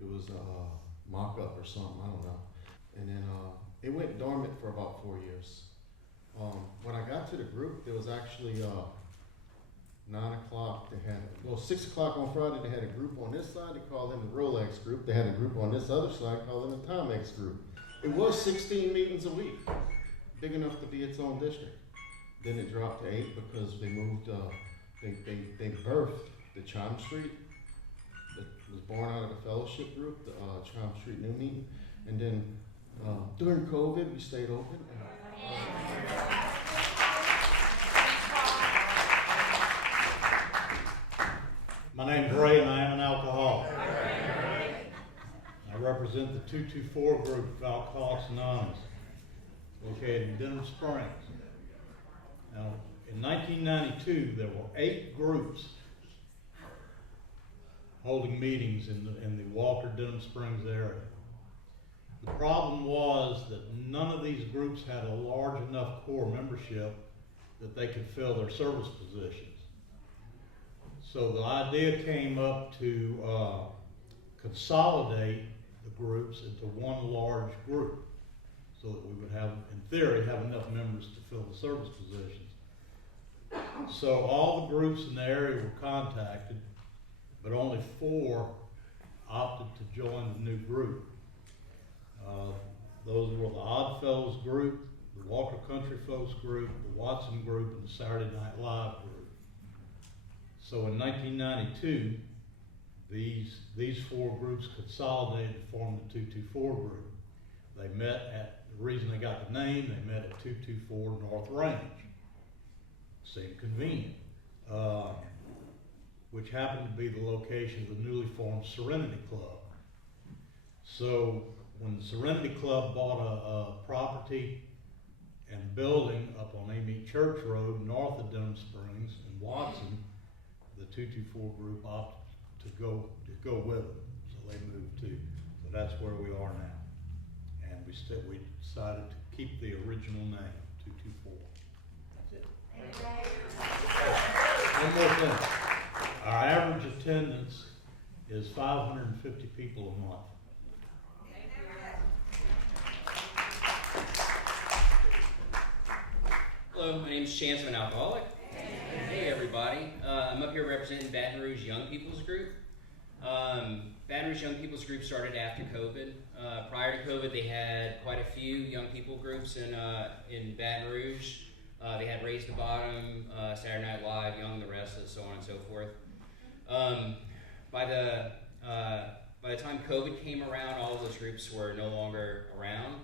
It was a mock-up or something, I don't know. And then it went dormant for about 4 years. When I got to the group, there was actually 9 o'clock. 6 o'clock on Friday, they had a group on this side. They called them the Rolex group. They had a group on this other side called them the Timex group. It was 16 meetings a week, big enough to be its own district. Then it dropped to 8 because they moved, they birthed the Chime Street that was born out of the fellowship group, the Chime Street New Meeting. And then during COVID, we stayed open. My name's Ray and I am an alcoholic. I represent the 224 group of Alcoholics Anonymous, located in Denham Springs. Now, in 1992, there were 8 groups holding meetings in the Walker, Denham Springs area. The problem was that none of these groups had a large enough core membership that they could fill their service positions. So the idea came up to consolidate the groups into one large group so that we would have, in theory, have enough members to fill the service positions. So all the groups in the area were contacted, but only 4 opted to join the new group. Those were the Odd Fellows group, the Walker Country Folks group, the Watson group, and the Saturday Night Live group. So in 1992, these 4 groups consolidated to form the 224 group. They met at, the reason they got the name, they met at 224 North Range. Seemed convenient, which happened to be the location of the newly formed Serenity Club. So when the Serenity Club bought a property and building up on Amy Church Road north of Denham Springs in Watson, the 224 group opted to go with them. So they moved too. So that's where we are now. we decided to keep the original name, 224. That's it. One more thing. Our average attendance is 550 people a month. Hello, my name is Chance. I'm an alcoholic. Hey everybody. I'm up here representing Baton Rouge Young People's Group. Baton Rouge Young People's Group started after COVID. Prior to COVID, they had quite a few young people groups in Baton Rouge. They had Raise the Bottom, Saturday Night Live, Young the Restless, so on and so forth. By the time COVID came around, all of those groups were no longer around.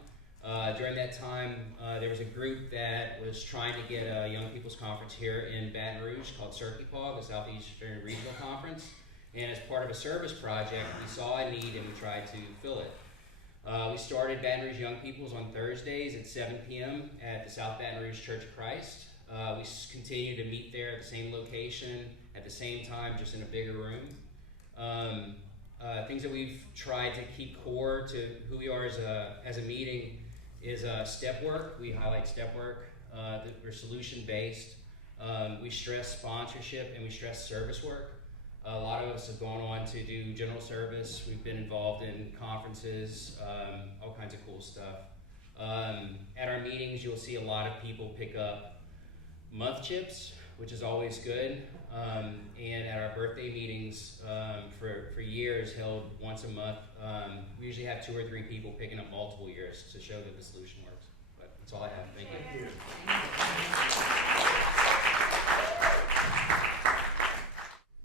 During that time, there was a group that was trying to get a Young People's Conference here in Baton Rouge called CircuitPaw, the Southeastern Regional Conference. And as part of a service project, we saw a need and we tried to fill it. We started Baton Rouge Young People's on Thursdays at 7 p.m. at the South Baton Rouge Church of Christ. We continue to meet there at the same location, at the same time, just in a bigger room. Things that we've tried to keep core to who we are as a meeting is step work. We highlight step work. We're solution-based. We stress sponsorship and we stress service work. A lot of us have gone on to do general service. We've been involved in conferences, all kinds of cool stuff. At our meetings, you'll see a lot of people pick up month chips, which is always good. And at our birthday meetings, for years, held once a month, we usually have 2 or 3 people picking up multiple years to show that the solution works. But that's all I have. Thank you.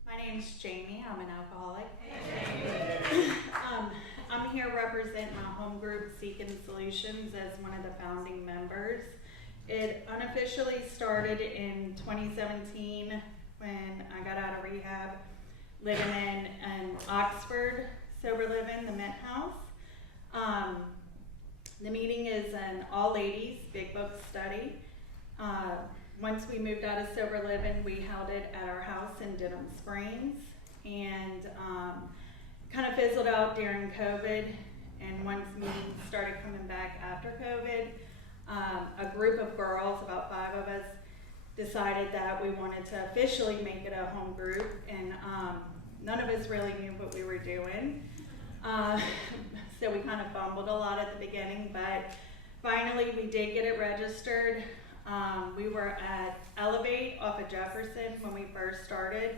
My name's Jamie. I'm an alcoholic. I'm here representing my home group, Seeking Solutions, as one of the founding members. It unofficially started in 2017 when I got out of rehab, living in Oxford, sober living, the Mint House. The meeting is an all-ladies big book study. Once we moved out of sober living, we held it at our house in Denham Springs, and kind of fizzled out during COVID. And once meetings started coming back after COVID, a group of girls, about 5 of us, decided that we wanted to officially make it a home group, and none of us really knew what we were doing. So we kind of fumbled a lot at the beginning, but finally we did get it registered. We were at Elevate off of Jefferson when we first started,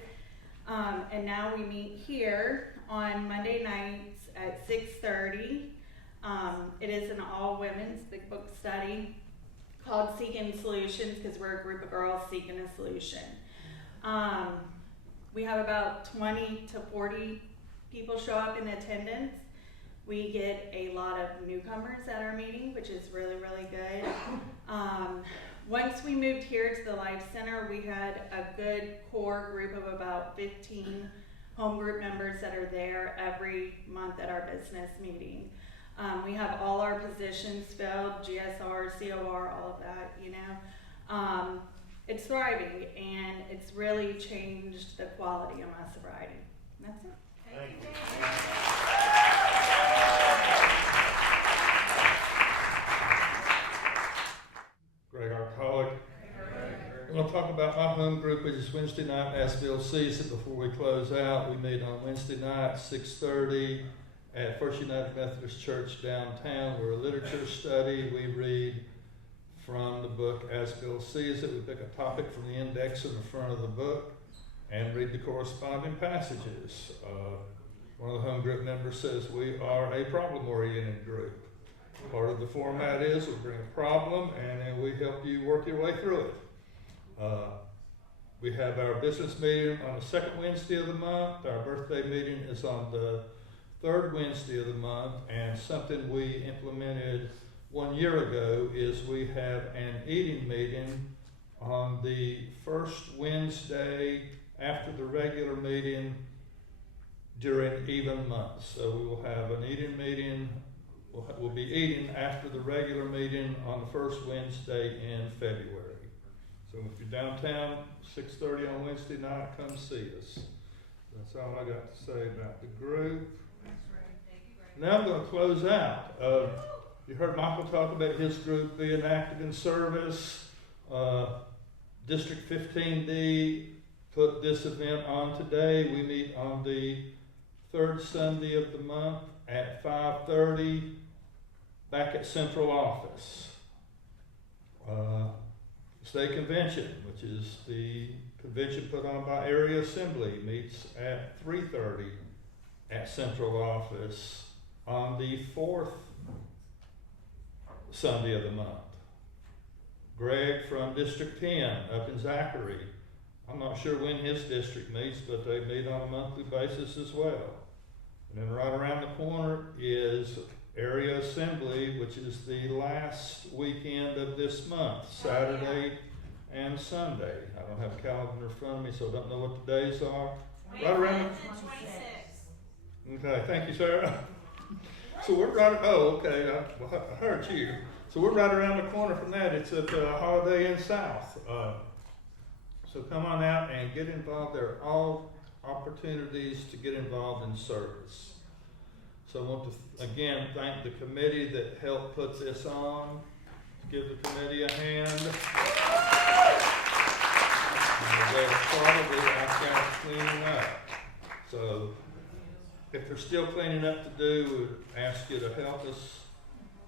and now we meet here on Monday nights at 6:30. It is an all-women's big book study called Seeking Solutions because we're a group of girls seeking a solution. We have about 20 to 40 people show up in attendance. We get a lot of newcomers at our meeting, which is really, really good. Once we moved here to the Life Center, we had a good core group of about 15 home group members that are there every month at our business meeting. We have all our positions filled, GSR, COR, all of that, you know. It's thriving, and it's really changed the quality of my sobriety. And that's it. Thank you. Greg, alcoholic. I'm going to talk about my home group, which is Wednesday night, as Bill sees it. Before we close out, we meet on Wednesday night, 6:30 at First United Methodist Church downtown. We're a literature study. We read from the book As Bill Sees It. We pick a topic from the index in the front of the book and read the corresponding passages. One of the home group members says we are a problem-oriented group. Part of the format is we bring a problem and then we help you work your way through it. We have our business meeting on the second Wednesday of the month. Our birthday meeting is on the third Wednesday of the month, and something we implemented 1 year ago is we have an eating meeting on the first Wednesday after the regular meeting during even months. So we will have an eating meeting. We'll be eating after the regular meeting on the first Wednesday in February. So if you're downtown, 6:30 on Wednesday night, come see us. That's all I got to say about the group. Now I'm going to close out. You heard Michael talk about his group being active in service. District 15D put this event on today. We meet on the third Sunday of the month at 5:30 back at Central Office. State Convention, which is the convention put on by Area Assembly, meets at 3:30 at Central Office on the fourth Sunday of the month. Greg from District 10 up in Zachary, I'm not sure when his district meets, but they meet on a monthly basis as well. And then right around the corner is Area Assembly, which is the last weekend of this month, Saturday and Sunday. I don't have a calendar in front of me, so I don't know what the days are. Right around the 26th. Okay, thank you, Sarah. So we're right, okay, I heard you. So we're right around the corner from that. It's at Holiday Inn South. So come on out and get involved. There are all opportunities to get involved in service. So I want to, again, thank the committee that helped put this on. Give the committee a hand. They're probably out there cleaning up. So if there's still cleaning up to do, we'd ask you to help us.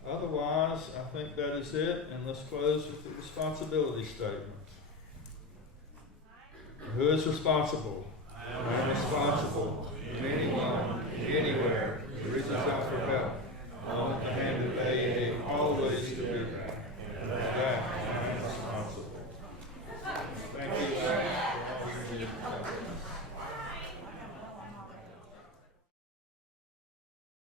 Otherwise, I think that is it, and let's close with the responsibility statement. Who is responsible? I am responsible. Anyone, anywhere,